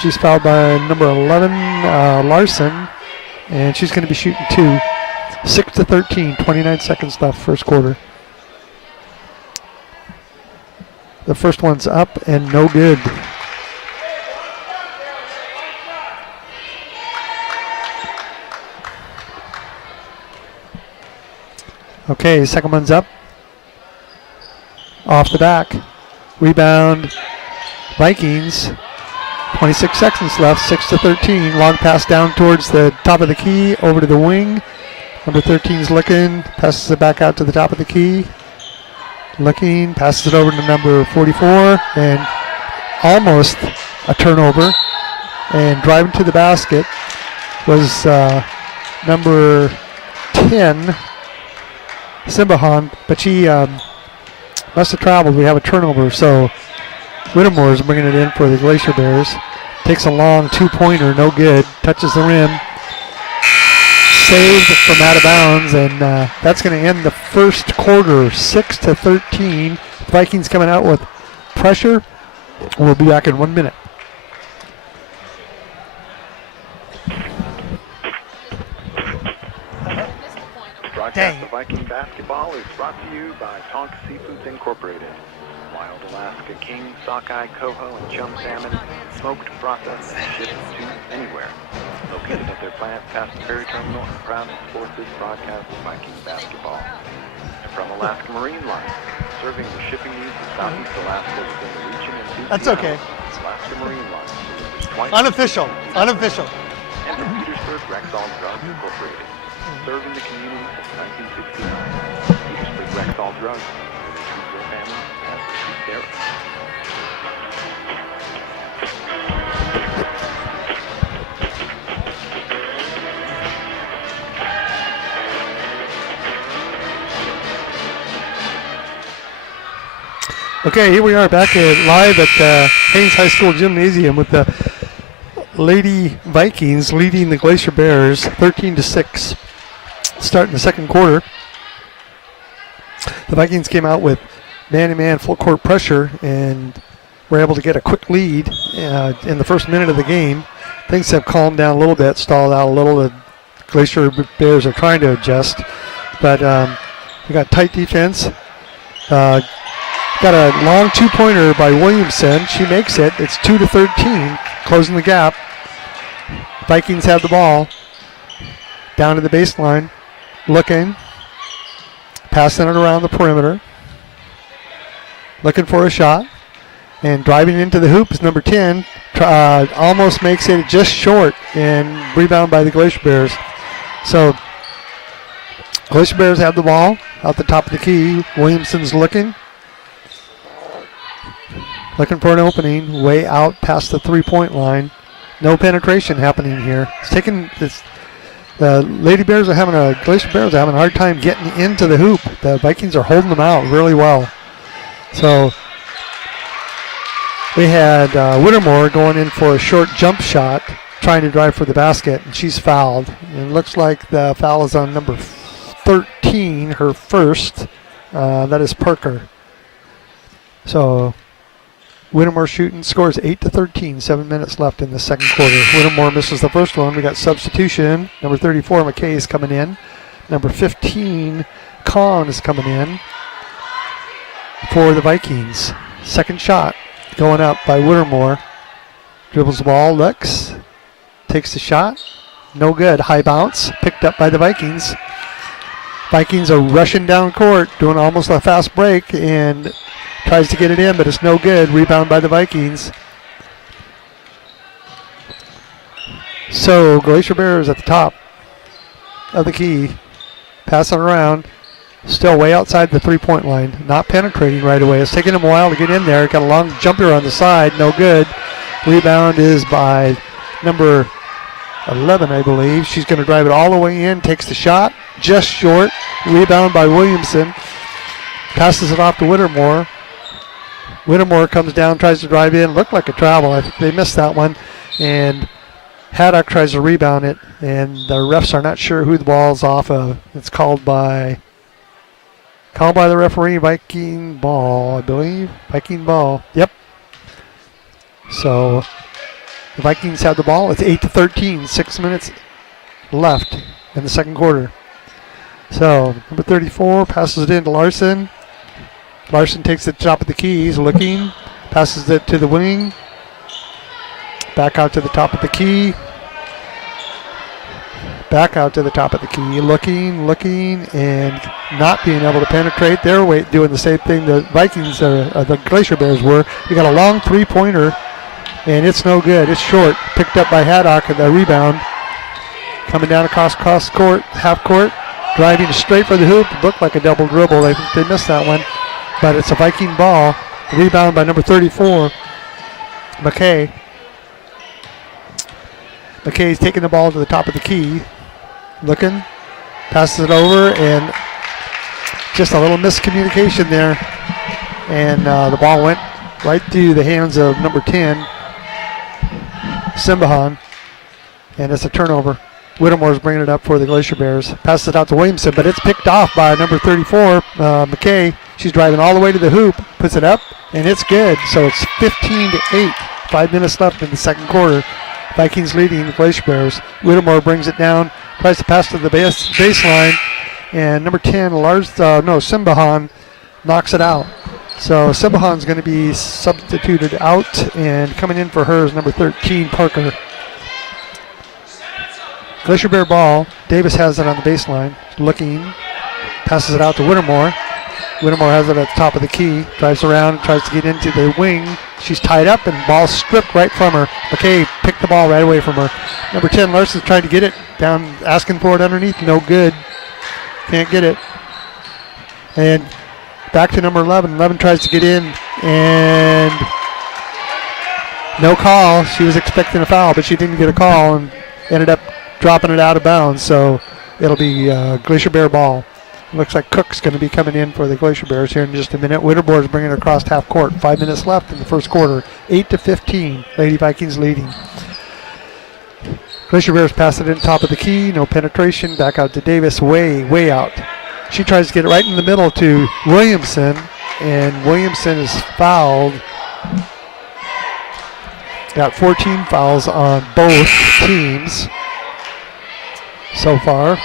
She's fouled by number 11, Larson, and she's going to be shooting 2. 6-13, 29 seconds left, first quarter. The first one's up and no good. Okay, second one's up. Off the back. Rebound, Vikings. 26 seconds left, 6-13. Long pass down towards the top of the key, over to the wing. Number 13's looking, passes it back out to the top of the key. Looking, passes it over to number 44, and almost a turnover. And driving to the basket was number 10, Simbahan, but she must have traveled. We have a turnover, so Whittemore's bringing it in for the Glacier Bears. Takes a long two-pointer, no good. Touches the rim. Saved from out of bounds, and that's going to end the first quarter, 6-13. Vikings coming out with pressure. We'll be back in 1 minute. Broadcast of Viking basketball is brought to you by Tonk Seafoods Incorporated. Wild Alaska king, sockeye, coho, and chum salmon, smoked, processed, and shipped to anywhere. Located at their plant past the ferry terminal, and proud to support this broadcast of Viking basketball. And from Alaska Marine Line, serving the shipping needs of Southeast Alaska within the region and New That's Seattle, okay. Alaska Marine Line. Twice Unofficial. and from Petersburg Rexall Drugs Incorporated, serving the community since 1969. Petersburg Rexall Drugs, where they treat their families as they treat theirs. Okay, here we are back live at Haines High School Gymnasium with the Lady Vikings leading the Glacier Bears 13-6. Starting the second quarter. The Vikings came out with man-to-man full court pressure, and were able to get a quick lead in the first minute of the game. Things have calmed down a little bit, stalled out a little. The Glacier Bears are trying to adjust, but we got tight defense. Got a long two-pointer by Williamson. She makes it. It's 2-13, closing the gap. Vikings have the ball. Down to the baseline. Looking. Passing it around the perimeter. Looking for a shot. And driving into the hoop is number 10. Almost makes it just short. And rebound by the Glacier Bears. So Glacier Bears have the ball out the top of the key. Williamson's looking. Looking for an opening. Way out past the three-point line. No penetration happening here. It's taking this. The Lady Bears are having Glacier Bears are having a hard time getting into the hoop. The Vikings are holding them out really well. So we had Whittemore going in for a short jump shot, trying to drive for the basket, and she's fouled. And it looks like the foul is on number 13, her first. That is Parker. So Whittemore shooting, scores 8-13, 7 minutes left in the second quarter. Whittemore misses the first one. We got substitution. Number 34, McKay, is coming in. Number 15, Kahn, is coming in for the Vikings. Second shot going up by Whittemore. Dribbles the ball, looks, takes the shot. No good. High bounce, picked up by the Vikings. Vikings are rushing down court, doing almost a fast break, and tries to get it in, but it's no good. Rebound by the Vikings. So Glacier Bears at the top of the key. Passing around. Still way outside the three-point line. Not penetrating right away. It's taking them a while to get in there. Got a long jumper on the side. No good. Rebound is by number 11, I believe. She's going to drive it all the way in. Takes the shot. Just short. Rebound by Williamson. Passes it off to Whittemore. Whittemore comes down, tries to drive in. Looked like a travel. I think they missed that one. And Haddock tries to rebound it. And the refs are not sure who the ball's off of. It's called by the referee. Viking ball, I believe. Viking ball. Yep. So the Vikings have the ball. It's 8-13. 6 minutes left in the second quarter. So number 34 passes it in to Larson. Larson takes the top of the key. He's looking. Passes it to the wing. Back out to the top of the key. Back out to the top of the key. Looking, and not being able to penetrate. They're doing the same thing the Vikings, the Glacier Bears were. You got a long three-pointer, and it's no good. It's short. Picked up by Haddock at the rebound. Coming down across court, half court. Driving straight for the hoop. It looked like a double dribble. I think they missed that one. But it's a Viking ball. Rebound by number 34, McKay. McKay's taking the ball to the top of the key. Looking. Passes it over, and just a little miscommunication there. And the ball went right through the hands of number 10, Simbahan. And it's a turnover. Whittemore's bringing it up for the Glacier Bears. Passes it out to Williamson, but it's picked off by number 34, McKay. She's driving all the way to the hoop, puts it up, and it's good. So it's 15-8. 5 minutes left in the second quarter. Vikings leading the Glacier Bears. Whittemore brings it down, tries to pass to the baseline, and number 10, Simbahan, knocks it out. So Simbahan's going to be substituted out, and coming in for her is number 13, Parker. Glacier Bear ball. Davis has it on the baseline. Looking. Passes it out to Whittemore. Whittemore has it at the top of the key. Drives around. Tries to get into the wing. She's tied up and ball stripped right from her. McKay picked the ball right away from her. Number 10, Larson's trying to get it. Down, asking for it underneath. No good. Can't get it. And back to number 11. 11 tries to get in. And no call. She was expecting a foul, but she didn't get a call and ended up dropping it out of bounds, so it'll be Glacier Bear ball. Looks like Cook's going to be coming in for the Glacier Bears here in just a minute. Whittemore's bringing it across half court. 5 minutes left in the first quarter. 8-15. Lady Vikings leading. Glacier Bears pass it in top of the key. No penetration. Back out to Davis. Way out. She tries to get it right in the middle to Williamson, and Williamson is fouled Got 14 fouls on both teams so far.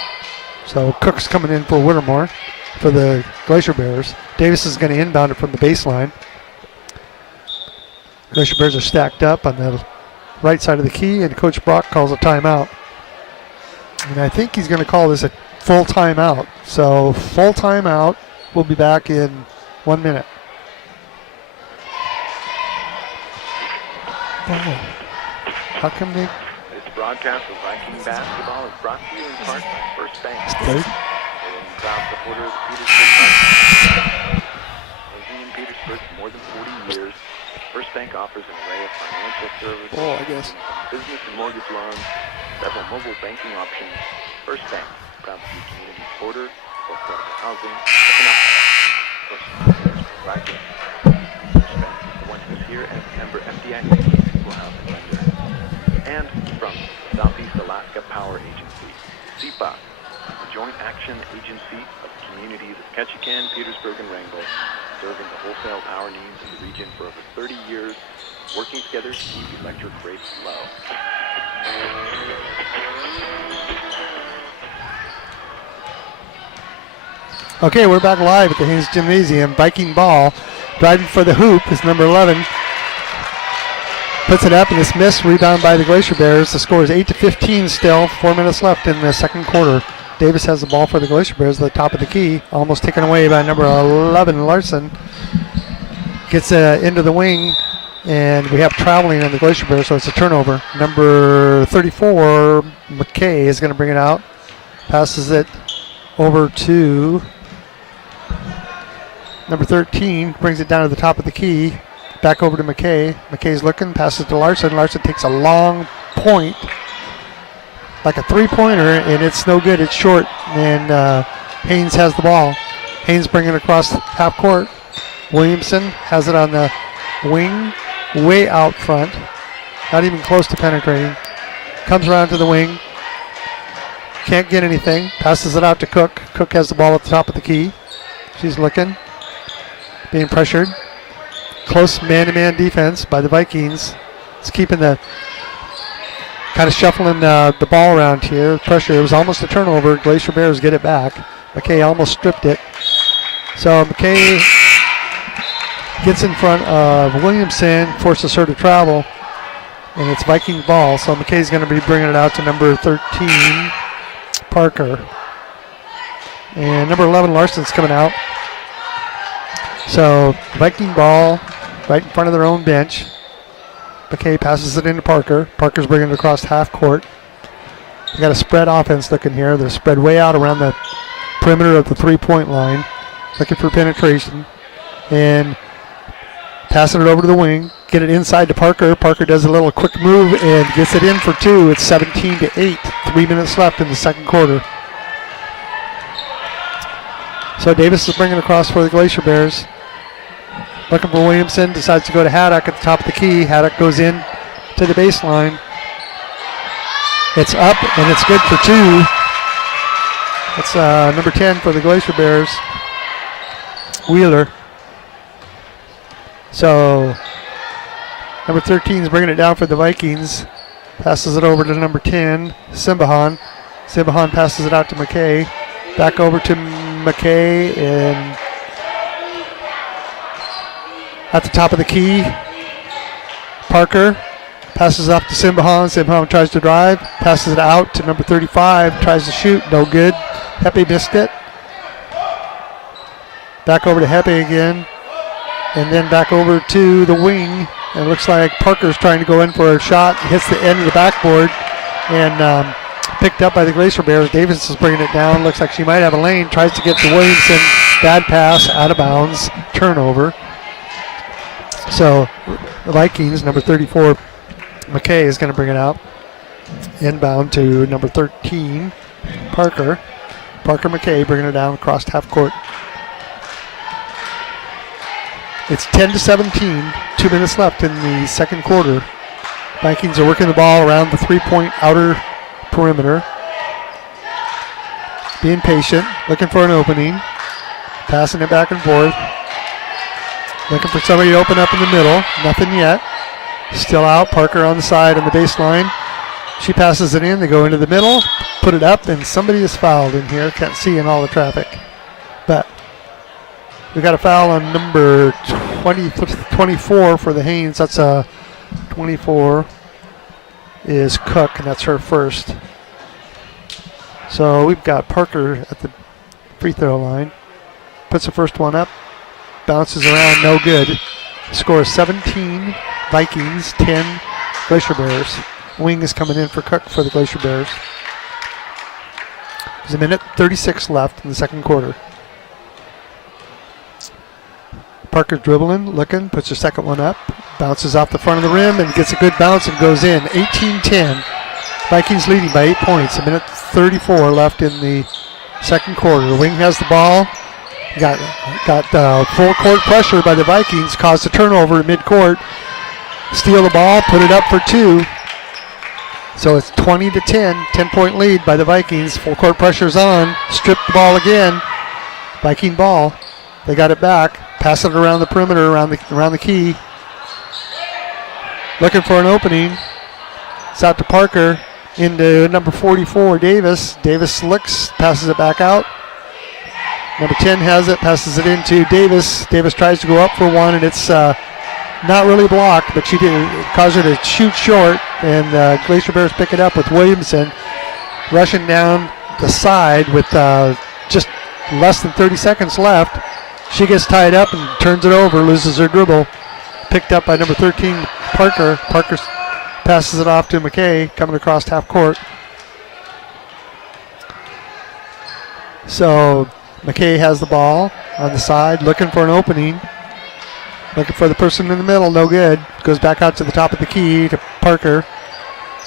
So Cook's coming in for Whittemore for the Glacier Bears. Davis is going to inbound it from the baseline. Glacier Bears are stacked up on the right side of the key, and Coach Brock calls a timeout. And I think he's going to call this a full timeout. So full timeout. We'll be back in 1 minute. Oh, how come they... This broadcast of Viking basketball is brought to you in part by First Bank. Third? And proud supporter of the Petersburg Vikings. Living in Petersburg for more than 40 years, First Bank offers an array of financial services, Oh, I guess. business and mortgage loans, several mobile banking options. First Bank, proud to be community supporter, affordable housing, economic, personal Vikings. First Bank is the one who's here and member FDIC. And from the Southeast Alaska Power Agency, CPA, the Joint Action Agency of the communities of Ketchikan, Petersburg, and Wrangell, serving the wholesale power needs of the region for over 30 years, working together to keep electric rates low. Okay, we're back live at the Haines Gymnasium. Viking ball. Driving for the hoop is number 11. Puts it up and it's missed. Rebound by the Glacier Bears. The score is 8-15 still. 4 minutes left in the second quarter. Davis has the ball for the Glacier Bears at the top of the key. Almost taken away by number 11, Larson. Gets into the wing, and we have traveling on the Glacier Bears, so it's a turnover. Number 34, McKay, is going to bring it out. Passes it over to number 13. Brings it down to the top of the key. Back over to McKay. McKay's looking, passes to Larson. Larson takes a long point, like a three-pointer, and it's no good. It's short, and Haines has the ball. Haines bringing it across half court. Williamson has it on the wing, way out front. Not even close to penetrating. Comes around to the wing. Can't get anything. Passes it out to Cook. Cook has the ball at the top of the key. She's looking, being pressured. Close man-to-man defense by the Vikings. It's keeping the kind of shuffling the ball around here. Pressure. It was almost a turnover. Glacier Bears get it back. McKay almost stripped it. So McKay gets in front of Williamson, forces her to travel, and it's Viking ball. So McKay's going to be bringing it out to number 13, Parker. And number 11, Larson's coming out. So Viking ball right in front of their own bench. McKay passes it into Parker. Parker's bringing it across half court. They got a spread offense looking here. They're spread way out around the perimeter of the three-point line, looking for penetration. And passing it over to the wing. Get it inside to Parker. Parker does a little quick move and gets it in for two. It's 17-8. 3 minutes left in the second quarter. So Davis is bringing it across for the Glacier Bears. Looking for Williamson. Decides to go to Haddock at the top of the key. Haddock goes in to the baseline. It's up and it's good for two. That's number 10 for the Glacier Bears, Wheeler. So number 13 is bringing it down for the Vikings. Passes it over to number 10, Simbahan. Simbahan passes it out to McKay. Back over to McKay, and at the top of the key, Parker passes up to Simbahan. Simbahan tries to drive, passes it out to number 35, tries to shoot, no good. Hepe missed it. Back over to Hepe again, and then back over to the wing. And it looks like Parker's trying to go in for a shot, hits the end of the backboard, and picked up by the Glacier Bears. Davis is bringing it down. Looks like she might have a lane. Tries to get to Williamson. Bad pass, out of bounds, turnover. So the Vikings, number 34, McKay, is going to bring it out. Inbound to number 13, Parker. Parker McKay bringing it down across half court. It's 10-17, 2 minutes left in the second quarter. Vikings are working the ball around the three-point outer perimeter. Being patient, looking for an opening. Passing it back and forth. Looking for somebody to open up in the middle. Nothing yet. Still out. Parker on the side on the baseline. She passes it in. They go into the middle, put it up, and somebody is fouled in here. Can't see in all the traffic. But we got a foul on number 24 for the Haines. That's a 24 is Cook, and that's her first. So we've got Parker at the free throw line. Puts the first one up. Bounces around, no good. Score 17 Vikings, 10 Glacier Bears. Wing is coming in for Cook for the Glacier Bears. There's a minute 36 left in the second quarter. Parker dribbling, looking, puts her second one up. Bounces off the front of the rim and gets a good bounce and goes in. 18-10. Vikings leading by 8 points. A minute 34 left in the second quarter. The Wing has the ball. Got full court pressure by the Vikings. Caused a turnover at midcourt. Steal the ball, put it up for two. So it's 20-10, 10-point lead by the Vikings. Full court pressure's on. Strip the ball again. Viking ball. They got it back. Pass it around the perimeter, around the key. Looking for an opening. It's out to Parker. Into number 44, Davis. Davis looks, passes it back out. Number 10 has it, passes it into Davis. Davis tries to go up for one, and it's not really blocked, but she did cause her to shoot short, and Glacier Bears pick it up with Williamson rushing down the side with just less than 30 seconds left. She gets tied up and turns it over, loses her dribble. Picked up by number 13, Parker. Parker passes it off to McKay, coming across half court. So McKay has the ball on the side, looking for an opening. Looking for the person in the middle, no good. Goes back out to the top of the key to Parker.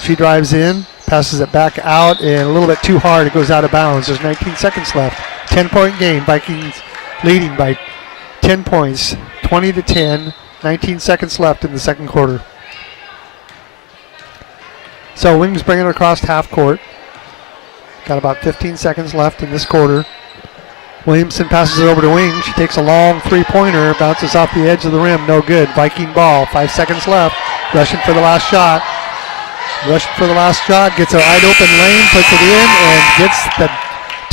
She drives in, passes it back out, and a little bit too hard. It goes out of bounds. There's 19 seconds left. 10-point game. Vikings leading by 10 points, 20-10. 19 seconds left in the second quarter. So Wings bring it across half court. Got about 15 seconds left in this quarter. Williamson passes it over to Wing. She takes a long three-pointer, bounces off the edge of the rim, no good. Viking ball, 5 seconds left. Rushing for the last shot. Gets a wide open lane, puts it in, and gets the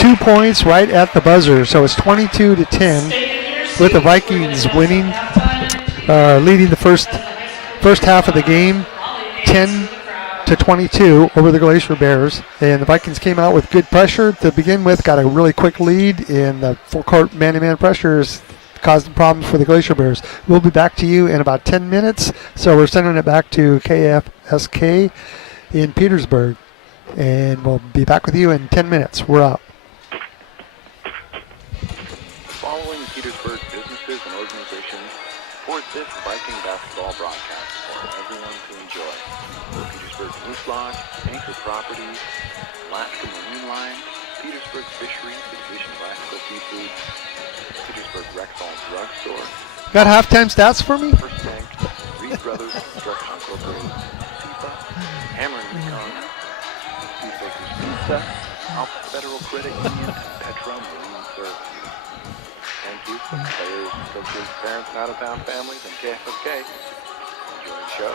2 points right at the buzzer. So it's 22-10 with the Vikings winning, leading the first half of the game, 10-22 over the Glacier Bears. And the Vikings came out with good pressure to begin with, got a really quick lead, and the full court man-to-man pressures caused problems for the Glacier Bears. We'll be back to you in about 10 minutes, so we're sending it back to KFSK in Petersburg, and we'll be back with you in 10 minutes. We're out. Following Petersburg businesses and organizations support this Viking basketball broadcast for everyone to enjoy. Petersburg Moose Lodge, Anchor Properties, Alaska Marine Line, Petersburg Fisheries, Division of Alaska Seafood, Petersburg Rexall Drug Store. Got halftime stats for me? First Bank, Reed Brothers Construction Incorporated, SIPA, Hammer and Recon, Steve Baker's Pizza, Alpha Federal Credit Union, and Petra Marine Services. Thank you to players, coaches, parents, and out-of-town families, and KFSK. Enjoy the show.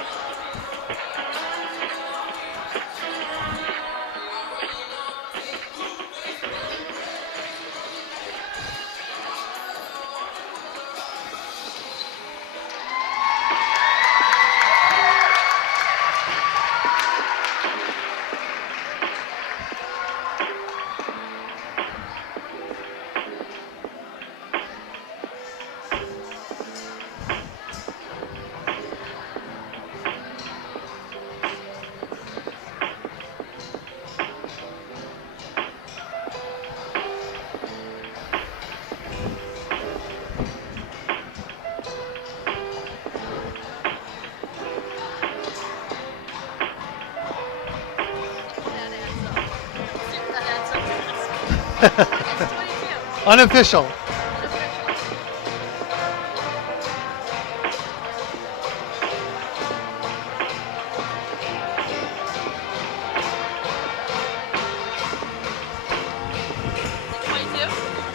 Unofficial.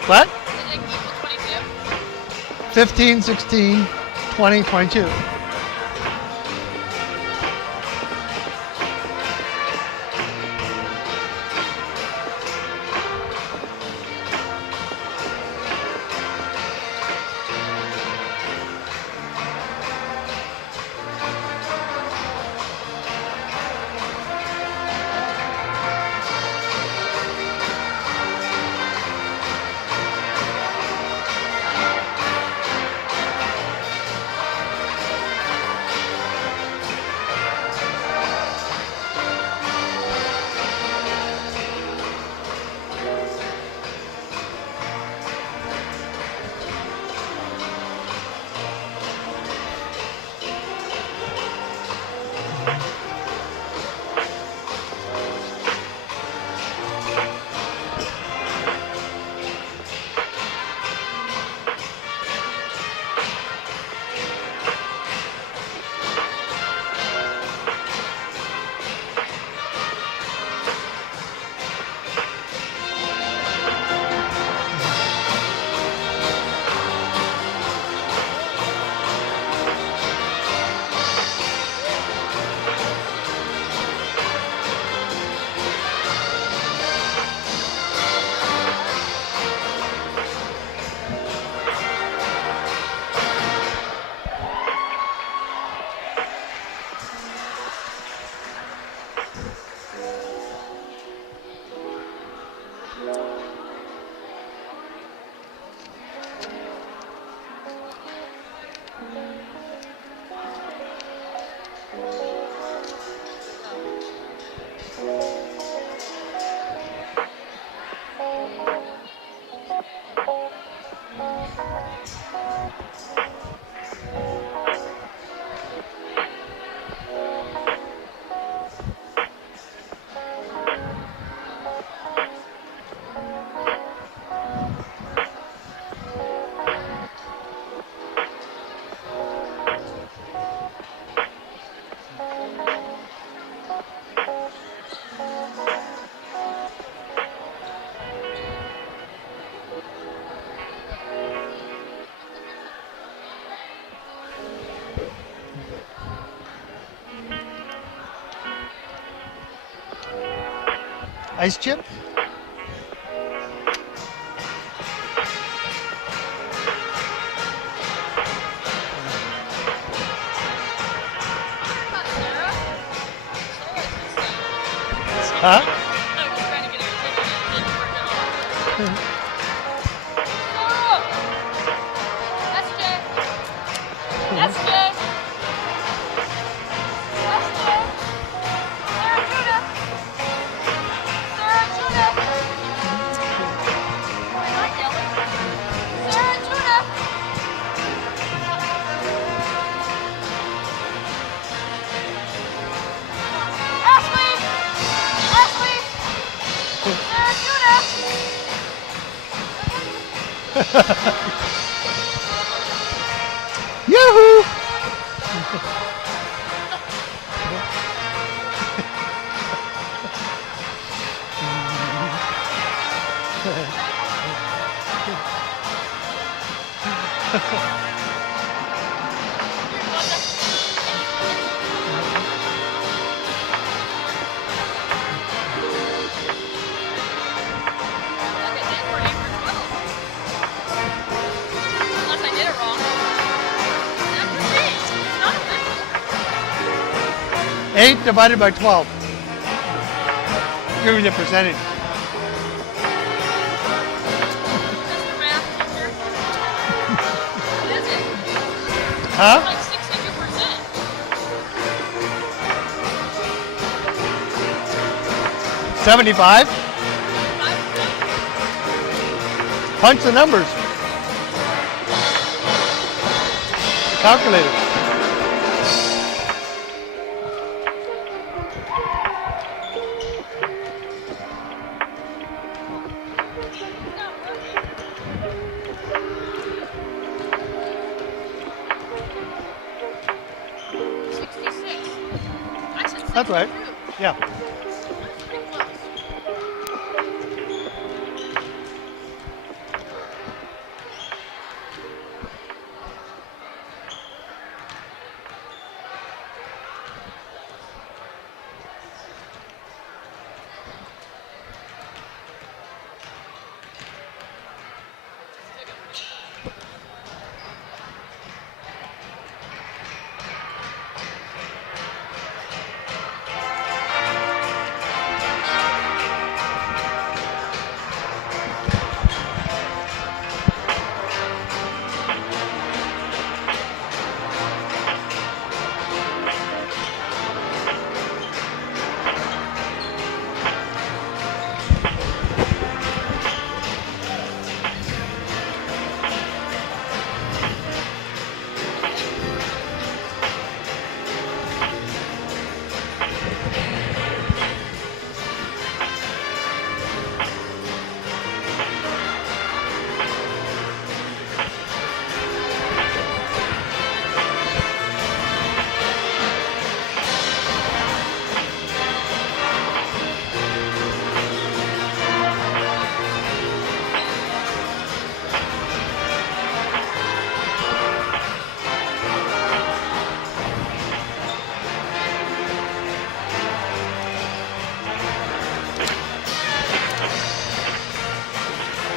What? 15, 16, 20, 22. Ice chip? Huh? Yahoo! Unless I did it wrong. 8 divided by 12. Give me the percentage. Huh? Like 62%. $75? Punch the numbers. Calculator. That's right. Yeah.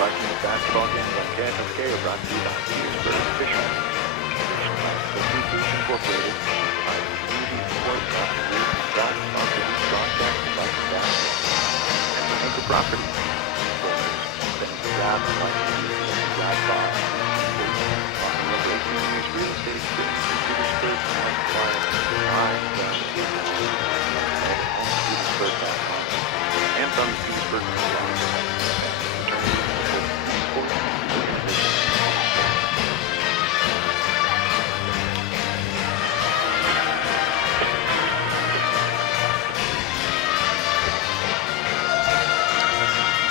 Vikings basketball games on KFSK are brought to you by Petersburg Fishermen. Association Incorporated, by community support after years of practice on City's broadcasting Viking basketball. And the Anchor Property, spending the job and Vikings and job by Viking location use real estate experience in Petersburg and Petersburg.com and from the Petersburg News.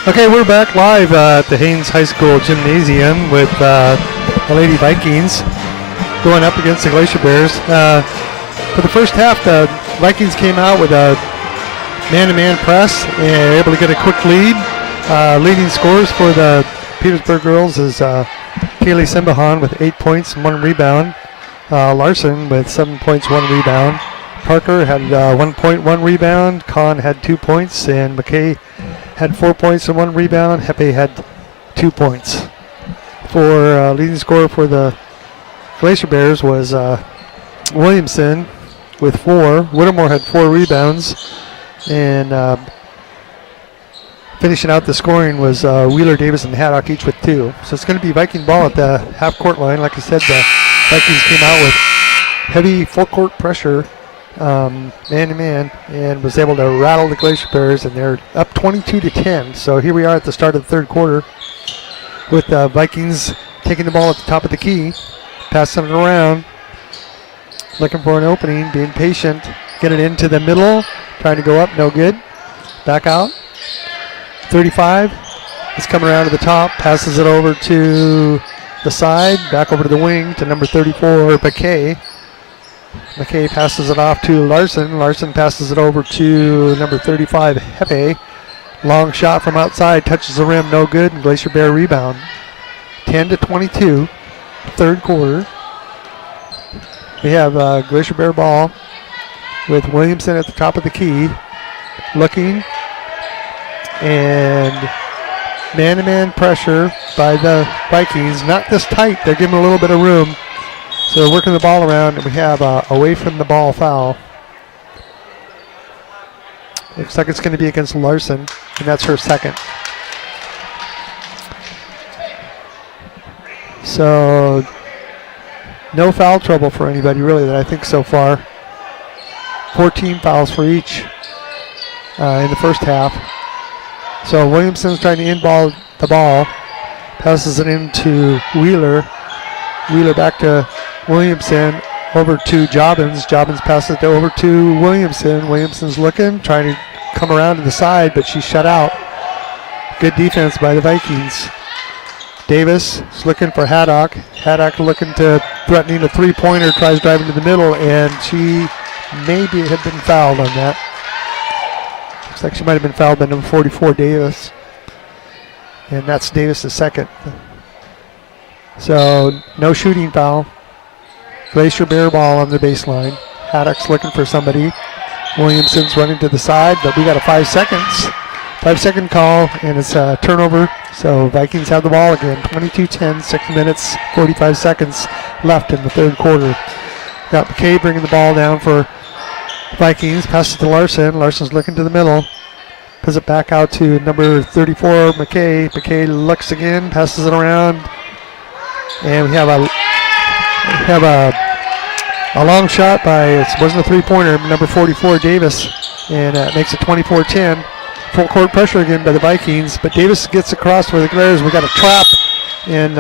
Okay, we're back live at the Haines High School Gymnasium with the Lady Vikings going up against the Glacier Bears. For the first half, the Vikings came out with a man-to-man press and able to get a quick lead. Leading scores for the Petersburg girls is Kaylee Simbahan with 8 points and 1 rebound. Larson with 7 points, 1 rebound. Parker had 1 point, 1 rebound. Kahn had 2 points, and McKay had 4 points and 1 rebound. Hepe had 2 points. For leading scorer for the Glacier Bears was Williamson with 4. Whittemore had 4 rebounds. And finishing out the scoring was Wheeler, Davis, and Haddock each with 2. So it's going to be Viking ball at the half-court line. Like I said, the Vikings came out with heavy full-court pressure, man-to-man, and was able to rattle the Glacier Bears, and they're up 22-10. So here we are at the start of the third quarter with the Vikings taking the ball at the top of the key, passing it around, looking for an opening, being patient, get it into the middle, trying to go up, no good. Back out. 35 is coming around to the top, passes it over to the side, back over to the wing to number 34, McKay. McKay passes it off to Larson. Larson passes it over to number 35, Hepe. Long shot from outside, touches the rim, no good, and Glacier Bear rebound. 10-22, third quarter. We have Glacier Bear ball with Williamson at the top of the key, looking, and man-to-man pressure by the Vikings. Not this tight, they're giving a little bit of room. So they're working the ball around, and we have away from the ball foul. Looks like it's going to be against Larson, and that's her second. So no foul trouble for anybody really that I think so far. 14 fouls for each in the first half. So Williamson's trying to inball the ball, passes it into Wheeler. Wheeler back to Williamson, over to Jobbins. Jobbins passes it over to Williamson. Williamson's looking, trying to come around to the side, but she's shut out. Good defense by the Vikings. Davis is looking for Haddock. Haddock looking to threatening a three-pointer, tries driving to the middle, and she maybe had been fouled on that. Looks like she might have been fouled by number 44, Davis. And that's Davis' second. So no shooting foul. Glacier Bear ball on the baseline. Haddock's looking for somebody. Williamson's running to the side, but we got a 5 seconds. 5-second call, and it's a turnover. So Vikings have the ball again. 22-10, 6 minutes, 45 seconds left in the third quarter. Got McKay bringing the ball down for Vikings. Passes to Larson. Larson's looking to the middle. Puts it back out to number 34, McKay. McKay looks again, passes it around. And we have a long shot by, it wasn't a three-pointer, number 44, Davis. And it makes it 24-10. Full court pressure again by the Vikings, but Davis gets across where the Glaciers. We got a trap, and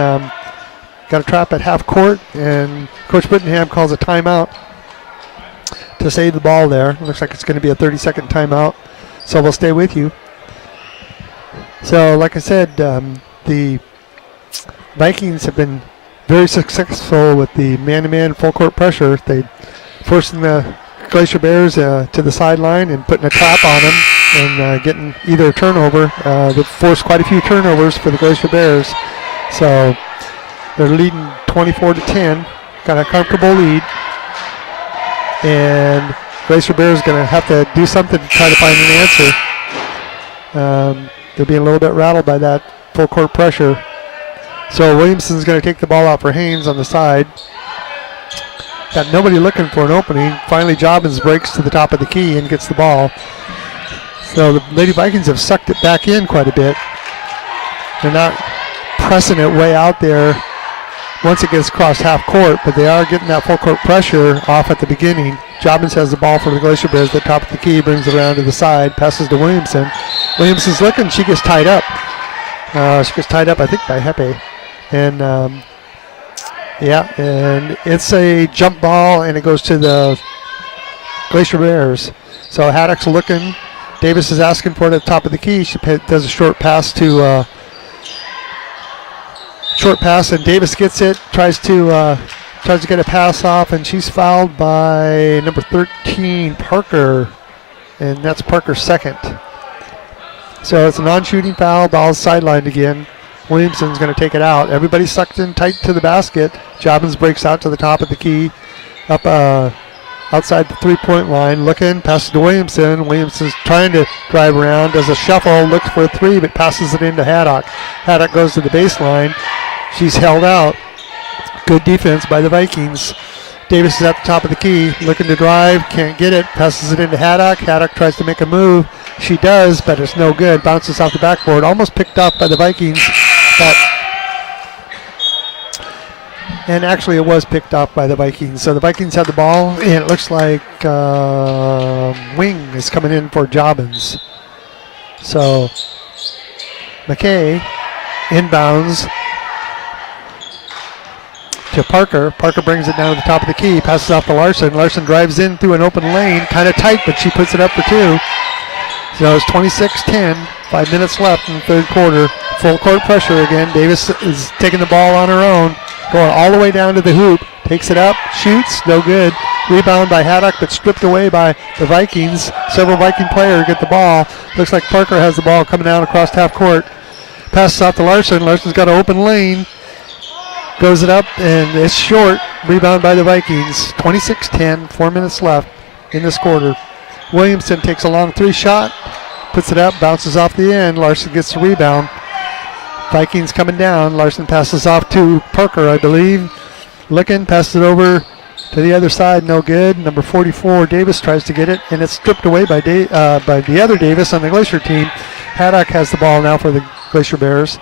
got a trap at half court, and Coach Brittingham calls a timeout to save the ball there. Looks like it's going to be a 30-second timeout, so we'll stay with you. So, like I said, the Vikings have been very successful with the man-to-man full court pressure. They forcing the Glacier Bears to the sideline and putting a trap on them and getting either a turnover. They've forced quite a few turnovers for the Glacier Bears. So they're leading 24-10. Got a comfortable lead. And Glacier Bears going to have to do something to try to find an answer. They're being a little bit rattled by that full court pressure. So Williamson's going to take the ball out for Haines on the side. Got nobody looking for an opening. Finally, Jobbins breaks to the top of the key and gets the ball. So the Lady Vikings have sucked it back in quite a bit. They're not pressing it way out there once it gets across half court, but they are getting that full court pressure off at the beginning. Jobbins has the ball for the Glacier Bears at the top of the key, brings it around to the side, passes to Williamson. Williamson's looking, she gets tied up. She gets tied up, I think, by Hepe. And and it's a jump ball, and it goes to the Glacier Bears. So Haddock's looking. Davis is asking for it at the top of the key. She does a short pass, and Davis gets it. Tries to get a pass off, and she's fouled by number 13, Parker, and that's Parker's second. So it's a non-shooting foul. Ball's sidelined again. Williamson's going to take it out. Everybody's sucked in tight to the basket. Jobbins breaks out to the top of the key. Up outside the three-point line, looking, passes to Williamson. Williamson's trying to drive around, does a shuffle, looks for a three, but passes it into Haddock. Haddock goes to the baseline. She's held out. Good defense by the Vikings. Davis is at the top of the key, looking to drive, can't get it, passes it into Haddock. Haddock tries to make a move. She does, but it's no good. Bounces off the backboard, almost picked off by the Vikings. And actually it was picked off by the Vikings. So the Vikings have the ball, and it looks like Wing is coming in for Jobbins. So McKay inbounds to Parker. Parker brings it down to the top of the key, passes off to Larson. Larson drives in through an open lane, kind of tight, but she puts it up for two. So it's 26-10, 5 minutes left in the third quarter. Full court pressure again. Davis is taking the ball on her own, going all the way down to the hoop. Takes it up, shoots, no good. Rebound by Haddock, but stripped away by the Vikings. Several Viking players get the ball. Looks like Parker has the ball coming down across half court. Passes off to Larson. Larson's got an open lane. Goes it up, and it's short. Rebound by the Vikings. 26-10, 4 minutes left in this quarter. Williamson takes a long three shot, puts it up, bounces off the end. Larson gets the rebound. Vikings coming down. Larson passes off to Parker, I believe. Looking, passes it over to the other side, no good. Number 44, Davis, tries to get it, and it's stripped away by the other Davis on the Glacier team. Haddock has the ball now for the Glacier Bears.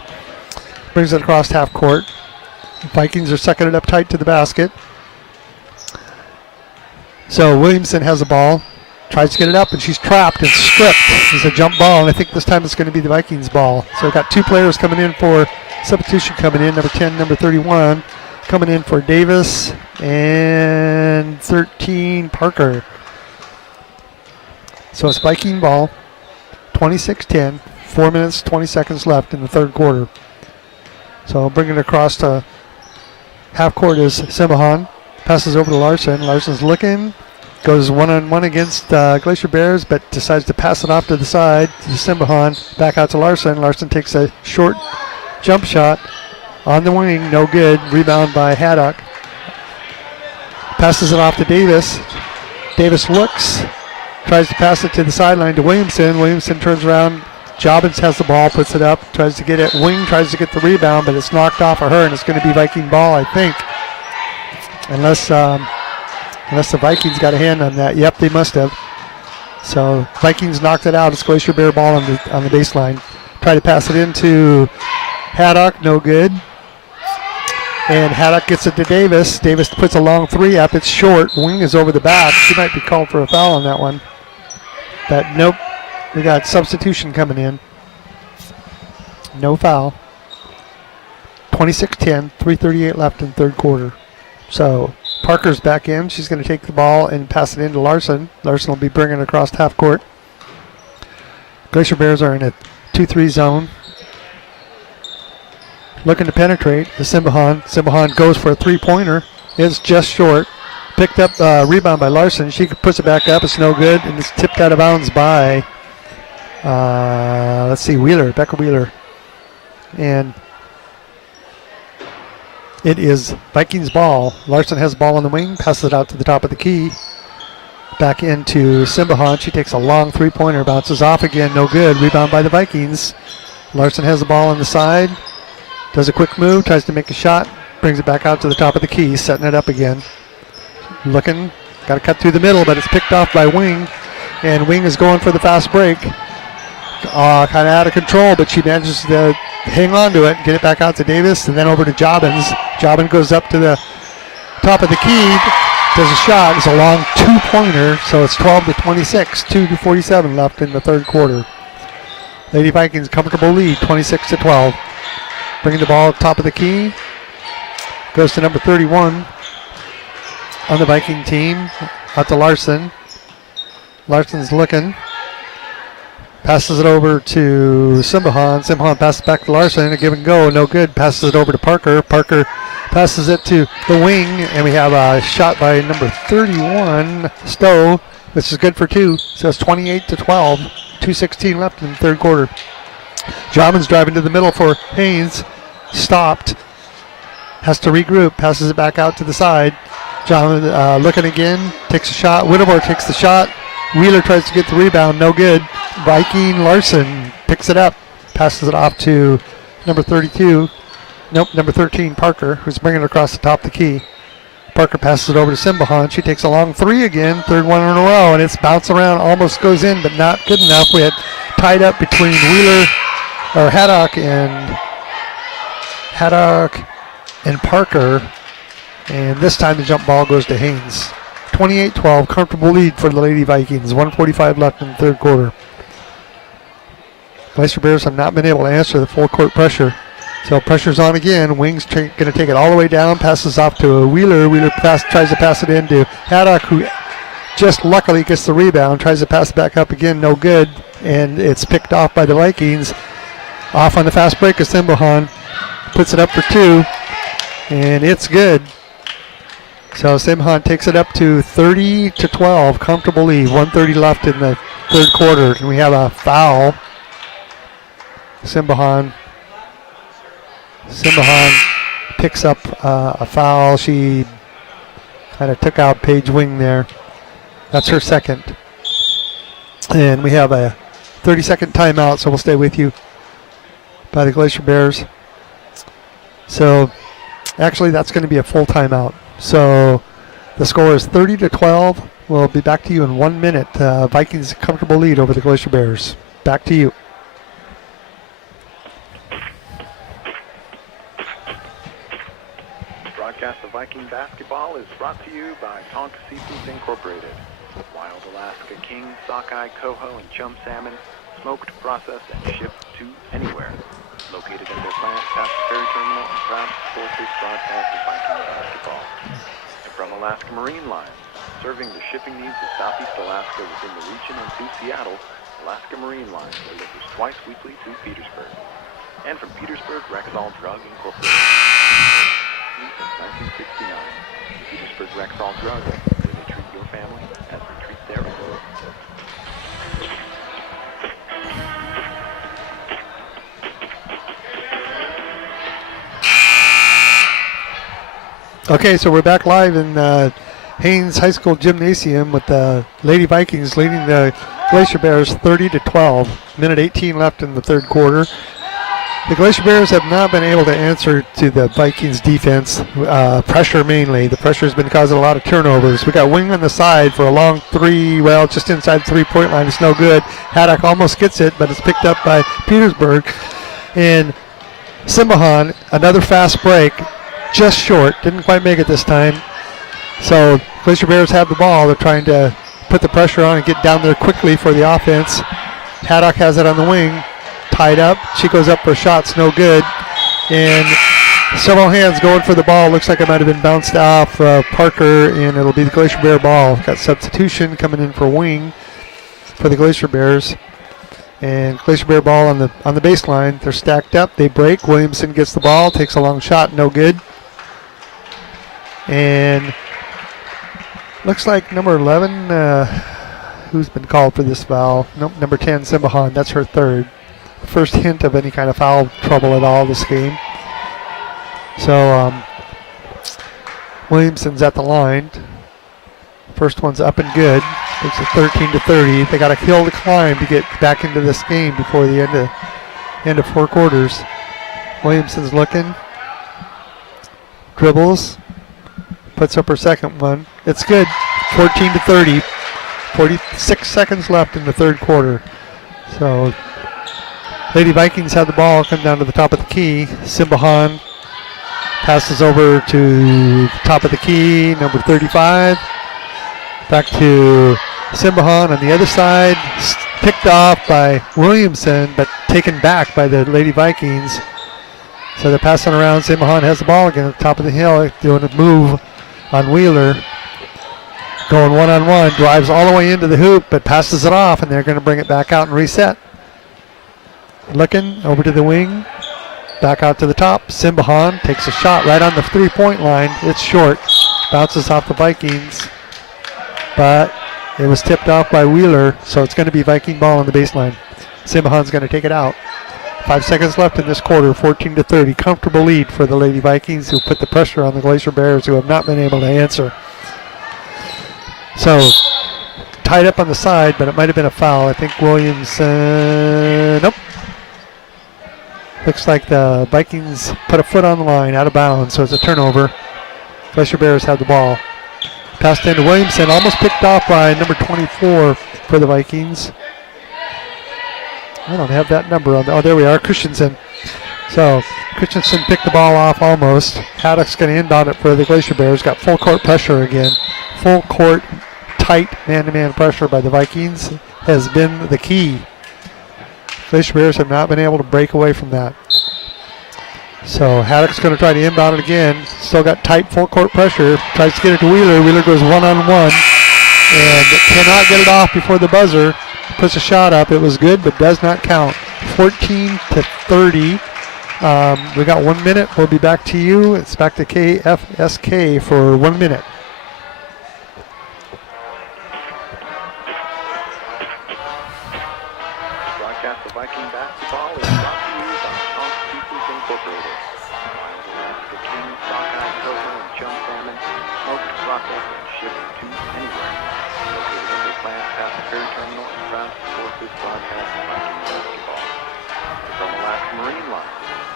Brings it across half court. Vikings are sucking it up tight to the basket. So Williamson has the ball, tries to get it up, and she's trapped and stripped. It's a jump ball, and I think this time it's going to be the Vikings ball. So we've got two players coming in for substitution coming in, number 10, number 31, coming in for Davis, and 13, Parker. So it's Viking ball, 26-10, 4 minutes, 20 seconds left in the third quarter. So bringing it across to half court is Simbahan. Passes over to Larson. Larson's looking. Goes one-on-one against Glacier Bears, but decides to pass it off to the side to Simbahan. Back out to Larson. Larson takes a short jump shot on the wing. No good. Rebound by Haddock. Passes it off to Davis. Davis looks. Tries to pass it to the sideline to Williamson. Williamson turns around. Jobbins has the ball, puts it up, tries to get it. Wing tries to get the rebound, but it's knocked off of her, and it's going to be Viking ball, I think. Unless the Vikings got a hand on that. Yep, they must have. So Vikings knocked it out. It's Glacier Bear ball on the baseline. Try to pass it into Haddock, no good. And Haddock gets it to Davis. Davis puts a long three up. It's short. Wing is over the back. She might be called for a foul on that one. But nope. We got substitution coming in. No foul. 26-10, 3:38 left in third quarter. So Parker's back in. She's going to take the ball and pass it into Larson. Larson will be bringing it across half court. Glacier Bears are in a 2-3 zone. Looking to penetrate to Simbahan. Simbahan goes for a three-pointer. It's just short. Picked up rebound by Larson. She puts it back up. It's no good, and it's tipped out of bounds by let's see, Becca Wheeler. And it is Vikings ball. Larson has the ball on the wing, passes it out to the top of the key. Back into Simbahan. She takes a long three-pointer, bounces off again, no good. Rebound by the Vikings. Larson has the ball on the side, does a quick move, tries to make a shot, brings it back out to the top of the key, setting it up again. Looking, got to cut through the middle, but it's picked off by Wing. And Wing is going for the fast break. Kind of out of control, but she manages to hang on to it, get it back out to Davis, and then over to Jobbins. Jobbins goes up to the top of the key, does a shot. It's a long two-pointer, so it's 12-26, 2:47 left in the third quarter. Lady Vikings comfortable lead, 26-12. Bringing the ball up top of the key. Goes to number 31 on the Viking team, out to Larson. Larson's looking. Passes it over to Simbahan. Simbahan passes back to Larson. A give and go. No good. Passes it over to Parker. Parker passes it to the wing. And we have a shot by number 31, Stowe. This is good for two. So it's 28-12. 2:16 left in the third quarter. Jobbins driving to the middle for Haines. Stopped. Has to regroup. Passes it back out to the side. John looking again, takes a shot. Whittemore takes the shot. Wheeler tries to get the rebound, no good. Viking Larson picks it up, passes it off to number 32. Nope, number 13, Parker, who's bringing it across the top of the key. Parker passes it over to Simbahan. She takes a long three again, third one in a row, and it's bounced around, almost goes in, but not good enough. We had tied up between Haddock and Parker, and this time the jump ball goes to Haines. 28-12, comfortable lead for the Lady Vikings. 1:45 left in the third quarter. Glacier Bears have not been able to answer the full court pressure. So pressure's on again. Wings going to take it all the way down, passes off to a Wheeler. Wheeler tries to pass it into Haddock, who just luckily gets the rebound, tries to pass it back up again, no good. And it's picked off by the Vikings. Off on the fast break is Simbahan. Puts it up for two, and it's good. So Simbahan takes it up to 30-12, comfortable lead. 1:30 left in the third quarter, and we have a foul. Simbahan picks up a foul. She kind of took out Paige Wing there. That's her second. And we have a 30-second timeout, so we'll stay with you by the Glacier Bears. So actually that's going to be a full timeout. So the score is 30-12. We'll be back to you in 1 minute. Vikings comfortable lead over the Glacier Bears. Back to you. Broadcast of Viking basketball is brought to you by Tonka Seafoods Incorporated. Wild Alaska king, sockeye, coho, and chum salmon, smoked, processed, and shipped to anywhere. Located in their plant past the ferry terminal and proud to full-face broadcast of Viking basketball. And from Alaska Marine Line, serving the shipping needs of Southeast Alaska within the region and to Seattle, Alaska Marine Line delivers twice weekly to Petersburg. And from Petersburg, Rexall Drug Incorporated. Since 1969, Petersburg Rexall Drug, where they treat your family as they treat their own. Okay, so we're back live in Haines High School Gymnasium with the Lady Vikings leading the Glacier Bears 30-12. Minute 18 left in the third quarter. The Glacier Bears have not been able to answer to the Vikings defense, pressure mainly. The pressure has been causing a lot of turnovers. We got Wing on the side for a long three, well, just inside the three-point line. It's no good. Haddock almost gets it, but it's picked up by Petersburg. And Simbahan, another fast break, just short. Didn't quite make it this time. So Glacier Bears have the ball. They're trying to put the pressure on and get down there quickly for the offense. Haddock has it on the wing. Tied up. She goes up for shots, no good. And several hands going for the ball. Looks like it might have been bounced off Parker, and it'll be the Glacier Bear ball. Got substitution coming in for Wing for the Glacier Bears. And Glacier Bear ball on the baseline. They're stacked up. They break. Williamson gets the ball, takes a long shot, no good. And looks like number 11, who's been called for this foul? Nope, number 10, Simbahan. That's her third. First hint of any kind of foul trouble at all this game. So Williamson's at the line. First one's up and good. Makes it 13-30. They got a hill to climb to get back into this game before the end of four quarters. Williamson's looking. Dribbles. Puts up her second one. It's good. 14-30. 46 seconds left in the third quarter. So Lady Vikings have the ball, come down to the top of the key. Simbahan passes over to the top of the key, number 35. Back to Simbahan on the other side. Picked off by Williamson, but taken back by the Lady Vikings. So they're passing around. Simbahan has the ball again at the top of the hill, doing a move on Wheeler. Going one-on-one, drives all the way into the hoop, but passes it off, and they're going to bring it back out and reset. Looking over to the wing, back out to the top. Simbahan takes a shot right on the three-point line. It's short, bounces off the Vikings, but it was tipped off by Wheeler, so it's going to be Viking ball on the baseline. Simbahan's going to take it out. 5 seconds left in this quarter, 14-30. Comfortable lead for the Lady Vikings, who put the pressure on the Glacier Bears, who have not been able to answer. So tied up on the side, but it might have been a foul. I think Williamson, nope. Looks like the Vikings put a foot on the line, out of bounds, so it's a turnover. Glacier Bears have the ball. Passed into Williamson, almost picked off by number 24 for the Vikings. I don't have that number on there. Oh, there we are, Christensen. So Christensen picked the ball off almost. Haddock's going to inbound it for the Glacier Bears. Got full court pressure again. Full court, tight man-to-man pressure by the Vikings has been the key. Glacier Bears have not been able to break away from that. So Haddock's going to try to inbound it again. Still got tight full court pressure. Tries to get it to Wheeler. Wheeler goes one-on-one and cannot get it off before the buzzer. Puts a shot up. It was good, but does not count. 14-30. We got 1 minute. We'll be back to you. It's back to KFSK for 1 minute. Broadcast of Viking basketball is brought to you by Constitutions Incorporated. Wild Alaska King, sockeye, coho, and chum salmon, smoked, processed, and shipped to anywhere. Located at the plant past the ferry terminal and proud to support this broadcast of Viking basketball. From Alaska Marine Line,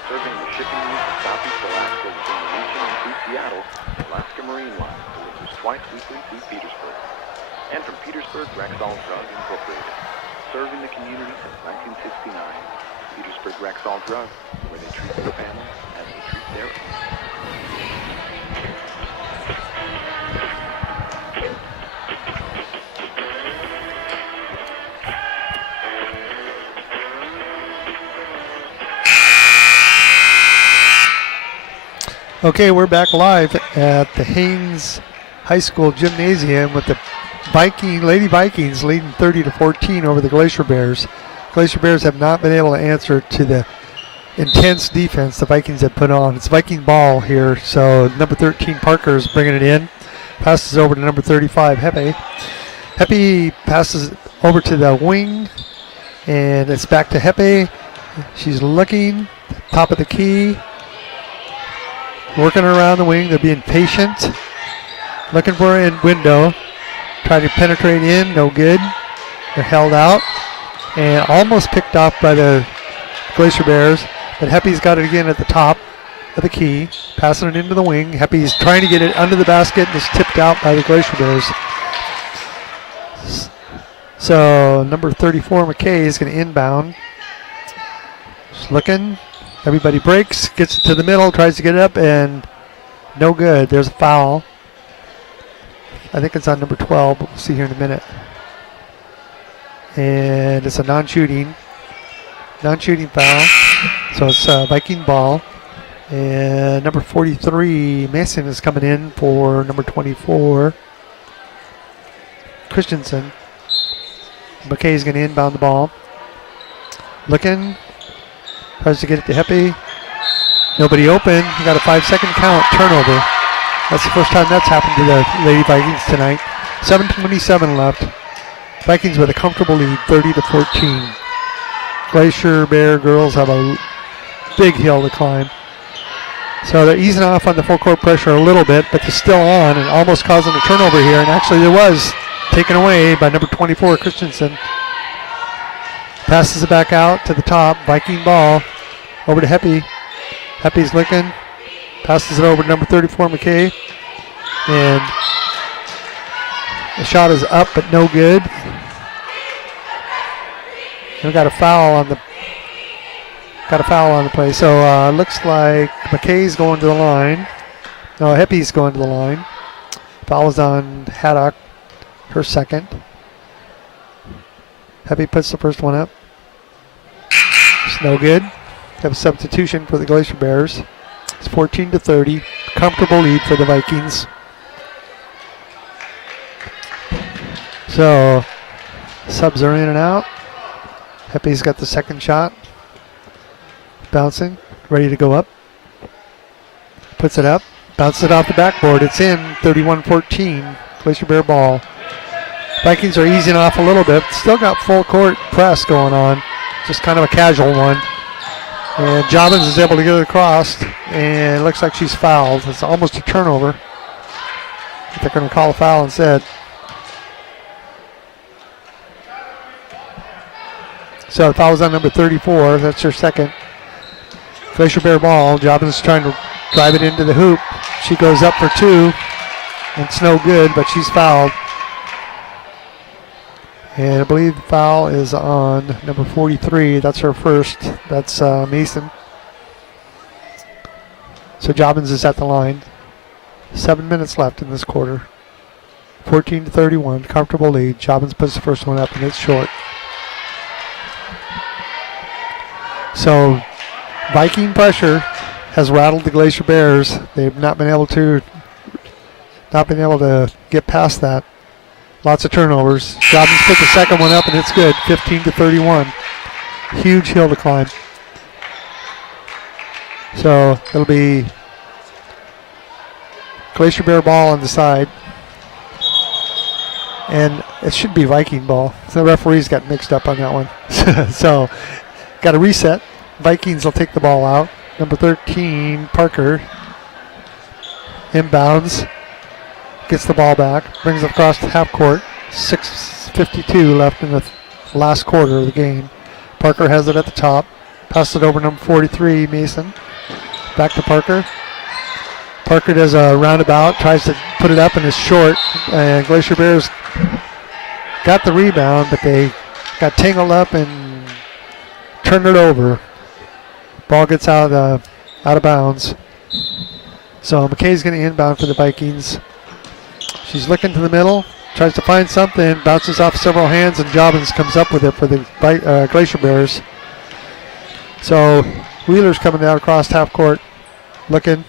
serving the shipping needs of Southeast Alaska between the region and through Seattle, Alaska Marine Line delivers twice weekly to Petersburg. And from Petersburg, Rexall Drug Incorporated. Serving the community since 1969, Petersburg Rexall Drug, where they treat their family as they treat their own. Okay, we're back live at the Haines High School Gymnasium with the Lady Vikings leading 30-14 over the Glacier Bears. Glacier Bears have not been able to answer to the intense defense the Vikings have put on. It's Viking ball here, so number 13 Parker is bringing it in. Passes over to number 35 Hepe. Hepe passes over to the wing, and it's back to Hepe. She's looking, top of the key, working around the wing. They're being patient, looking for a window. Trying to penetrate in, no good. They're held out and almost picked off by the Glacier Bears. But Hepe's got it again at the top of the key, passing it into the wing. Hepe's trying to get it under the basket and is tipped out by the Glacier Bears. So number 34 McKay is going to inbound. Just looking. Everybody breaks, gets it to the middle, tries to get it up, and no good. There's a foul. I think it's on number 12, but we'll see here in a minute. And it's a non-shooting foul. So it's Viking ball. And number 43, Mason, is coming in for number 24, Christensen. McKay is going to inbound the ball. Looking. Tries to get it to Hepe. Nobody open. We got a 5-second count. Turnover. That's the first time that's happened to the Lady Vikings tonight. 7:27 left. Vikings with a comfortable lead, 30-14. Glacier Bear girls have a big hill to climb. So they're easing off on the full court pressure a little bit, but they're still on and almost causing a turnover here. And actually there was, taken away by number 24, Christensen. Passes it back out to the top. Viking ball over to Hepe. Hepe's looking. Passes it over to number 34, McKay. And the shot is up, but no good. We got a foul on the play. So looks like McKay's going to the line. No, Hepe's going to the line. Foul is on Haddock, her second. Hepe puts the first one up. It's no good. Have a substitution for the Glacier Bears. It's 14-30. Comfortable lead for the Vikings. So subs are in and out. Hepe's got the second shot. Bouncing, ready to go up. Puts it up, bounces it off the backboard. It's in, 31-14. Glacier Bear ball. Vikings are easing off a little bit. Still got full court press going on. Just kind of a casual one. And Jobbins is able to get it across, and it looks like she's fouled. It's almost a turnover. They're going to call a foul instead. So the foul was on number 34. That's her second. Glacier Bear ball. Jobbins trying to drive it into the hoop. She goes up for 2. It's no good, but she's fouled. And I believe the foul is on number 43. That's her first. That's Mason. So Jobbins is at the line. 7 minutes left in this quarter. 14-31, comfortable lead. Jobbins puts the first one up and it's short. So Viking pressure has rattled the Glacier Bears. They've not been able to get past that. Lots of turnovers. Jobbins put the second one up and it's good. 15-31. Huge hill to climb. So it'll be Glacier Bear ball on the side. And it should be Viking ball. The referees got mixed up on that one. So got a reset. Vikings will take the ball out. Number 13, Parker. Inbounds. Gets the ball back. Brings it across the half court. 6:52 left in the last quarter of the game. Parker has it at the top. Passes it over number 43, Mason. Back to Parker. Parker does a roundabout. Tries to put it up and is short. And Glacier Bears got the rebound, but they got tangled up and turned it over. Ball gets out of bounds. So McKay's going to inbound for the Vikings. She's looking to the middle, tries to find something, bounces off several hands, and Jobbins comes up with it for the Glacier Bears. So Wheeler's coming down across half court, looking,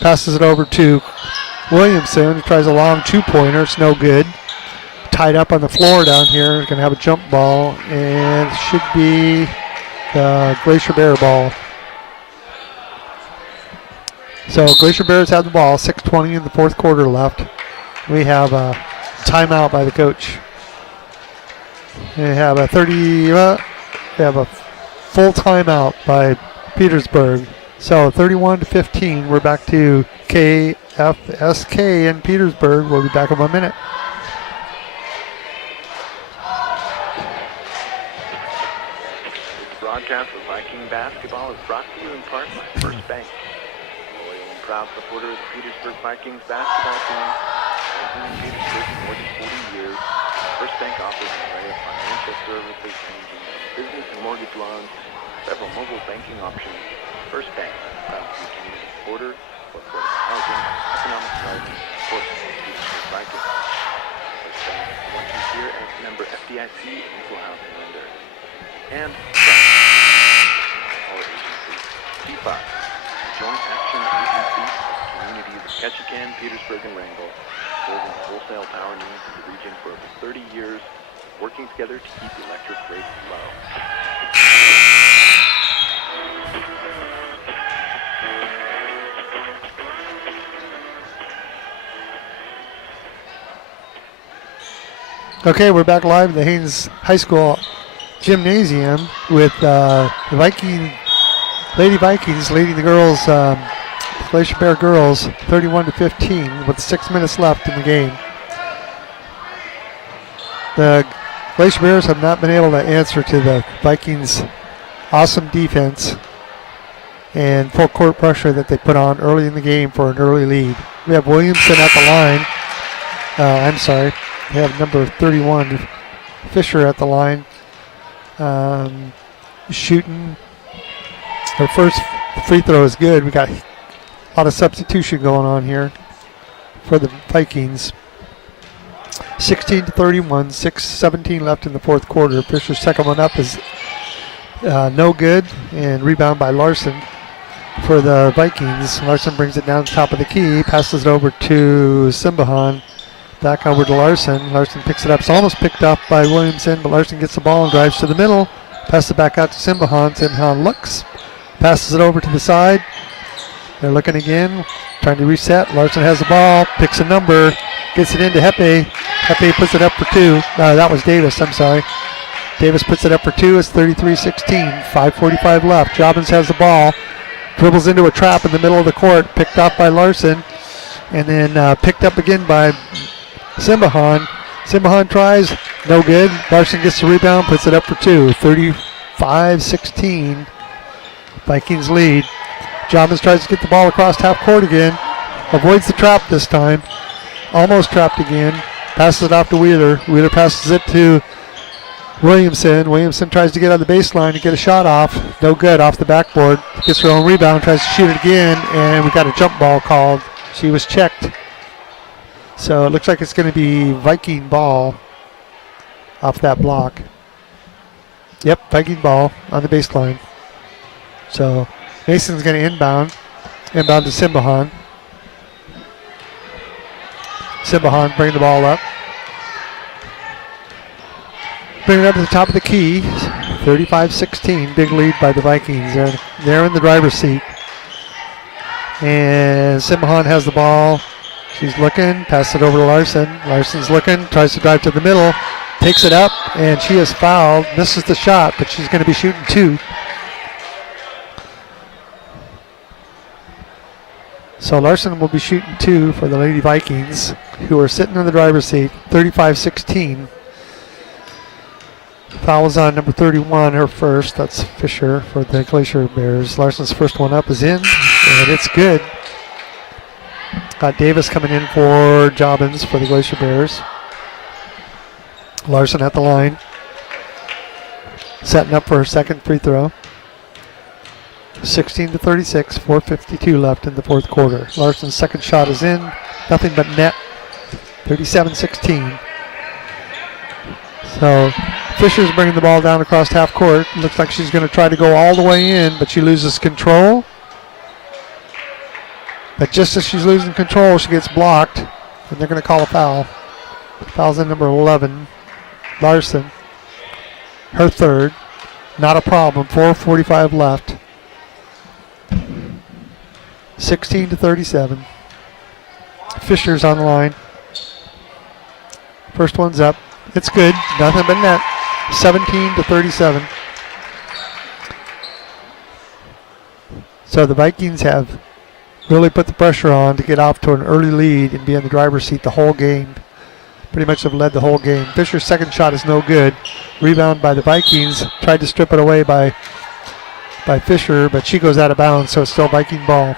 passes it over to Williamson, who tries a long two-pointer. It's no good. Tied up on the floor down here. Going to have a jump ball, and it should be the Glacier Bear ball. So Glacier Bears have the ball. 6:20 in the fourth quarter left. We have a timeout by the coach. We have a full timeout by Petersburg. So 31-15. We're back to KFSK in Petersburg. We'll be back in 1 minute. This broadcast of Viking basketball is brought to you in part by First Bank. Loyal and proud supporter of the Petersburg Vikings basketball team. In Petersburg for more than 40 years, First Bank offers an array of financial services ranging from business and mortgage loans, several mobile banking options. First Bank, proud to be community supporter for affordable housing, economic development, and support for the Petersburg Vikings. First Bank is the 1 year as member FDIC equal housing lender. And our agency, CFI, Joint Action Agency of the communities of Ketchikan, Petersburg, and Wrangell, serving wholesale power needs of the region for over 30 years, working together to keep electric rates low. Okay, we're back live at the Haines High School gymnasium with the Lady Vikings leading the girls, Glacier Bear girls, 31-15 with 6 minutes left in the game. The Glacier Bears have not been able to answer to the Vikings' awesome defense and full court pressure that they put on early in the game for an early lead. We have Williamson at the line. We have number 31, Fisher, at the line. Shooting. Her first free throw is good. We got a lot of substitution going on here for the Vikings. 16-31, 6:17 left in the fourth quarter. Fisher's second one up is no good, and rebound by Larson for the Vikings. Larson brings it down the top of the key, passes it over to Simbahan. Back over to Larson. Larson picks it up. It's almost picked up by Williamson, but Larson gets the ball and drives to the middle. Passes it back out to Simbahan. Simbahan looks, passes it over to the side. They're looking again, trying to reset. Larson has the ball, picks a number, gets it into Hepe. Hepe puts it up for 2. That was Davis, I'm sorry. Davis puts it up for 2. It's 33-16. 5:45 left. Jobbins has the ball. Dribbles into a trap in the middle of the court. Picked off by Larson. And then picked up again by Simbahan. Simbahan tries. No good. Larson gets the rebound. Puts it up for 2. 35-16. Vikings lead. Johns tries to get the ball across half court again. Avoids the trap this time. Almost trapped again. Passes it off to Wheeler. Wheeler passes it to Williamson. Williamson tries to get on the baseline to get a shot off. No good, off the backboard. Gets her own rebound, tries to shoot it again, and we got a jump ball called. She was checked. So it looks like it's going to be Viking ball off that block. Yep, Viking ball on the baseline. So Mason's going to inbound. Inbound to Simbahan. Simbahan bringing the ball up. Bring it up to the top of the key. 35-16. Big lead by the Vikings. They're in the driver's seat. And Simbahan has the ball. She's looking. Passes it over to Larson. Larson's looking. Tries to drive to the middle. Takes it up. And she is fouled. Misses the shot, but she's going to be shooting 2. So Larson will be shooting 2 for the Lady Vikings, who are sitting in the driver's seat. 35-16. Foul is on number 31, her first. That's Fisher for the Glacier Bears. Larson's first one up is in, and it's good. Got Davis coming in for Jobbins for the Glacier Bears. Larson at the line. Setting up for her second free throw. 16-36, 4:52 left in the fourth quarter. Larson's second shot is in. Nothing but net. 37-16. So Fisher's bringing the ball down across half court. Looks like she's going to try to go all the way in, but she loses control. But just as she's losing control, she gets blocked, and they're going to call a foul. Foul's in number 11, Larson. Her third. Not a problem. 4:45 left. 16-37. Fisher's on the line. First one's up. It's good. Nothing but net. 17-37. So the Vikings have really put the pressure on to get off to an early lead and be in the driver's seat the whole game. Pretty much have led the whole game. Fisher's second shot is no good. Rebound by the Vikings. Tried to strip it away by Fisher, but she goes out of bounds, so it's still Viking ball.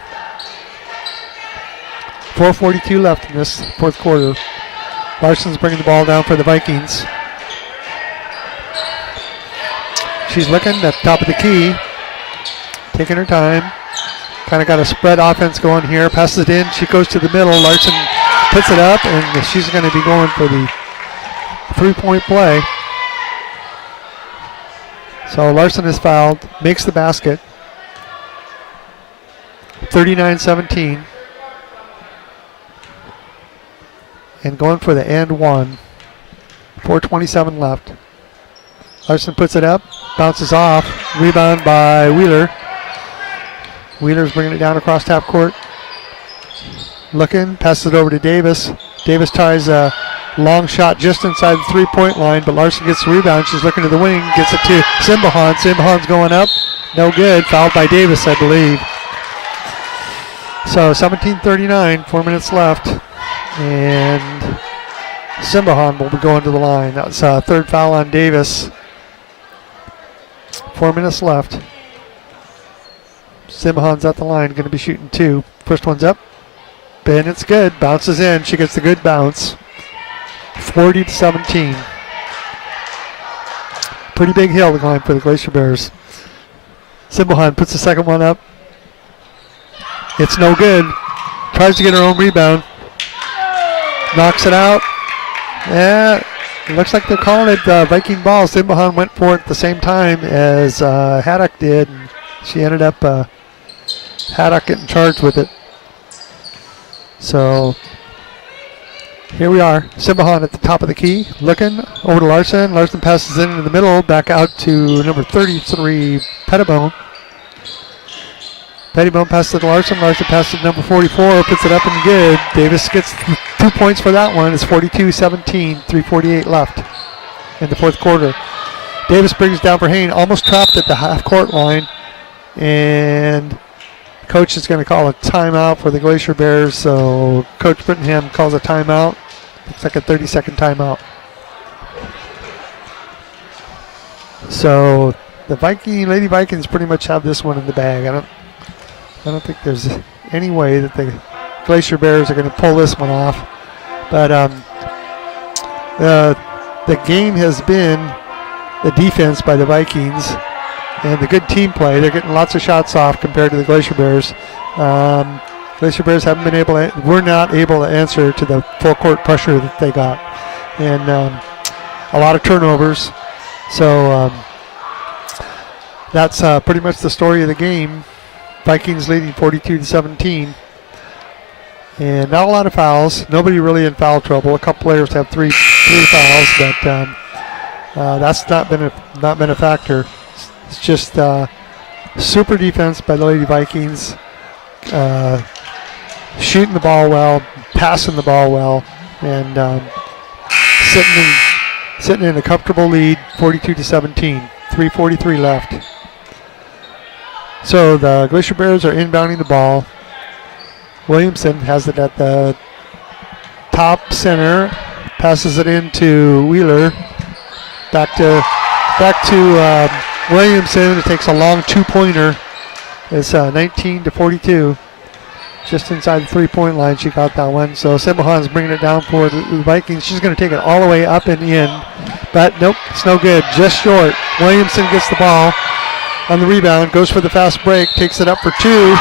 4:42 left in this fourth quarter. Larson's bringing the ball down for the Vikings. She's looking at the top of the key, taking her time. Kind of got a spread offense going here. Passes it in. She goes to the middle. Larson puts it up, and she's going to be going for the three-point play. So Larson is fouled, makes the basket. 39-17. And going for the and one. 4:27 left. Larson puts it up, bounces off. Rebound by Wheeler. Wheeler's bringing it down across half court. Looking, passes it over to Davis. Davis ties a long shot just inside the three-point line, but Larson gets the rebound. She's looking to the wing, gets it to Simbahan. Simbahan's going up. No good. Fouled by Davis, I believe. So 17:39, 4 minutes left. And Simbahan will be going to the line. That's a third foul on Davis. 4 minutes left. Simbahan's at the line, going to be shooting 2. First one's up. And it's good. Bounces in. She gets the good bounce. 40-17. Pretty big hill to climb for the Glacier Bears. Simbahan puts the second one up. It's no good. Tries to get her own rebound. Knocks it out. Yeah, it looks like they're calling it Viking ball. Simbahan went for it at the same time as Haddock did. And she ended up Haddock getting charged with it. So here we are. Simbahan at the top of the key. Looking over to Larson. Larson passes it into the middle. Back out to number 33, Pettibone. Pettibone passes it to Larson. Larson passes it to number 44. Puts it up and good. Davis gets 2 points for that one. It's 42-17. 3:48 left in the fourth quarter. Davis brings down for Haines. Almost trapped at the half-court line. And coach is going to call a timeout for the Glacier Bears. So Coach Brittingham calls a timeout. Looks like a 30-second timeout. So the Lady Vikings pretty much have this one in the bag. I don't think there's any way that the Glacier Bears are going to pull this one off. But the game has been the defense by the Vikings and the good team play. They're getting lots of shots off compared to the Glacier Bears. Glacier Bears were not able to answer to the full court pressure that they got. And a lot of turnovers. So that's pretty much the story of the game. Vikings leading 42-17. And not a lot of fouls. Nobody really in foul trouble. A couple players have three fouls, but that's not been a factor. It's just super defense by the Lady Vikings. Shooting the ball well, passing the ball well, and sitting in a comfortable lead, 42-17. 3:43 left. So the Glacier Bears are inbounding the ball. Williamson has it at the top center, passes it into Wheeler. Back to Williamson. It takes a long two-pointer. It's 19-42. Just inside the three-point line, she got that one. So Simbahan's bringing it down for the Vikings. She's going to take it all the way up and in. But nope, it's no good. Just short. Williamson gets the ball on the rebound, goes for the fast break, takes it up for two.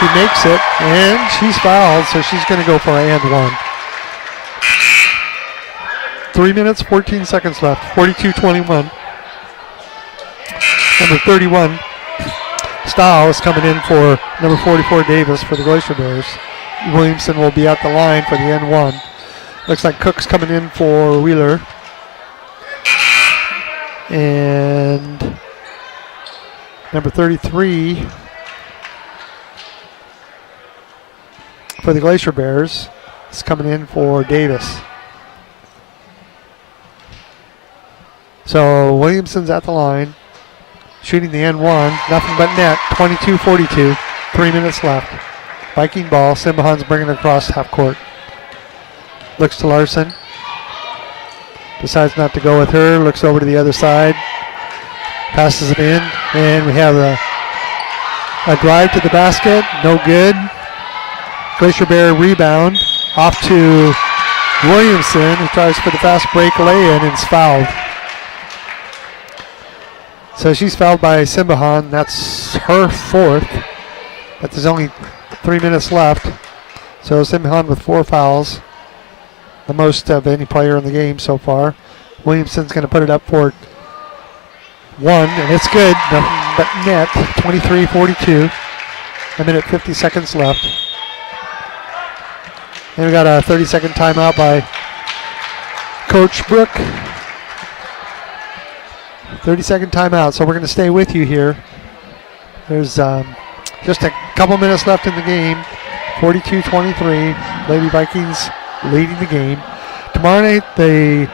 She makes it, and she's fouled, so she's going to go for an and one. 3 minutes, 14 seconds left. 42-21. Number 31. Stahl is coming in for number 44, Davis, for the Glacier Bears. Williamson will be at the line for the N1. Looks like Cook's coming in for Wheeler. And number 33 for the Glacier Bears is coming in for Davis. So Williamson's at the line. Shooting the N1, nothing but net, 22-42, 3 minutes left. Viking ball, Simbahan's bringing it across half court. Looks to Larson. Decides not to go with her, looks over to the other side. Passes it in, and we have a drive to the basket, no good. Glacier Bear rebound, off to Williamson, who tries for the fast break lay-in and is fouled. So she's fouled by Simbahan. That's her fourth. But there's only 3 minutes left. So Simbahan with 4 fouls. The most of any player in the game so far. Williamson's going to put it up for one, and it's good. Nothing but net. 23-42. A minute 50 seconds left. And we got a 30-second timeout by Coach Brook. 30-second timeout, so we're going to stay with you here. There's just a couple minutes left in the game. 42-23. Lady Vikings leading the game. Tomorrow night, the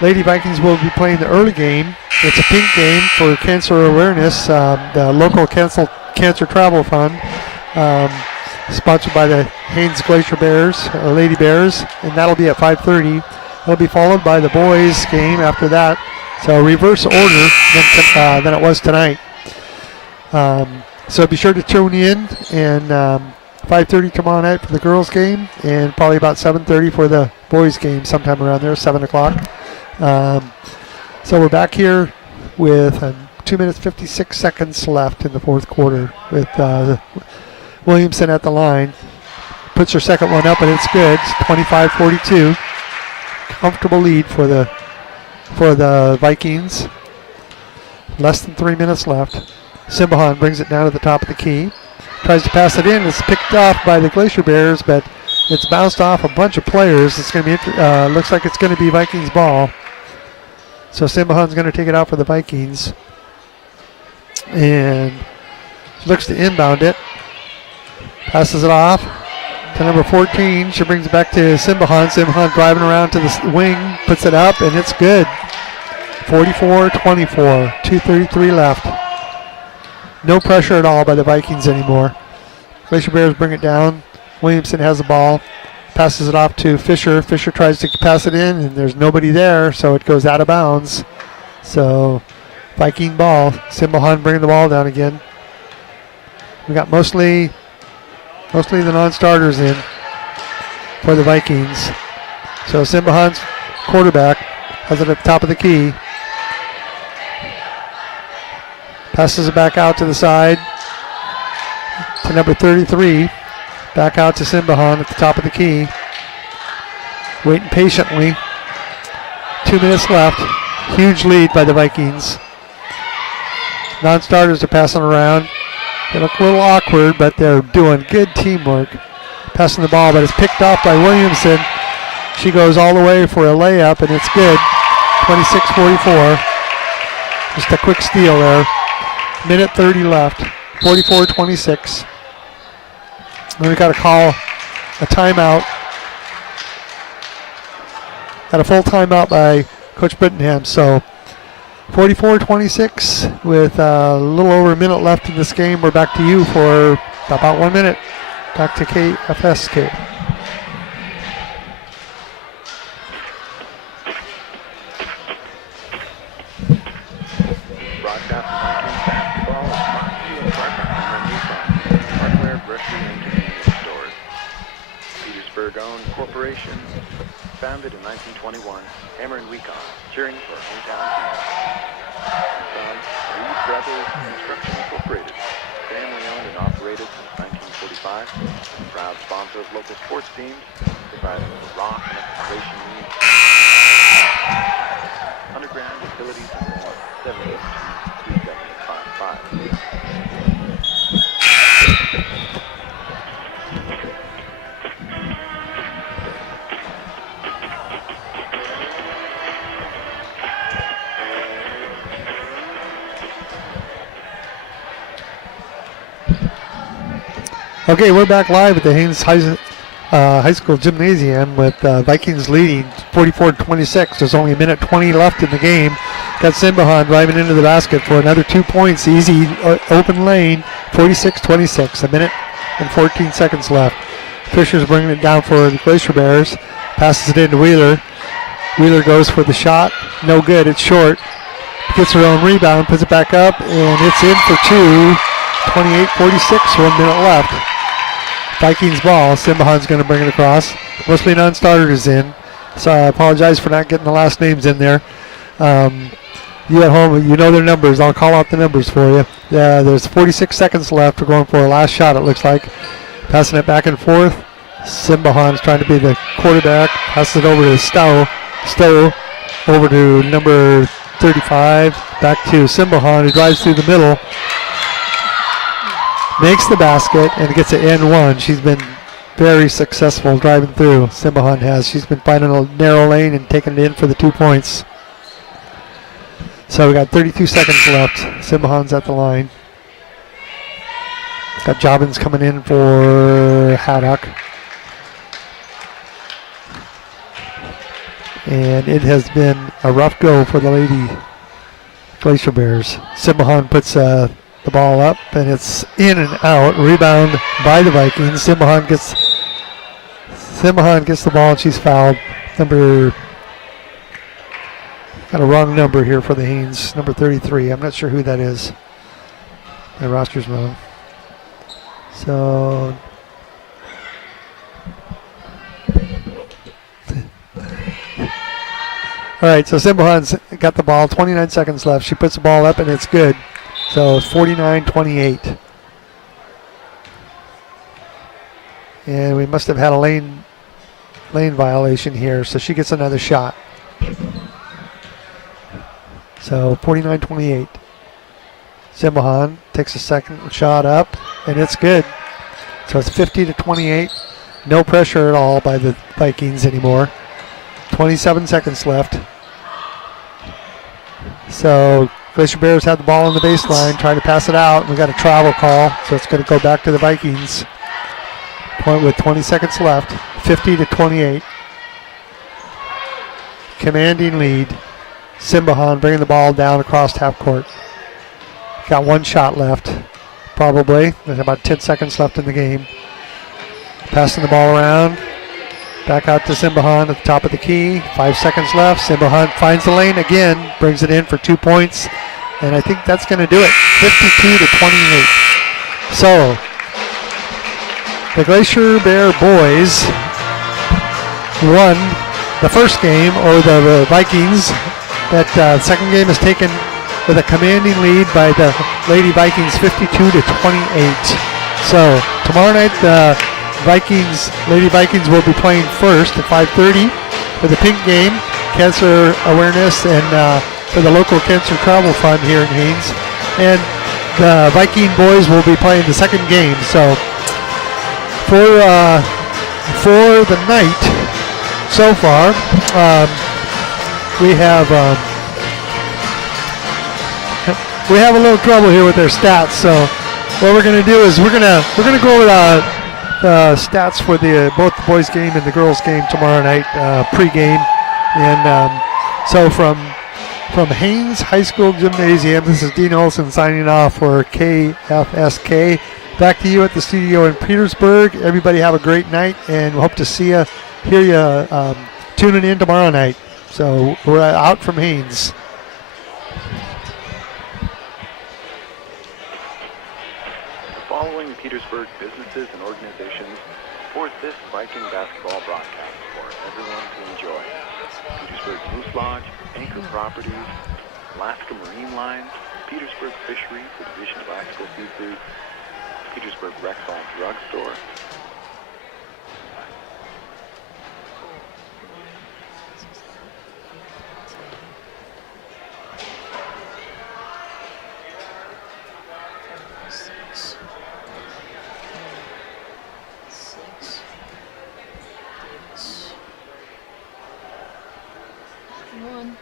Lady Vikings will be playing the early game. It's a pink game for cancer awareness. The local cancer travel fund, sponsored by the Haines Glacier Bears, or Lady Bears, and that'll be at 5:30. It'll be followed by the boys game after that. So reverse order than it was tonight. So be sure to tune in, and 5:30 tomorrow night for the girls game, and probably about 7:30 for the boys game, sometime around there, 7 o'clock. So we're back here with 2 minutes 56 seconds left in the fourth quarter with Williamson at the line. Puts her second one up, and it's good. It's 25-42. Comfortable lead for the Vikings. Less than 3 minutes left. Simbahan brings it down to the top of the key. Tries to pass it in. It's picked off by the Glacier Bears, but it's bounced off a bunch of players. It's going to be looks like it's going to be Vikings ball. So Simbahan's going to take it out for the Vikings, and looks to inbound it. Passes it off to number 14. She brings it back to Simbahan. Simbahan driving around to the wing, puts it up, and it's good. 44-24, 2:33 left. No pressure at all by the Vikings anymore. Glacier Bears bring it down. Williamson has the ball, passes it off to Fisher. Fisher tries to pass it in, and there's nobody there, so it goes out of bounds. So Viking ball. Simbahan bringing the ball down again. We got mostly the non-starters in for the Vikings. So Simbahan's quarterback has it at the top of the key. Passes it back out to the side to number 33. Back out to Simbahan at the top of the key. Waiting patiently. 2 minutes left. Huge lead by the Vikings. Non-starters are passing around. They look a little awkward, but they're doing good teamwork. Passing the ball, but it's picked off by Williamson. She goes all the way for a layup, and it's good. 26-44. Just a quick steal there. Minute 30 left. 44-26. Then we got to call a timeout. Got a full timeout by Coach Brittenham. So 44-26 with a little over a minute left in this game. We're back to you for about 1 minute. Back to KFSK. Broadcast of Vikings basketball is brought to you in part by Hammer Nissan, hardware, grocery, and convenience stores. Petersburg-owned corporation, founded in 1921, Hammer and Weekon, cheering for hometown teams. Son, Reed Brothers Construction Incorporated, family-owned and operated since 1945, proud sponsor of local sports teams, providing the rock and excavation needs, underground utilities and more. 782-3755. Okay, we're back live at the Haines High School Gymnasium with Vikings leading 44-26. There's only a minute 20 left in the game. Got Simbahan driving into the basket for another 2 points. Easy open lane, 46-26. A minute and 14 seconds left. Fisher's bringing it down for the Glacier Bears. Passes it into Wheeler. Wheeler goes for the shot. No good. It's short. Gets her own rebound. Puts it back up, and it's in for two. 28-46. 1 minute left. Vikings ball. Simbahan's going to bring it across. Mostly non-starters in. So I apologize for not getting the last names in there. You at home, you know their numbers. I'll call out the numbers for you. There's 46 seconds left. We're going for a last shot, it looks like. Passing it back and forth. Simbahan's trying to be the quarterback. Passes it over to Stowe. Over to number 35. Back to Simbahan, who drives through the middle. Makes the basket and gets an N1. She's been very successful driving through. Simbahan has. She's been finding a narrow lane and taking it in for the 2 points. So we got 32 seconds left. Simbahan's at the line. Got Jobbins coming in for Haddock. And it has been a rough go for the Lady Glacier Bears. Simbahan puts the ball up, and it's in and out. Rebound by the Vikings. Simbahan gets the ball, and she's fouled. Got a wrong number here for the Haines. Number 33. I'm not sure who that is. My roster's wrong. So all right, so Simbahan's got the ball. 29 seconds left. She puts the ball up, and it's good. So it's 49-28. And we must have had a lane violation here, so she gets another shot. So 49-28. Simbahan takes a second shot up, and it's good. So it's 50-28. No pressure at all by the Vikings anymore. 27 seconds left. So Glacier Bears have the ball on the baseline, trying to pass it out. We got a travel call, so it's going to go back to the Vikings. Point with 20 seconds left. 50-28. Commanding lead. Simbahan bringing the ball down across half court. Got one shot left, probably. There's about 10 seconds left in the game. Passing the ball around. Back out to Simbahan at the top of the key. 5 seconds left. Simbahan finds the lane again. Brings it in for 2 points. And I think that's going to do it, 52 to 28. So the Glacier Bear boys won the first game, or the Vikings. That second game is taken with a commanding lead by the Lady Vikings, 52 to 28. So tomorrow night, the Lady Vikings will be playing first at 5:30 for the pink game, cancer awareness, and for the local cancer travel fund here in Haines. And the Viking boys will be playing the second game. So for the night so far, we have a little trouble here with their stats. So what we're going to do is we're going to go over the stats for both the boys game and the girls game tomorrow night pre-game. And so from Haines High School Gymnasium, this is Dean Olson signing off for KFSK. Back to you at the studio in Petersburg. Everybody have a great night, and we hope to hear you tuning in tomorrow night. So we're out from Haines. The following Petersburg businesses and organizations support this Viking basketball broadcast for everyone to enjoy. Petersburg Moose Lodge, Anchor Properties, Alaska Marine Lines, Petersburg Fisheries, the Division of Classical Seafood, Petersburg Rexall Drug Store, One.